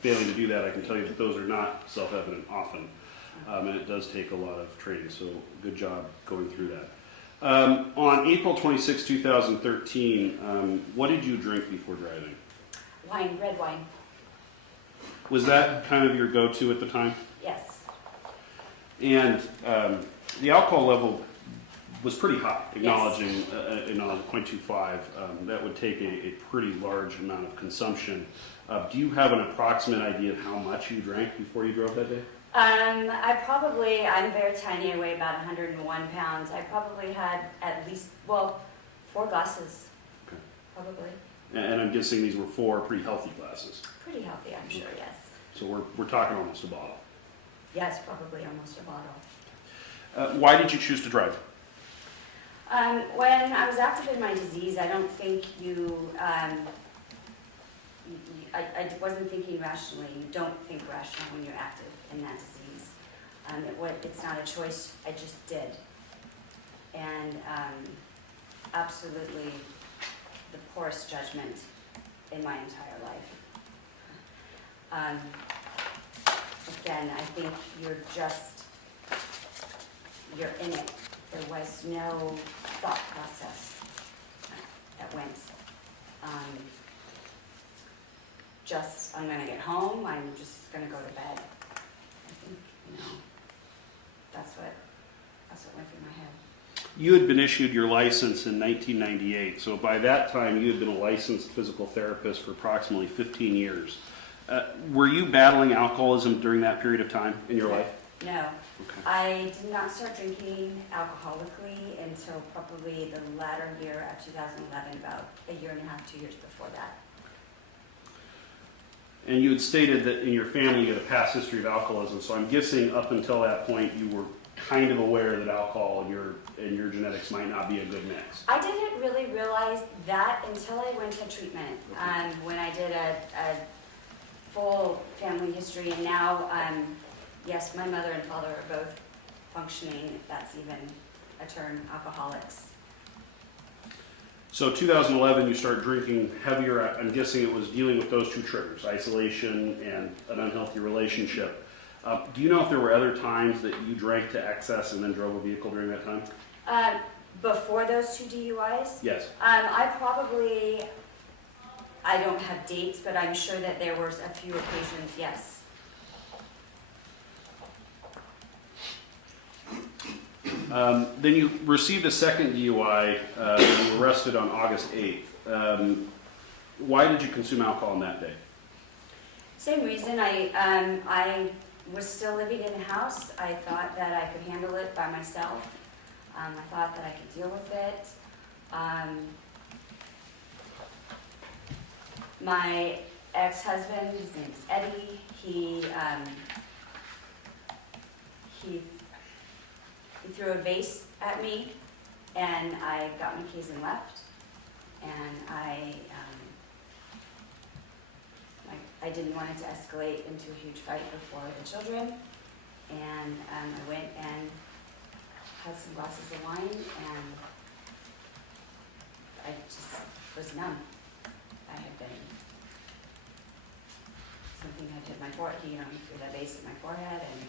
failing to do that, I can tell you that those are not self-evident often. And it does take a lot of training, so good job going through that. On April 26, 2013, what did you drink before driving? Wine, red wine, Was that kind of your go-to at the time? yes. And the alcohol level was pretty high, acknowledging 0.25. That would take a pretty large amount of consumption. Do you have an approximate idea of how much you drank before you drove that day? I'm very tiny, I weigh about 101 pounds. I probably had at least, 4 glasses, Okay. probably. And I'm guessing these were 4 pretty healthy glasses. Pretty healthy, I'm sure, yes. So we're talking almost a bottle. Yes, probably almost a bottle. Why did you choose to drive? When I was active in my disease, I don't think I wasn't thinking rationally. You don't think rationally when you're active in that disease. It's not a choice, I just did. And absolutely the poorest judgment in my entire life. Again, I think you're in it. There was no thought process that went. I'm gonna get home, I'm just gonna go to bed. I think, that's what went through my head. You had been issued your license in 1998, so by that time you had been a licensed physical therapist for approximately 15 years. Were you battling alcoholism during that period of time in your life? No. Okay. I did not start drinking alcoholically until probably the latter year of 2011, about a year and a half, 2 years before that. And you had stated that in your family you had a past history of alcoholism, so I'm guessing up until that point you were kind of aware that alcohol and your genetics might not be a good mix. I didn't really realize that until I went to treatment, when I did a full family history, and now, yes, my mother and father are both functioning, if that's even a term, alcoholics. So 2011, you start drinking heavier. I'm guessing it was dealing with those two triggers, isolation and an unhealthy relationship. Do you know if there were other times that you drank to excess and then drove a vehicle during that time? Before those two DUIs? Yes. I don't have dates, but I'm sure that there was a few occasions, yes. Then you received a second DUI. You were arrested on August 8th. Why did you consume alcohol on that day? Same reason. I was still living in the house. I thought that I could handle it by myself. I thought that I could deal with it. My ex-husband, his name is Eddie, he threw a vase at me, and I got my keys and left. And I didn't want it to escalate into a huge fight before the children. And I went and had some glasses of wine, and I just was numb. I had been, something had hit my forehead, threw that vase in my forehead, and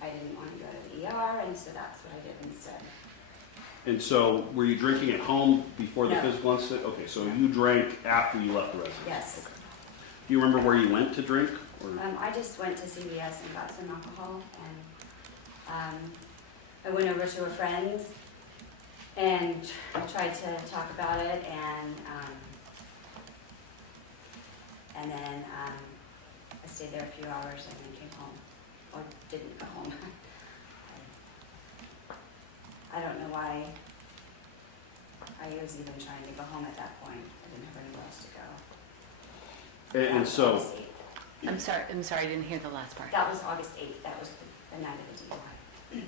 I didn't want to go to the ER, and so that's what I did instead. And so, were you drinking at home before the No. physical incident? Okay, so you drank after you left the residence? Yes. Do you remember where you went to drink? Or? I just went to CVS and got some alcohol, and I went over to a friend's, and I tried to talk about it, and then I stayed there a few hours and then came home, or didn't go home. I don't know why I was even trying to go home at that point. I didn't have anywhere else to go. And That was so, August 8th. I'm sorry, I didn't hear the last part. That was August 8th. That was the night of the DUI.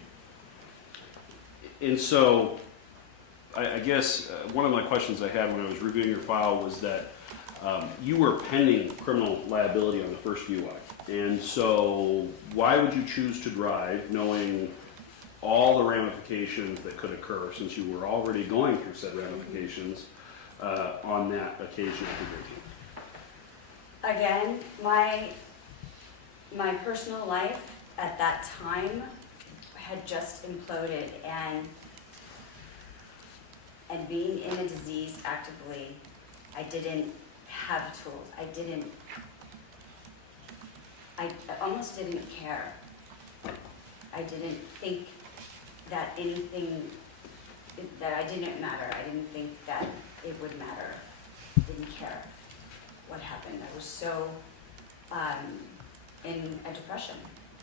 and so, I guess one of my questions I had when I was reviewing your file was that you were pending criminal liability on the first DUI. And so, why would you choose to drive knowing all the ramifications that could occur, since you were already going through said ramifications on that occasion after drinking? Again, my personal life at that time had just imploded, and being in a disease actively, I didn't have tools. I almost didn't care. I didn't think that anything, that I didn't matter. I didn't think that it would matter. Didn't care what happened. I was so in a depression.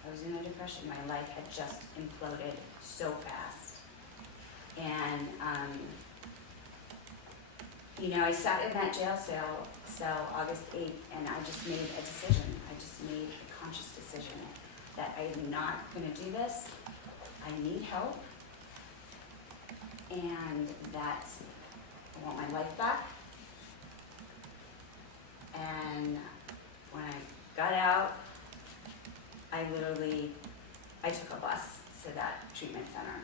I was in a depression. My life had just imploded so fast. And, I sat in that jail cell August 8th, and I just made a decision. I just made a conscious decision that I am not going to do this. I need help, and that I want my life back. And when I got out, I took a bus to that treatment center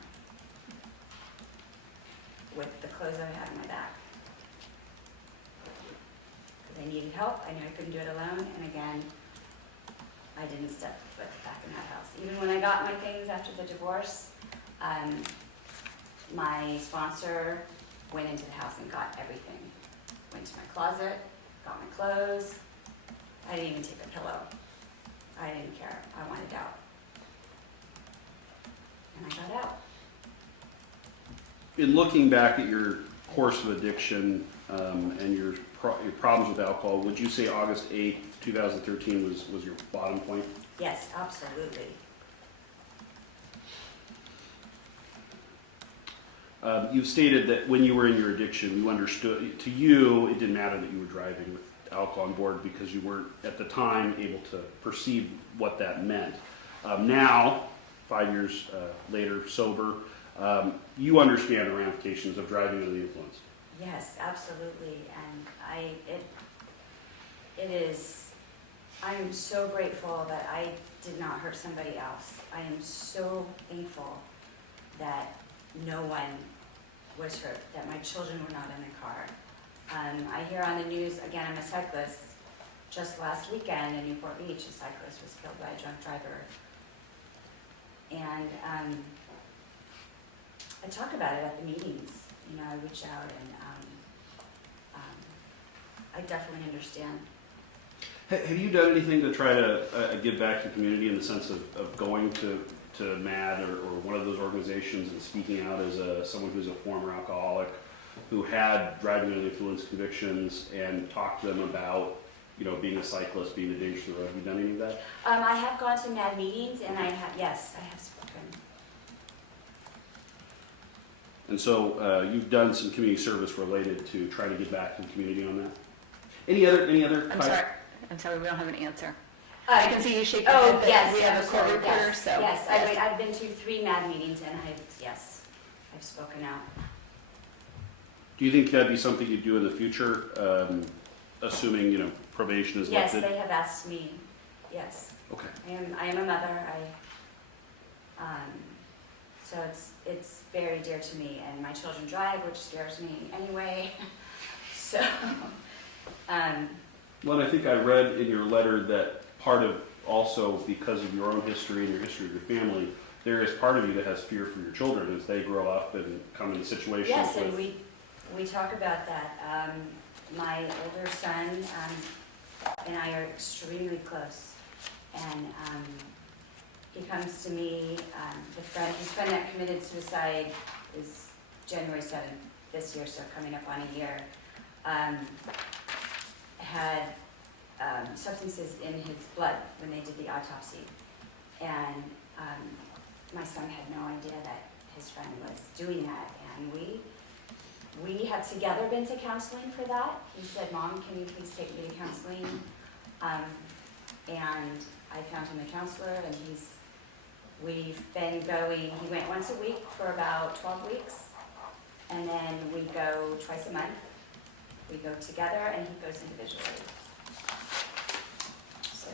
with the clothes I had on my back. Because I needed help, I knew I couldn't do it alone, and again, I didn't step foot back in that house. Even when I got my things after the divorce, my sponsor went into the house and got everything. Went to my closet, got my clothes. I didn't even take a pillow. I didn't care. I wanted out. And I got out. In looking back at your course of addiction and your problems with alcohol, would you say August 8th, 2013 was your bottom point? Yes, absolutely. You've stated that when you were in your addiction, you understood, to you, it didn't matter that you were driving with alcohol on board because you weren't, at the time, able to perceive what that meant. Now, 5 years later, sober, you understand the ramifications of driving under the influence. Yes, absolutely, and I'm so grateful that I did not hurt somebody else. I am so thankful that no one was hurt, that my children were not in the car. I hear on the news, again, I'm a cyclist, just last weekend in Newport Beach, a cyclist was killed by a drunk driver. And I talk about it at the meetings, you know, I reach out and I definitely understand. Have you done anything to try to give back to the community in the sense of going to MAD or one of those organizations and speaking out as someone who's a former alcoholic who had driving under the influence convictions and talk to them about, you know, being a cyclist, being a danger to the road? Have you done any of that? I have gone to MAD meetings and I have spoken. And so you've done some community service related to trying to give back to the community on that. Any other? I'm sorry, we don't have an answer. I can see you shaking your your head, head, yes, we have a court sorry, reporter, yes, so- Yes, yes. I've been to 3 MAD meetings and I've spoken out. Do you think that'd be something you'd do in the future, assuming, you know, probation is Yes, lifted? they have asked me, yes. Okay. I am a mother, so it's very dear to me, and my children drive, which scares me anyway, so, Well, I think I read in your letter that part of also because of your own history and your history of your family, there is part of you that has fear for your children as they grow up and come into situations yes, with... and we talk about that. My older son and I are extremely close, and he comes to me, his friend that committed suicide is January 7th this year, so coming up on a year, had substances in his blood when they did the autopsy. And my son had no idea that his friend was doing that. And we have together been to counseling for that. He said, "Mom, can you please take me to counseling?" And I found him a counselor, and we've been going, he went once a week for about 12 weeks, and then we go twice a month. We go together, and he goes individually. So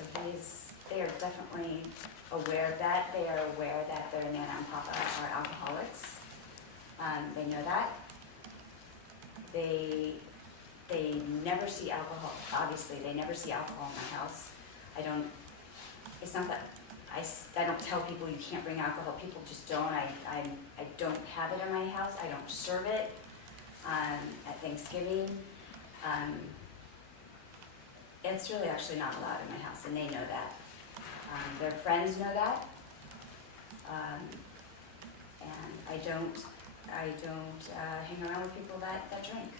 they are definitely aware of that. They are aware that their Nana and Papa are alcoholics. They know that. They never see alcohol. Obviously, they never see alcohol in my house. It's not that I don't tell people you can't bring alcohol. People just don't. I don't have it in my house. I don't serve it at Thanksgiving. It's really actually not allowed in my house, and they know that. Their friends know that, and I don't hang around with people that drink.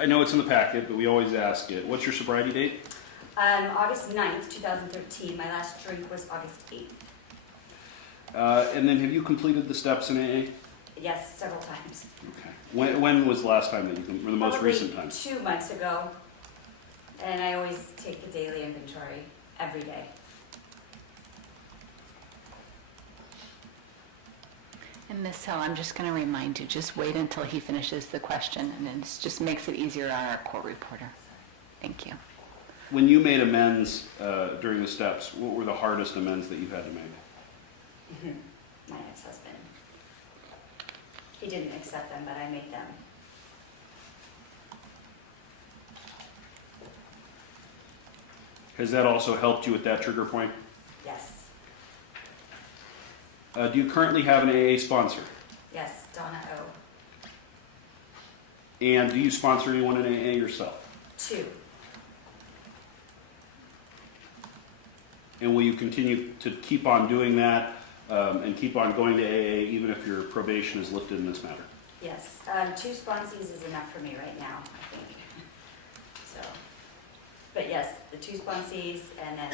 I know it's in the packet, but we always ask it. What's your sobriety date? August 9th, 2013. My last drink was August 8th. And then have you completed the steps in AA? Yes, several times. Okay. When was the last time that or the most Probably recent time? 2 months ago. And I always take a daily inventory every day. And Ms. Hill, I'm just going to remind you, just wait until he finishes the question, and it just makes it easier on our court reporter. Thank you. When you made amends during the steps, what were the hardest amends that you've had to make? My ex-husband. He didn't accept them, but I made them. Has that also helped you at that trigger point? Yes. Do you currently have an AA sponsor? Yes, Donna O. And do you sponsor anyone in AA yourself? 2. And will you continue to keep on doing that and keep on going to AA even if your probation is lifted in this matter? Yes. 2 sponsees is enough for me right now, I think. So, but yes, the 2 sponsees, and then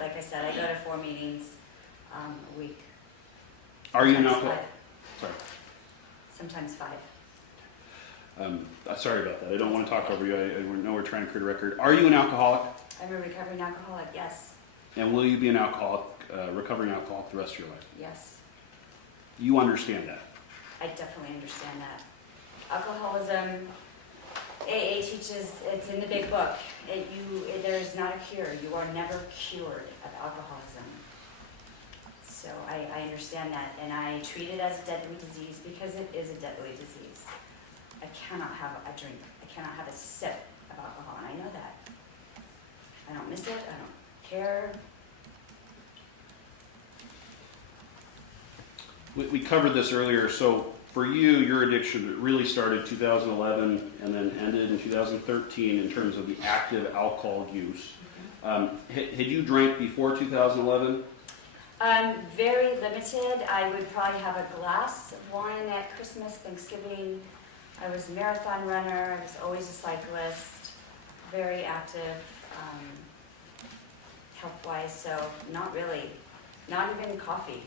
like I said, I go to 4 meetings a week. Are you an Sometimes alcoholic? 5. Sorry. Sometimes 5. Sorry about that. I don't want to talk over you. I know we're trying to create a record. Are you an alcoholic? I'm a recovering alcoholic, yes. And will you be an alcoholic, recovering alcoholic the rest of your life? Yes, You understand that? I definitely understand that. Alcoholism, AA teaches, it's in the big book, there's not a cure. You are never cured of alcoholism. So I understand that, and I treat it as a deadly disease because it is a deadly disease. I cannot have a drink, I cannot have a sip of alcohol, and I know that. I don't miss it, I don't care. We covered this earlier. So for you, your addiction really started 2011 and then ended in 2013 in terms of the active alcohol use. Had you drank before 2011? Very limited. I would probably have a glass of wine at Christmas, Thanksgiving. I was a marathon runner. I was always a cyclist. Very active, health-wise. So not really. Not even coffee.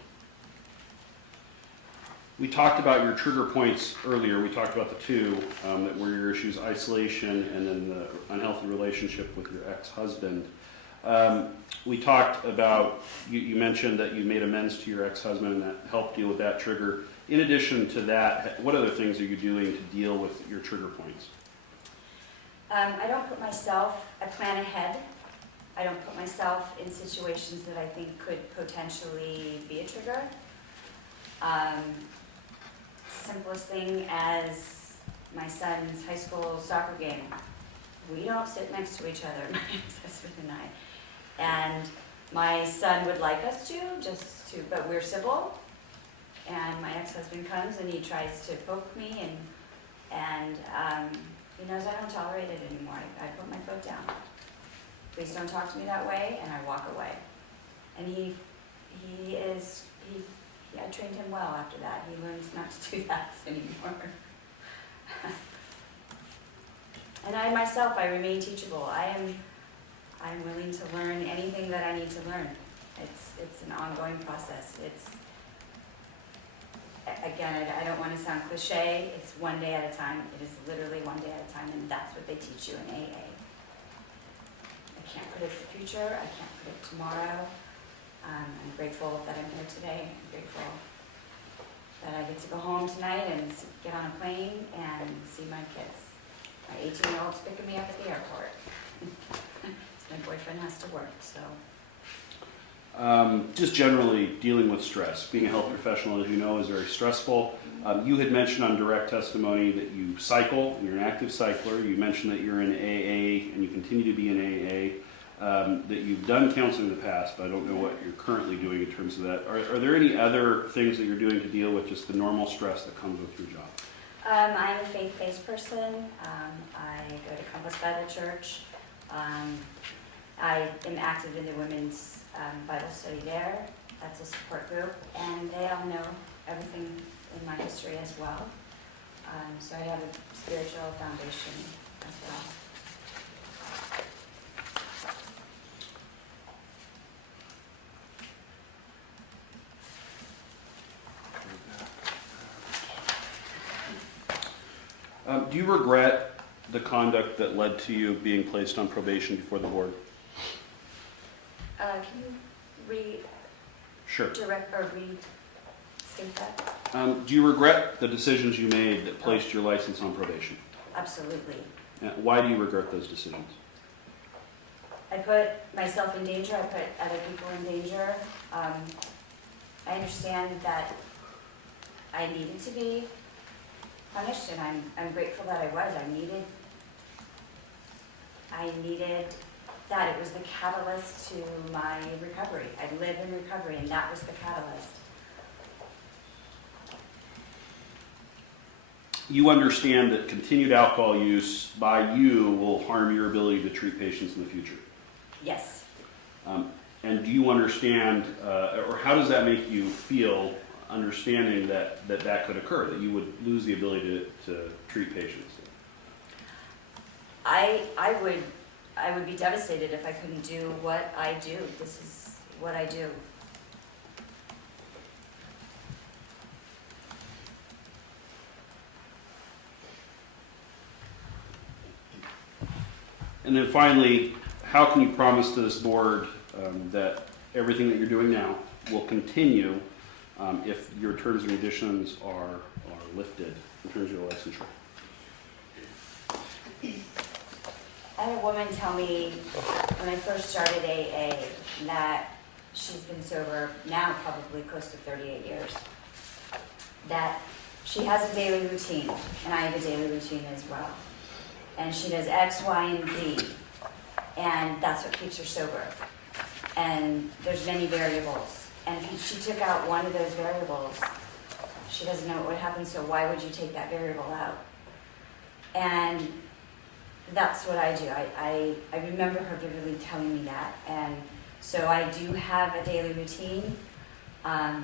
We talked about your trigger points earlier. We talked about the two that were your issues: isolation and then the unhealthy relationship with your ex-husband. We talked about, you mentioned that you made amends to your ex-husband and that helped deal with that trigger. In addition to that, what other things are you doing to deal with your trigger points? I don't put myself, I plan ahead. I don't put myself in situations that I think could potentially be a trigger. Simplest thing as my son's high school soccer game. We don't sit next to each other, my ex-husband and I. And my son would like us to, but we're civil. And my ex-husband comes and he tries to poke me and he knows I don't tolerate it anymore. I put my foot down. Please don't talk to me that way, and I walk away. And I trained him well after that. He learns not to do that anymore. And I myself, I remain teachable. I'm willing to learn anything that I need to learn. It's an ongoing process. Again, I don't want to sound cliche. It's one day at a time. It is literally one day at a time, and that's what they teach you in AA. I can't predict the future. I can't predict tomorrow. I'm grateful that I'm here today. I'm grateful that I get to go home tonight and get on a plane and see my kids. My 18-year-old's picking me up at the airport. My boyfriend has to work, so. Just generally dealing with stress. Being a health professional, as you know, is very stressful. You had mentioned on direct testimony that you cycle, and you're an active cycler. You mentioned that you're in AA, and you continue to be in AA. That you've done counseling in the past, but I don't know what you're currently doing in terms of that. Are there any other things that you're doing to deal with just the normal stress that comes with your job? I'm a faith-based person. I go to Compass Bible Church. I am active in the women's Bible study there. That's a support group, and they all know everything in my history as well. So I have a spiritual foundation as well. Do you regret the conduct that led to you being placed on probation before the board? Can you Sure. restate that? Do you regret the decisions you made that placed your license on probation? Absolutely. Why do you regret those decisions? I put myself in danger. I put other people in danger. I understand that I needed to be punished, and I'm grateful that I was. I needed that. It was the catalyst to my recovery. I live in recovery, and that was the catalyst. You understand that continued alcohol use by you will harm your ability to treat patients in the future. Yes. And do you understand, or how does that make you feel, understanding that could occur, that you would lose the ability to treat patients? I would be devastated if I couldn't do what I do. This is what I do. And then finally, how can you promise to this board that everything that you're doing now will continue if your terms and conditions are lifted in terms of your licensure. I had a woman tell me when I first started AA that she's been sober now probably close to 38 years, that she has a daily routine, and I have a daily routine as well. And she does X, Y, and Z, and that's what keeps her sober. And there's many variables. And if she took out one of those variables, she doesn't know what would happen, so why would you take that variable out? And that's what I do. I remember her vividly telling me that. And so I do have a daily routine. I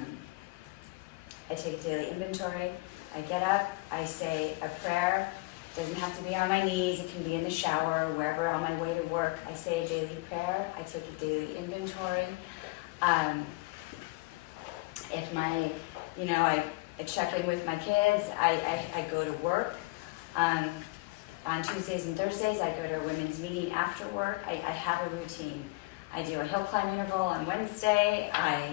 take a daily inventory. I get up, I say a prayer. It doesn't have to be on my knees, it can be in the shower, wherever on my way to work. I say a daily prayer, I take a daily inventory. If my, I check in with my kids, I go to work. On Tuesdays and Thursdays, I go to a women's meeting after work. I have a routine. I do a hill climb interval on Wednesday. I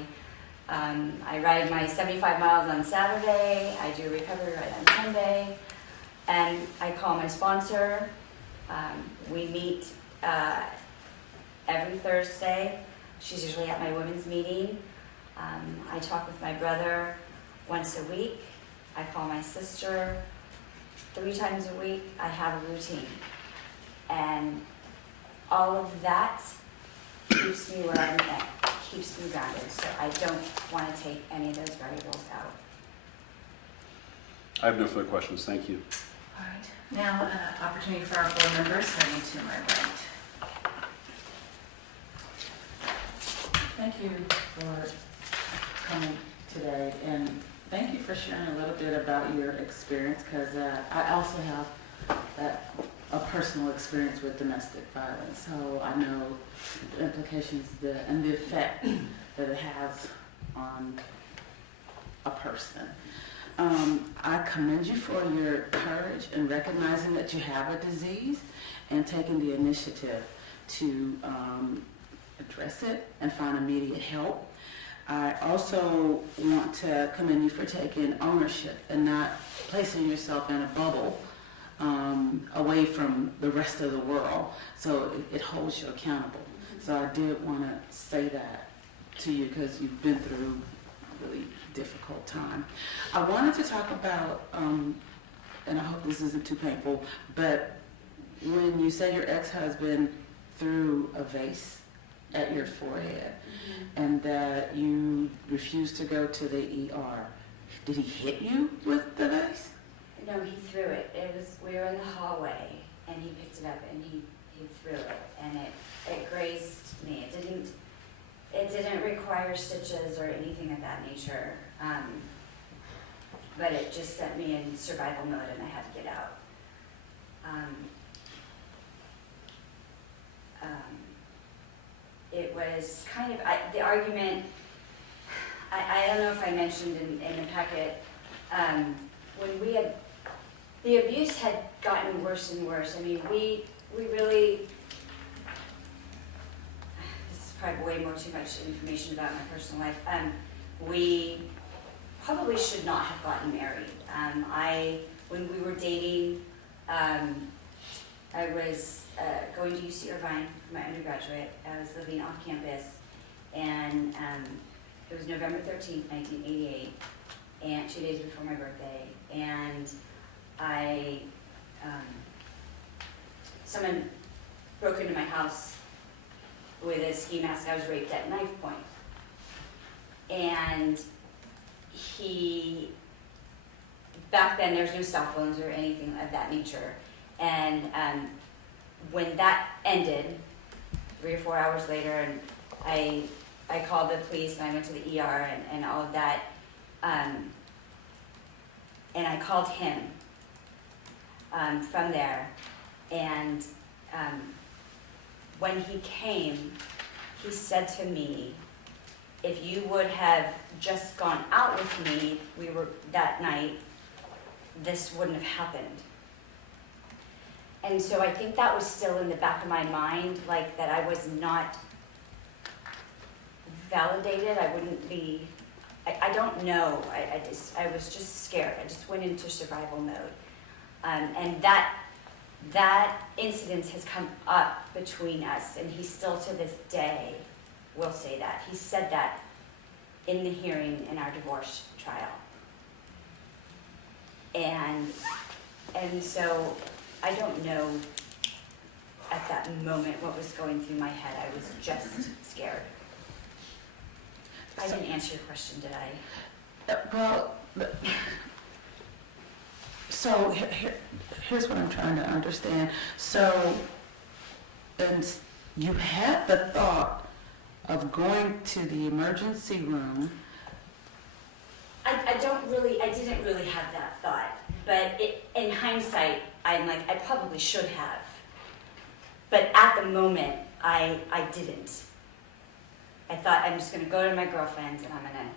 ride my 75 miles on Saturday. I do a recovery ride on Sunday. And I call my sponsor. We meet every Thursday. She's usually at my women's meeting. I talk with my brother once a week. I call my sister 3 times a week. I have a routine. And all of that keeps me where I'm at, keeps me grounded. So I don't want to take any of those variables out. I have no further questions. Thank you. All right, now opportunity for our board members, starting to my right. Thank you for coming today, and thank you for sharing a little bit about your experience, because I also have a personal experience with domestic violence, so I know the implications and the effect that it has on a person. I commend you for your courage in recognizing that you have a disease and taking the initiative to address it and find immediate help. I also want to commend you for taking ownership and not placing yourself in a bubble away from the rest of the world, so it holds you accountable. So I did want to say that to you because you've been through a really difficult time. I wanted to talk about, and I hope this isn't too painful, but when you said your ex-husband threw a vase at your forehead, and that you refused to go to the ER. Did he hit you with the vase? No, he threw it. We were in the hallway, and he picked it up and he threw it, and it grazed me. It didn't require stitches or anything of that nature, but it just sent me in survival mode, and I had to get out. It was kind of, the argument, I don't know if I mentioned in the packet, when the abuse had gotten worse and worse. I mean, we really, this is probably way more too much information about my personal life. We probably should not have gotten married. When we were dating, I was going to UC Irvine for my undergraduate. I was living off campus, and it was November 13th, 1988, and 2 days before my birthday, and someone broke into my house with a ski mask. I was raped at knife point. And back then there was no cell phones or anything of that nature. And when that ended, 3 or 4 hours later, and I called the police and I went to the ER and all of that. And I called him from there. And when he came, he said to me, if you would have just gone out with me, that night, this wouldn't have happened. And so I think that was still in the back of my mind, like that I was not validated, I wouldn't be, I don't know, I was just scared, I just went into survival mode. And that incident has come up between us, and he still to this day will say that. He said that in the hearing in our divorce trial. And so I don't know at that moment what was going through my head. I was just scared. I didn't answer your question, did I? Well, so here's what I'm trying to understand. So, and you had the thought of going to the emergency room. I didn't really have that thought, but in hindsight, I'm like, I probably should have. But at the moment, I didn't. I thought, I'm just gonna go to my girlfriend's and I'm gonna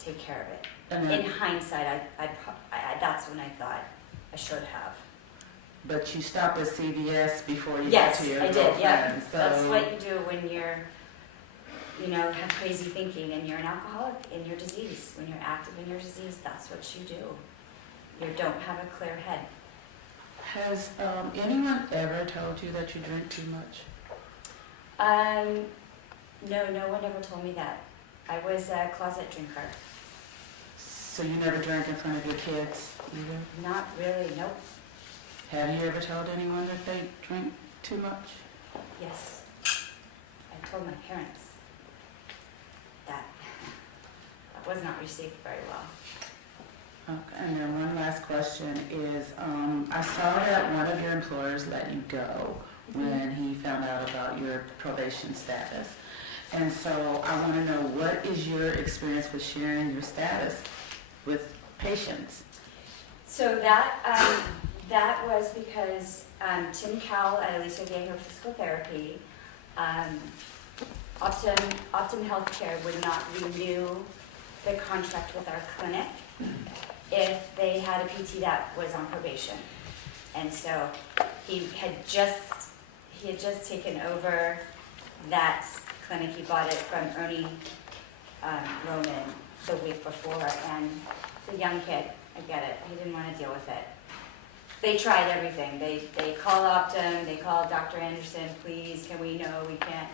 take care of it. And In hindsight, I that's when I thought I should have. But you stopped at CVS before you Yes, got to your I did, yeah. girlfriend. So That's what you do when you're, have crazy thinking and you're an alcoholic in your disease. When you're active in your disease, that's what you do. You don't have a clear head. Has anyone ever told you that you drink too much? No one ever told me that. I was a closet drinker. So you never drank in front of your kids either? Not really, nope. Have you ever told anyone that they drink too much? Yes. I told my parents that. That was not received very well. Okay, and then one last question is, I saw that one of your employers let you go when he found out about your probation status. And so I want to know, what is your experience with sharing your status with patients? So that was because Tim Cowell at Alicia Ganger Physical Therapy, Optum Healthcare would not renew the contract with our clinic if they had a PT that was on probation. And so he had just taken over that clinic. He bought it from Ernie Roman the week before, and the young kid, I get it, he didn't want to deal with it. They tried everything. They called Optum, they called Dr. Anderson, please, can we know, we can't.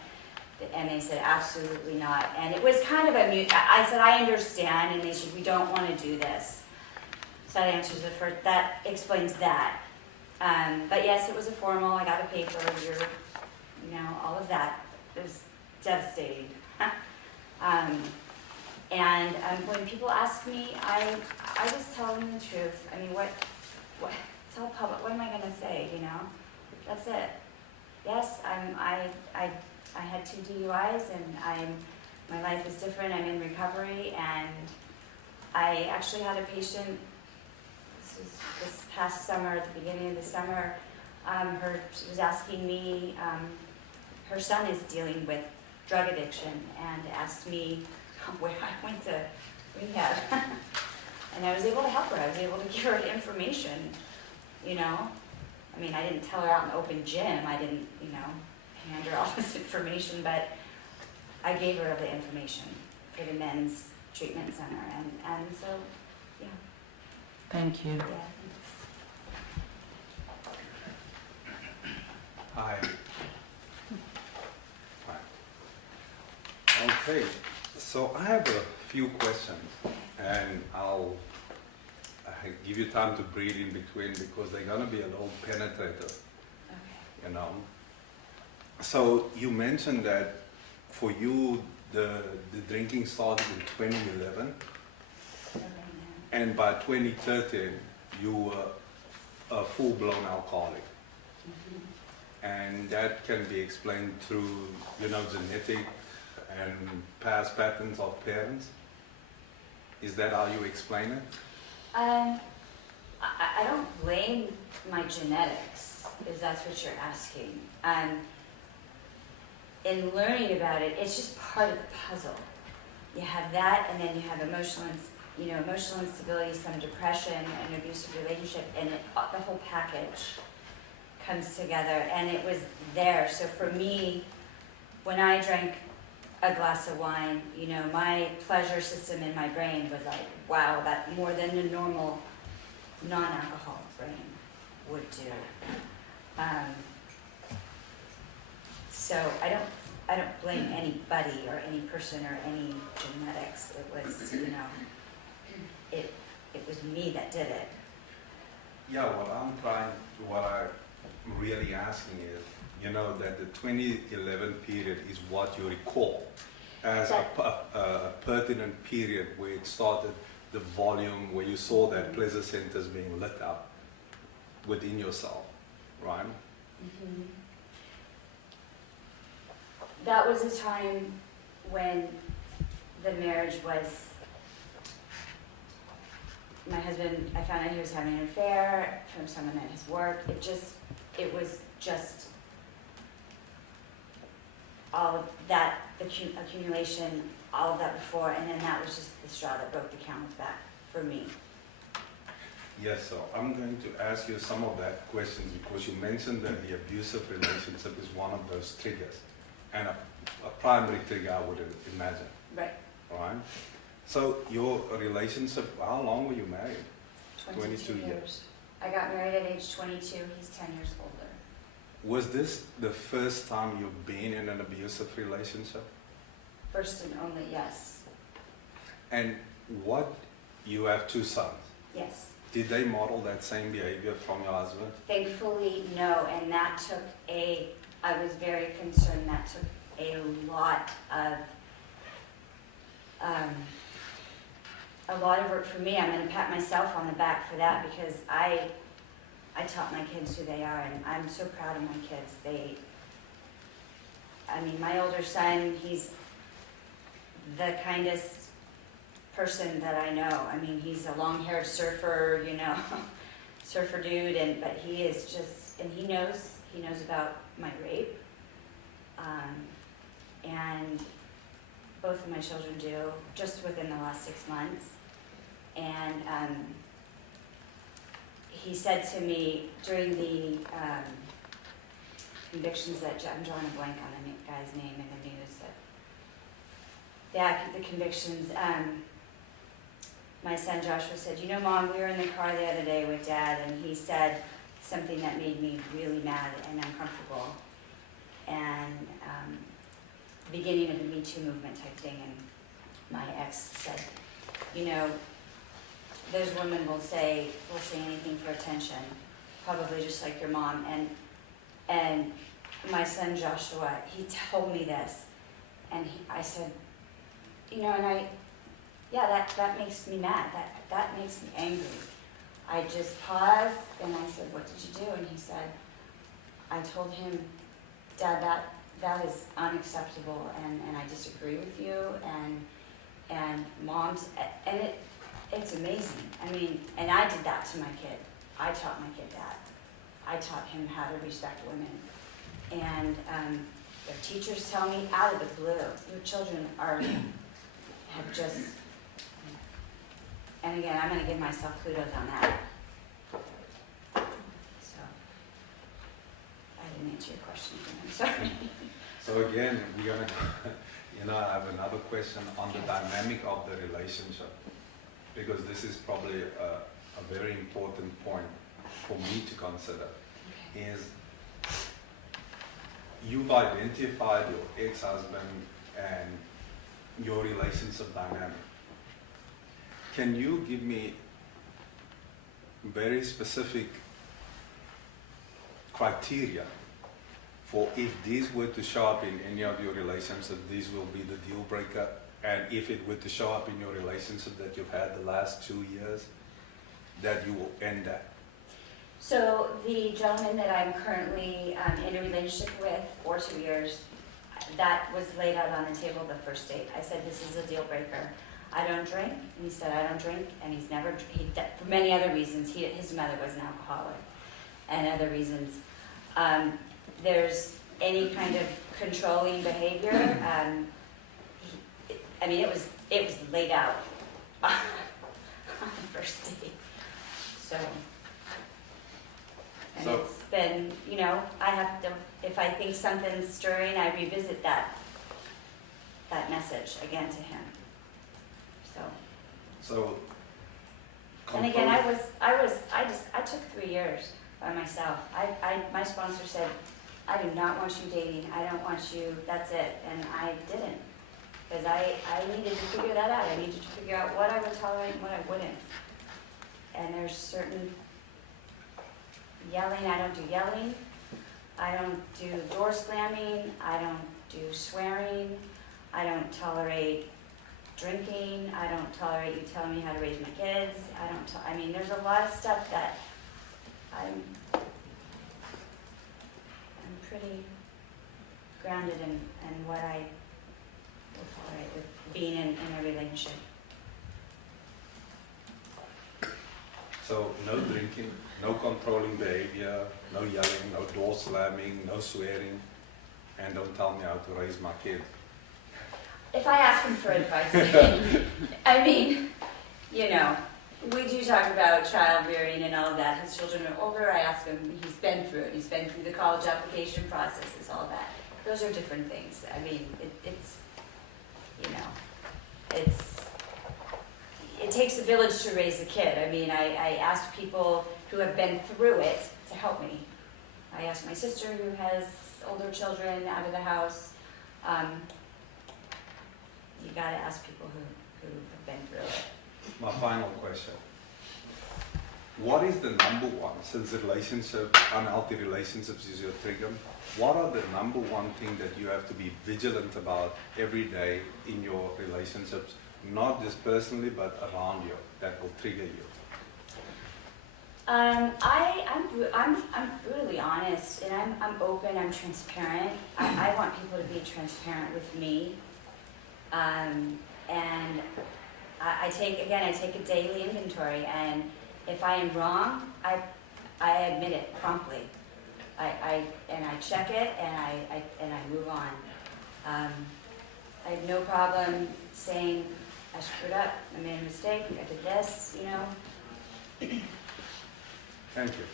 And they said, absolutely not. And it was kind of a mute. I said, I understand, and they said, we don't want to do this. So that answers the first, that explains that. But yes, it was a formal, I got a paper, all of that. It was devastating. And when people ask me, I just tell them the truth. I mean, what, tell public, what am I going to say, That's it. Yes, I had 2 DUIs, and my life is different. I'm in recovery, and I actually had a patient, this past summer, at the beginning of the summer, she was asking me, her son is dealing with drug addiction, and asked me where I went to rehab. And I was able to help her. I was able to give her information, I mean, I didn't tell her out in the open gym. I didn't, hand her all this information, but I gave her the information for the men's treatment center. And so, yeah. Thank you. Yeah. Hi. Hi. Okay, so I have a few questions, and I'll give you time to breathe in between because they're going to be a little penetrative, Okay. So you mentioned that for you, the drinking started in 2011, and by 2013, you were a full-blown alcoholic. Mm-hmm. And that can be explained through, genetic and past patterns of parents. Is that how you explain it? I don't blame my genetics, if that's what you're asking. In learning about it, it's just part of the puzzle. You have that, and then you have emotional instability, some depression, an abusive relationship, and the whole package comes together. And it was there. So for me, when I drank a glass of wine, you know, my pleasure system in my brain was like, wow, that more than a normal non-alcoholic brain would do. So I don't blame anybody or any person or any genetics. It was, you know, it was me that did it. Yeah, what I'm really asking is, you know, that the 2011 period is what you recall as a pertinent period where it started the volume, where you saw that pleasure centers being lit up within yourself, right? Mm-hmm. That was a time when the marriage was, my husband, I found out he was having an affair from someone at his work. It was just all of that accumulation, all of that before, and then that was just the straw that broke the camel's back for me. Yes, so I'm going to ask you some of that questions because you mentioned that the abusive relationship is one of those triggers, and a primary trigger, I would imagine. Right. Right? So your relationship, how long were you married? 22 years. I got married at age 22. He's 10 years older. Was this the first time you've been in an abusive relationship? First and only, yes. And you have 2 sons. Yes. Did they model that same behavior from your husband? Thankfully, no, and that took I was very concerned, that took a lot of work for me. I'm going to pat myself on the back for that because I taught my kids who they are, and I'm so proud of my kids. My older son, he's the kindest person that I know. I mean, he's a long-haired surfer, you know, surfer dude, but he is just, and he knows about my rape, and both of my children do, just within the last 6 months. And he said to me during the convictions I'm drawing a blank on the guy's name in the news, the convictions, my son Joshua said, you know, Mom, we were in the car the other day with Dad, and he said something that made me really mad and uncomfortable. And beginning of the Me Too movement type thing, and my ex said, you know, those women will say anything for attention, probably just like your mom. And my son Joshua, he told me this, and I said, you know, and that makes me mad. That makes me angry. I just paused and I said, what did you do? And he said, I told him, Dad, that is unacceptable, and I disagree with you, and Mom's, and it's amazing. I mean, and I did that to my kid. I taught my kid that. I taught him how to respect women. And their teachers tell me out of the blue, your children have just, and again, I'm going to give myself kudos on that. So, I didn't answer your question again, I'm sorry. So again, we're gonna, I have another question on the dynamic of the relationship, because this is probably a very important point for me to consider, is you've identified your ex-husband and your relationship dynamic. Can you give me very specific criteria for if these were to show up in any of your relationships, these will be the deal breaker, and if it were to show up in your relationship that you've had the last 2 years, that you will end that? So the gentleman that I'm currently in a relationship with for 2 years, that was laid out on the table the first date. I said, this is a deal breaker. I don't drink, and he said, I don't drink, and he's never, for many other reasons, his mother was an alcoholic, and other reasons. There's any kind of controlling behavior. It was laid out on the first date. So it's been, I have to, if I think something's stirring, I revisit that. that message again to him. So. And again, I took 3 years by myself. My sponsor said, I do not want you dating, I don't want you, that's it. And I didn't, because I needed to figure that out. I needed to figure out what I would tolerate and what I wouldn't. And there's certain yelling, I don't do yelling. I don't do door slamming, I don't do swearing, I don't tolerate drinking, I don't tolerate you telling me how to raise my kids, I mean, there's a lot of stuff that I'm pretty grounded in what I will tolerate with being in a relationship. So no drinking, no controlling behavior, no yelling, no door slamming, no swearing, and don't tell me how to raise my kid. If I ask him for advice, I mean, you know, we do talk about child rearing and all of that. His children are older. I ask him, he's been through it. He's been through the college application processes, all that. Those are different things. I mean, it's, you know, it takes a village to raise a kid. I mean, I ask people who have been through it to help me. I asked my sister who has older children out of the house. You gotta ask people who have been through it. My final question. What is the number one, since unhealthy relationships is your trigger, what are the number one thing that you have to be vigilant about every day in your relationships, not just personally, but around you, that will trigger you? I'm brutally honest, and I'm open, I'm transparent. I want people to be transparent with me. And I take a daily inventory, and if I am wrong, I admit it promptly. I check it, and I move on. I have no problem saying, I screwed up, I made a mistake, I did this, you know. Thank you.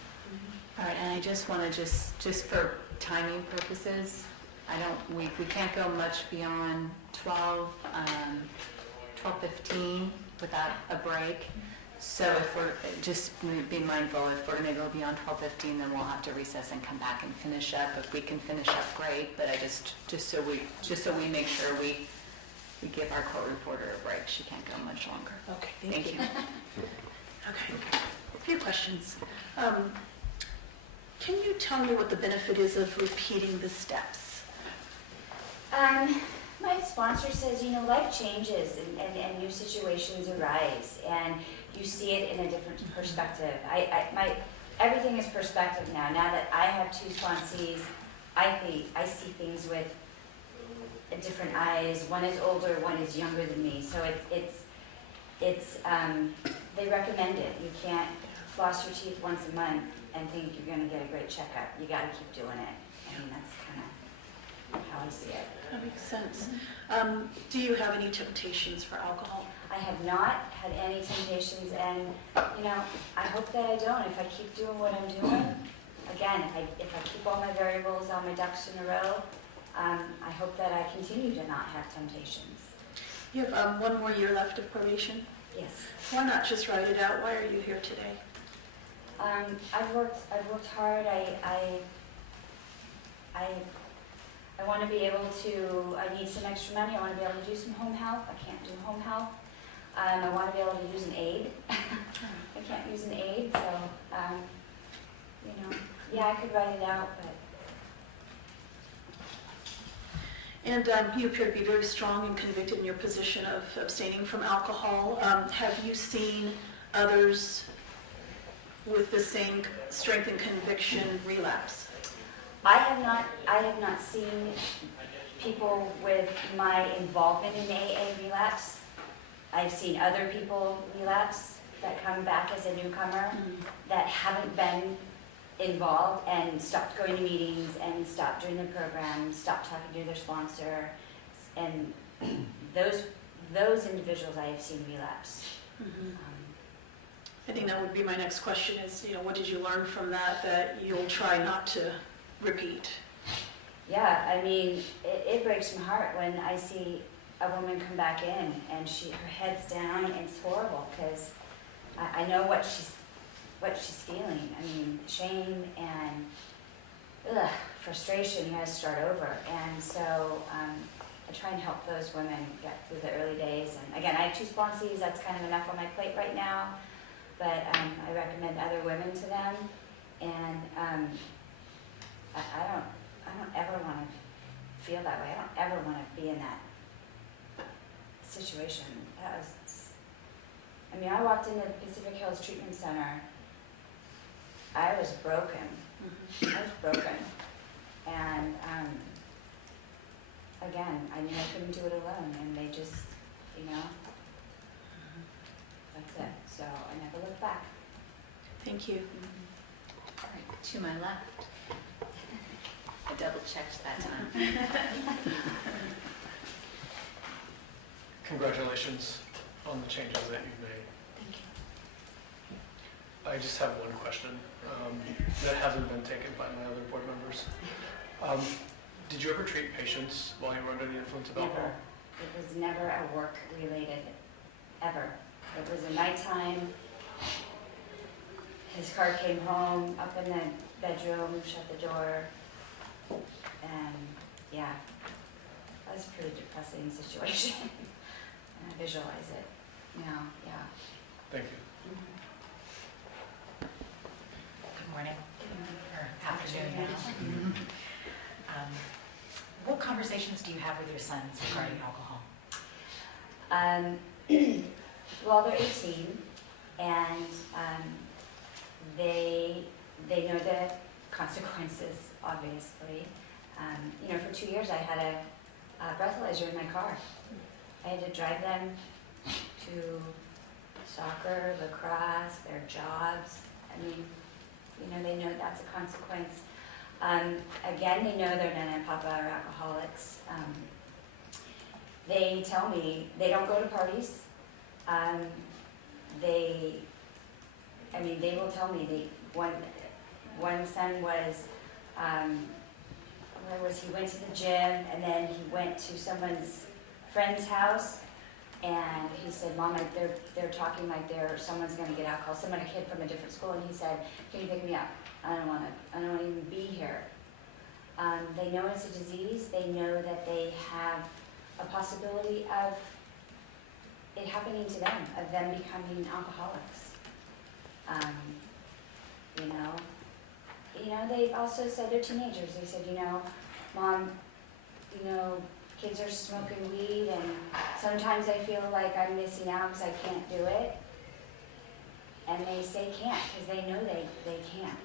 All right, and I just want to just for timing purposes, we can't go much beyond 12:15 without a break. So if we're, just be mindful, if we're going to go beyond 12:15, then we'll have to recess and come back and finish up. If we can finish up, great, but I just so we make sure we give our court reporter a break. She can't go much longer. Okay, thank you. Okay, a few questions. Can you tell me what the benefit is of repeating the steps? My sponsor says, you know, life changes and new situations arise, and you see it in a different perspective. Everything is perspective now. Now that I have 2 sponsees, I see things with different eyes. One is older, one is younger than me. So they recommend it. You can't floss your teeth once a month and think you're going to get a great checkup. You got to keep doing it. I mean, that's kind of how I see it. That makes sense. Do you have any temptations for alcohol? I have not had any temptations, and, you know, I hope that I don't. If I keep doing what I'm doing, again, if I keep all my variables, all my ducks in a row, I hope that I continue to not have temptations. You have 1 more year left of probation? Yes. Why not just write it out? Why are you here today? I've worked hard. I want to be able to, I need some extra money. I want to be able to do some home health. I can't do home health. I want to be able to use an aid. I can't use an aid, so, you know, yeah, I could write it out, but. And you appear to be very strong and convicted in your position of abstaining from alcohol. Have you seen others with the same strength and conviction relapse? I have not seen people with my involvement in AA relapse. I've seen other people relapse that come back as a newcomer that haven't been involved and stopped going to meetings and stopped doing the program, stopped talking to their sponsor, and those individuals I have seen relapse. I think that would be my next question is, you know, what did you learn from that you'll try not to repeat? Yeah, I mean, it breaks my heart when I see a woman come back in and her head's down and it's horrible because I know what she's feeling. I mean, shame and frustration, you gotta start over. And so I try and help those women get through the early days. And again, I have 2 sponsees, that's kind of enough on my plate right now. But I recommend other women to them. And I don't ever want to feel that way. I don't ever want to be in that situation. I walked into the Pacific Hills Treatment Center. I was broken. And again, I knew I couldn't do it alone, and they just, that's it. So I never looked back. Thank you. All right, to my left. I double checked that time. Congratulations on the changes that you've made. Thank you. I just have one question that hasn't been taken by my other board members. Did you ever treat patients while you were under the influence of alcohol? Never. It was never a work-related, ever. It was a nighttime. His car came home, up in the bedroom, shut the door, and yeah, that was a pretty depressing situation. And I visualize it now, yeah. Thank you. Good morning, or afternoon now. What conversations do you have with your sons regarding alcohol? Well, they're 18, and they know the consequences, obviously. For 2 years I had a breathalyzer in my car. I had to drive them to soccer, lacrosse, their jobs. They know that's a consequence. Again, they know they're Nana and Papa are alcoholics. They tell me they don't go to parties. They will tell me one son was, he went to the gym and then he went to someone's friend's house and he said, Mom, they're talking like someone's gonna get alcohol, a kid from a different school, and he said, can you pick me up? I don't want to even be here. They know it's a disease. They know that they have a possibility of it happening to them, of them becoming alcoholics. They've also said they're teenagers. They said, Mom, kids are smoking weed, and sometimes I feel like I'm missing out because I can't do it. And they say can't because they know they can't.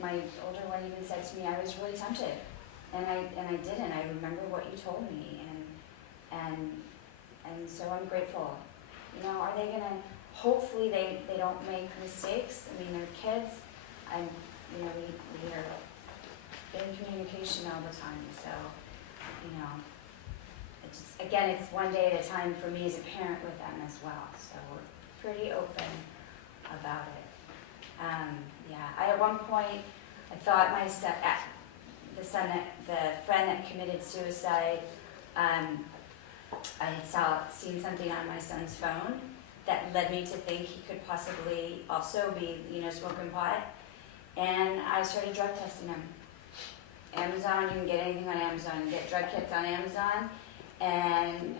My older one even said to me, I was really tempted, and I didn't. I remember what you told me, and so I'm grateful. Are they gonna? Hopefully they don't make mistakes. They're kids, and we are in communication all the time. So it's one day at a time for me as a parent with them as well. So we're pretty open about it. At one point, I thought the friend that committed suicide, I had seen something on my son's phone that led me to think he could possibly also be, smoking pot. And I started drug testing him. Amazon, you can get anything on Amazon. You can get drug kits on Amazon. And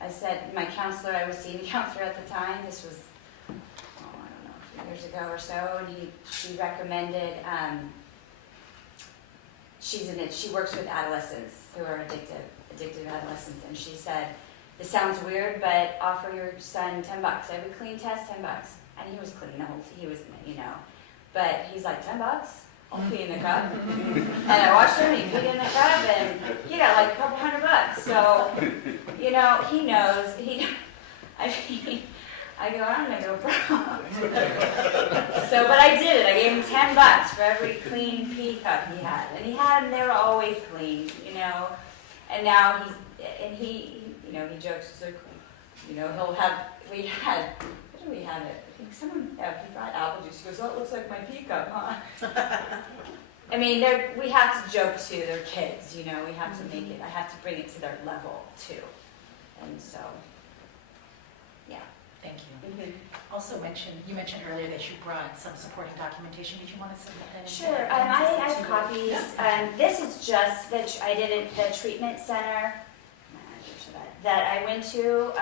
I said, my counselor, I was seeing a counselor at the time, this was, a few years ago or so, and she recommended, she works with adolescents who are addicted adolescents, and she said, this sounds weird, but offer your son $10. Every clean test, $10. And he was clean, he was, but he's like, $10? I'll pee in the cup. And I watched him, he peed in the cup, and he got like a couple $100. So, he knows, I go, I'm gonna go broke. But I did it. I gave him $10 for every clean pee cup he had. And he had them, they were always clean, And now he jokes, so, he'll have, what do we have it? I think he brought apple juice. He goes, oh, it looks like my pee cup, huh? I mean, we have to joke too, they're kids, you know, we have to make it, I have to bring it to their level too. And so, yeah. Thank you. Also you mentioned earlier that you brought some supporting documentation. Did you want to submit that? into Sure, the- I have copies. This is just I did it, the treatment center that I went to.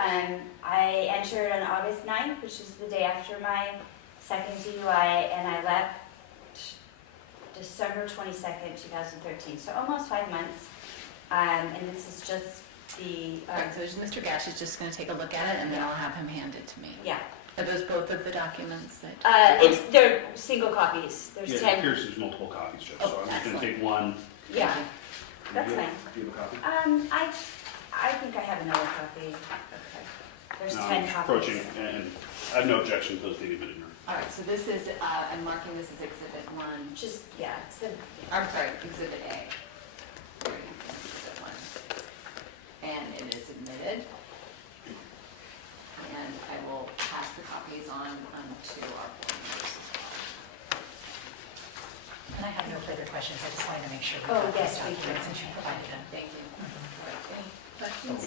I entered on August 9th, which is the day after my second DUI, and I left December 22nd, 2013, so almost 5 months. And this is just the, All right, so Mr. Gash is just going to take a look at it, and then I'll have him hand it to me. yeah. Are those both of the documents that? They're single copies. There's Yeah, 10. here's there's multiple copies, Judge, Oh, so I'm just gonna excellent. take one. Yeah, that's Do you have- fine. Do you have a copy? I think I have another copy. Okay. There's No, 10 I'm just copies. approaching, and I have no objection to those being admitted. All right, so this is, I'm marking this as Exhibit 1. Just, yeah, it's the, I'm sorry, Exhibit A. There you go, Exhibit 1. And it is admitted. And I will pass the copies on to our board members as well. And I have no further questions. I just wanted to make sure. we Oh, got yes, these we documents can. Since you provided them. Thank you. All right, any Oh, questions?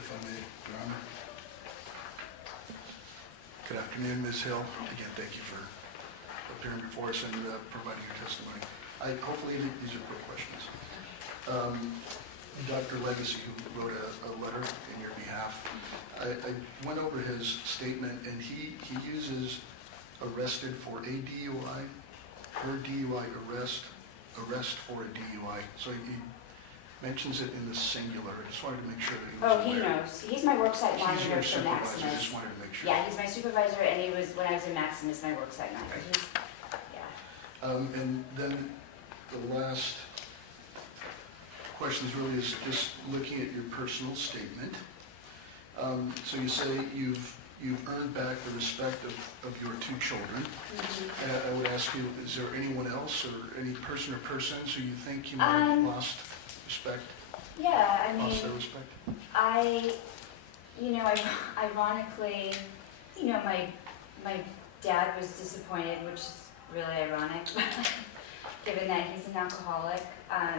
if I may, Your Honor. Good afternoon, Ms. Hill. Again, thank you for appearing before us and providing your testimony. Hopefully, these are quick questions. Dr. Legacy, who wrote a letter in your behalf, I went over his statement, and he uses arrested for a DUI, per DUI arrest for a DUI. So he mentions it in the singular. I just wanted to make sure that he was oh, he aware. knows. He's my worksite He's monitor your for supervisor, Maximus. just wanted to make sure. Yeah, he's my supervisor, and he was, when I was in Maximus, my worksite monitor. He's, yeah. And then the last question is really is just looking at your personal statement. So you say you've earned back the respect of your 2 children. Mm-hmm. I would ask you, is there anyone else or any person or persons who you think you might have lost respect, Yeah, I lost their mean, respect? Ironically, my dad was disappointed, which is really ironic, given that he's an alcoholic. I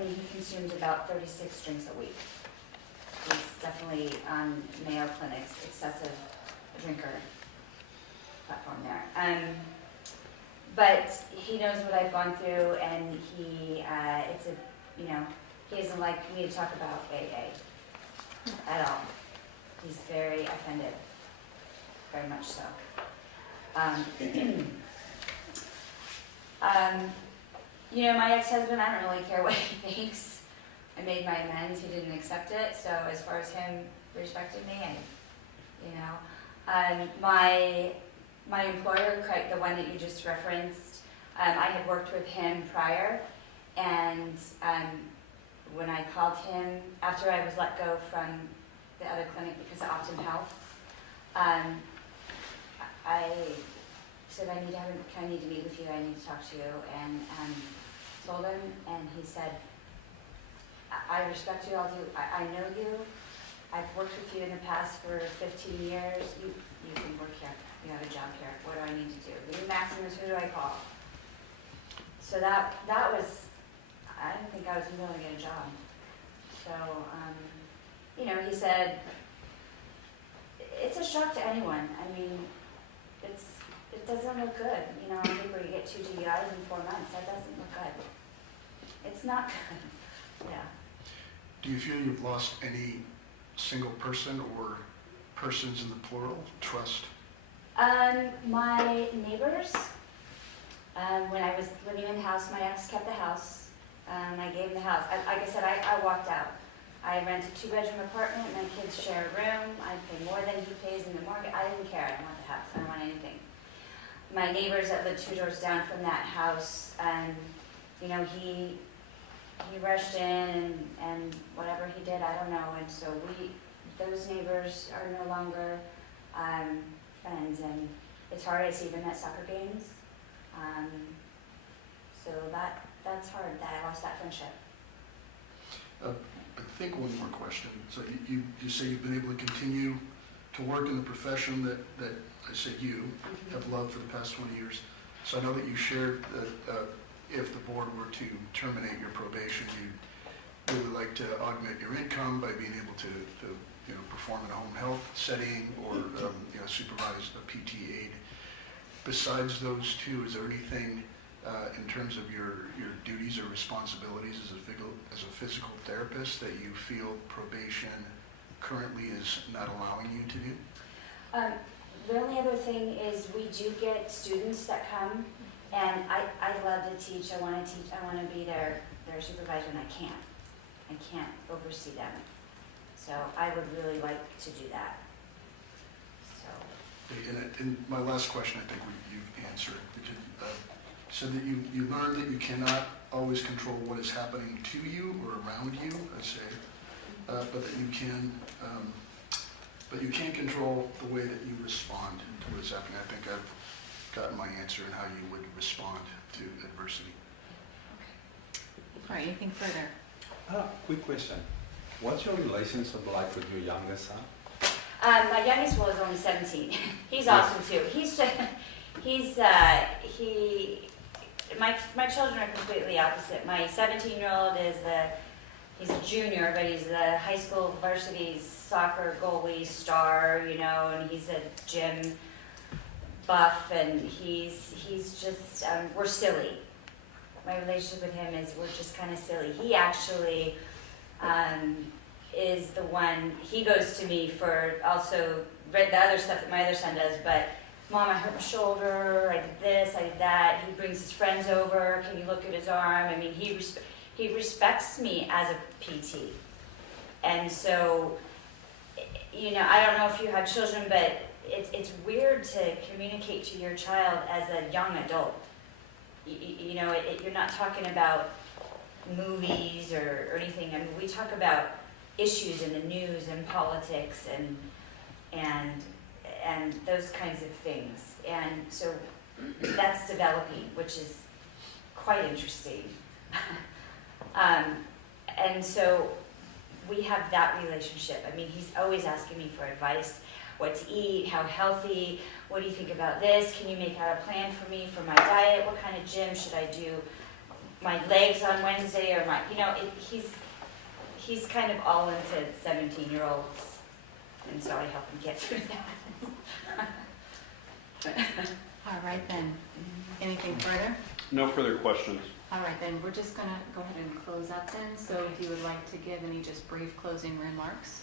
mean, he consumes about 36 drinks a week. He's definitely on Mayo Clinic's excessive drinker platform there. But he knows what I've gone through, and he doesn't like me to talk about AA at all. He's very offended, very much so. My ex-husband, I don't really care what he thinks. I made my amends, he didn't accept it, so as far as him respecting me, my employer, the one that you just referenced, I had worked with him prior, and when I called him, after I was let go from the other clinic because of Optum Health, I said, I need to meet with you, I need to talk to you, and told him, and he said, I respect you, I know you, I've worked with you in the past for 15 years, you can work here, you have a job here, what do I need to do? The new Maximus, who do I call? So that was, I didn't think I was going to get a job. So, he said, it's a shock to anyone. I mean, it doesn't look good. On paper you get 2 DUIs in 4 months. That doesn't look good. It's not good. Yeah. Do you feel you've lost any single person or persons in the plural trust? My neighbors, when I was living in the house, my ex kept the house. I gave him the house. Like I said, I walked out. I rent a 2-bedroom apartment. My kids share a room. I pay more than he pays in the mortgage. I didn't care. I didn't want the house. I didn't want anything. My neighbors that lived 2 doors down from that house, he rushed in and whatever he did, I don't know. And so those neighbors are no longer friends, and it's hard. I see them at soccer games. So that's hard that I lost that friendship. I think one more question. So you say you've been able to continue to work in the profession that I say you have loved for the past 20 years. So I know that you shared that if the board were to terminate your probation, you'd really like to augment your income by being able to perform in a home health setting or supervise a PT aide. Besides those two, is there anything in terms of your duties or responsibilities as a physical therapist that you feel probation currently is not allowing you to do? The only other thing is we do get students that come, and I love to teach. I want to teach. I want to be their supervisor, and I can't oversee them. So I would really like to do that. So. And my last question, I think you've answered. So that you learned that you cannot always control what is happening to you or around you, I say, but that you can. But you can't control the way that you respond to what is happening. I think I've gotten my answer in how you would respond to adversity. All right, anything further? Quick question. What's your relationship like with your youngest son? My youngest one is only 17. He's awesome too. My children are completely opposite. My 17-year-old he's a junior, but he's the high school varsity soccer goalie star, and he's a gym buff, and he's just, we're silly. My relationship with him is we're just kind of silly. He actually is the one, he goes to me for also the other stuff that my other son does, but Mom, I hurt my shoulder, I did this, I did that. He brings his friends over, can you look at his arm? I mean, he respects me as a PT. And so, I don't know if you have children, but it's weird to communicate to your child as a young adult. You're not talking about movies or anything. I mean, we talk about issues in the news and politics and those kinds of things. And so that's developing, which is quite interesting. And so we have that relationship. I mean, he's always asking me for advice, what to eat, how healthy, what do you think about this? Can you make out a plan for me for my diet? What kind of gym should I do? My legs on Wednesday or he's kind of all into 17-year-olds. And so I help him get through that. All right then. Anything further? No further questions. All right then, we're just gonna go ahead and close up then. So if you would like to give any just brief closing remarks.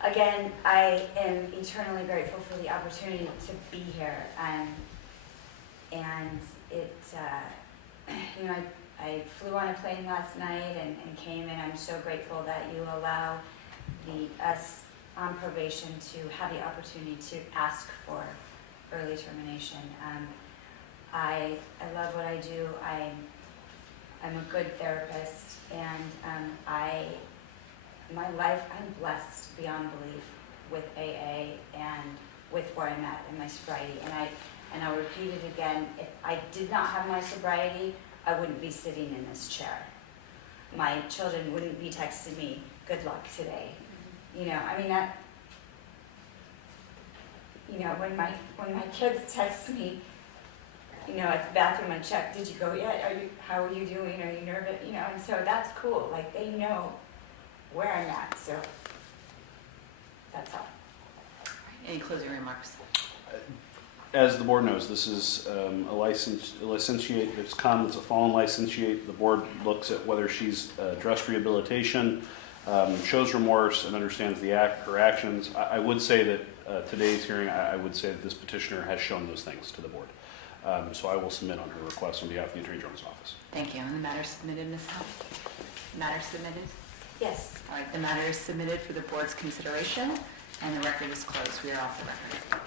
Again, I am eternally grateful for the opportunity to be here. And I flew on a plane last night and came, and I'm so grateful that you allow us on probation to have the opportunity to ask for early termination. I love what I do. I'm a good therapist, and my life, I'm blessed beyond belief with AA and with where I'm at in my sobriety. And I'll repeat it again, if I did not have my sobriety, I wouldn't be sitting in this chair. My children wouldn't be texting me, good luck today. When my kids text me, at the bathroom, I check, did you go yet? How are you doing? Are you nervous? And so that's cool. Like, they know where I'm at, so that's all. Any closing remarks? As the board knows, this is a licentiate that's come, it's a fallen licentiate. The board looks at whether she's addressed rehabilitation, shows remorse, and understands her actions. I would say that today's hearing, I would say that this petitioner has shown those things to the board. So I will submit on her request on behalf of the Attorney General's office. Thank you. And the matter submitted, Ms. Hunt? Matter submitted? Yes. All right, the matter is submitted for the board's consideration, and the record is closed. We are off the record.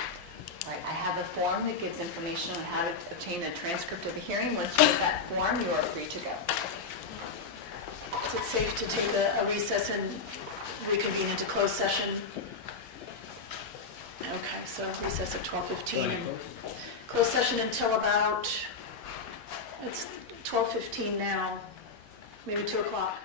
All right, I have a form that gives information on how to obtain a transcript of the hearing. Once you get that form, you are free to go. Is it safe to take a recess and reconvene into closed session? Okay, so recess at 12:15. And closed session until about, it's 12:15 now, maybe 2 o'clock.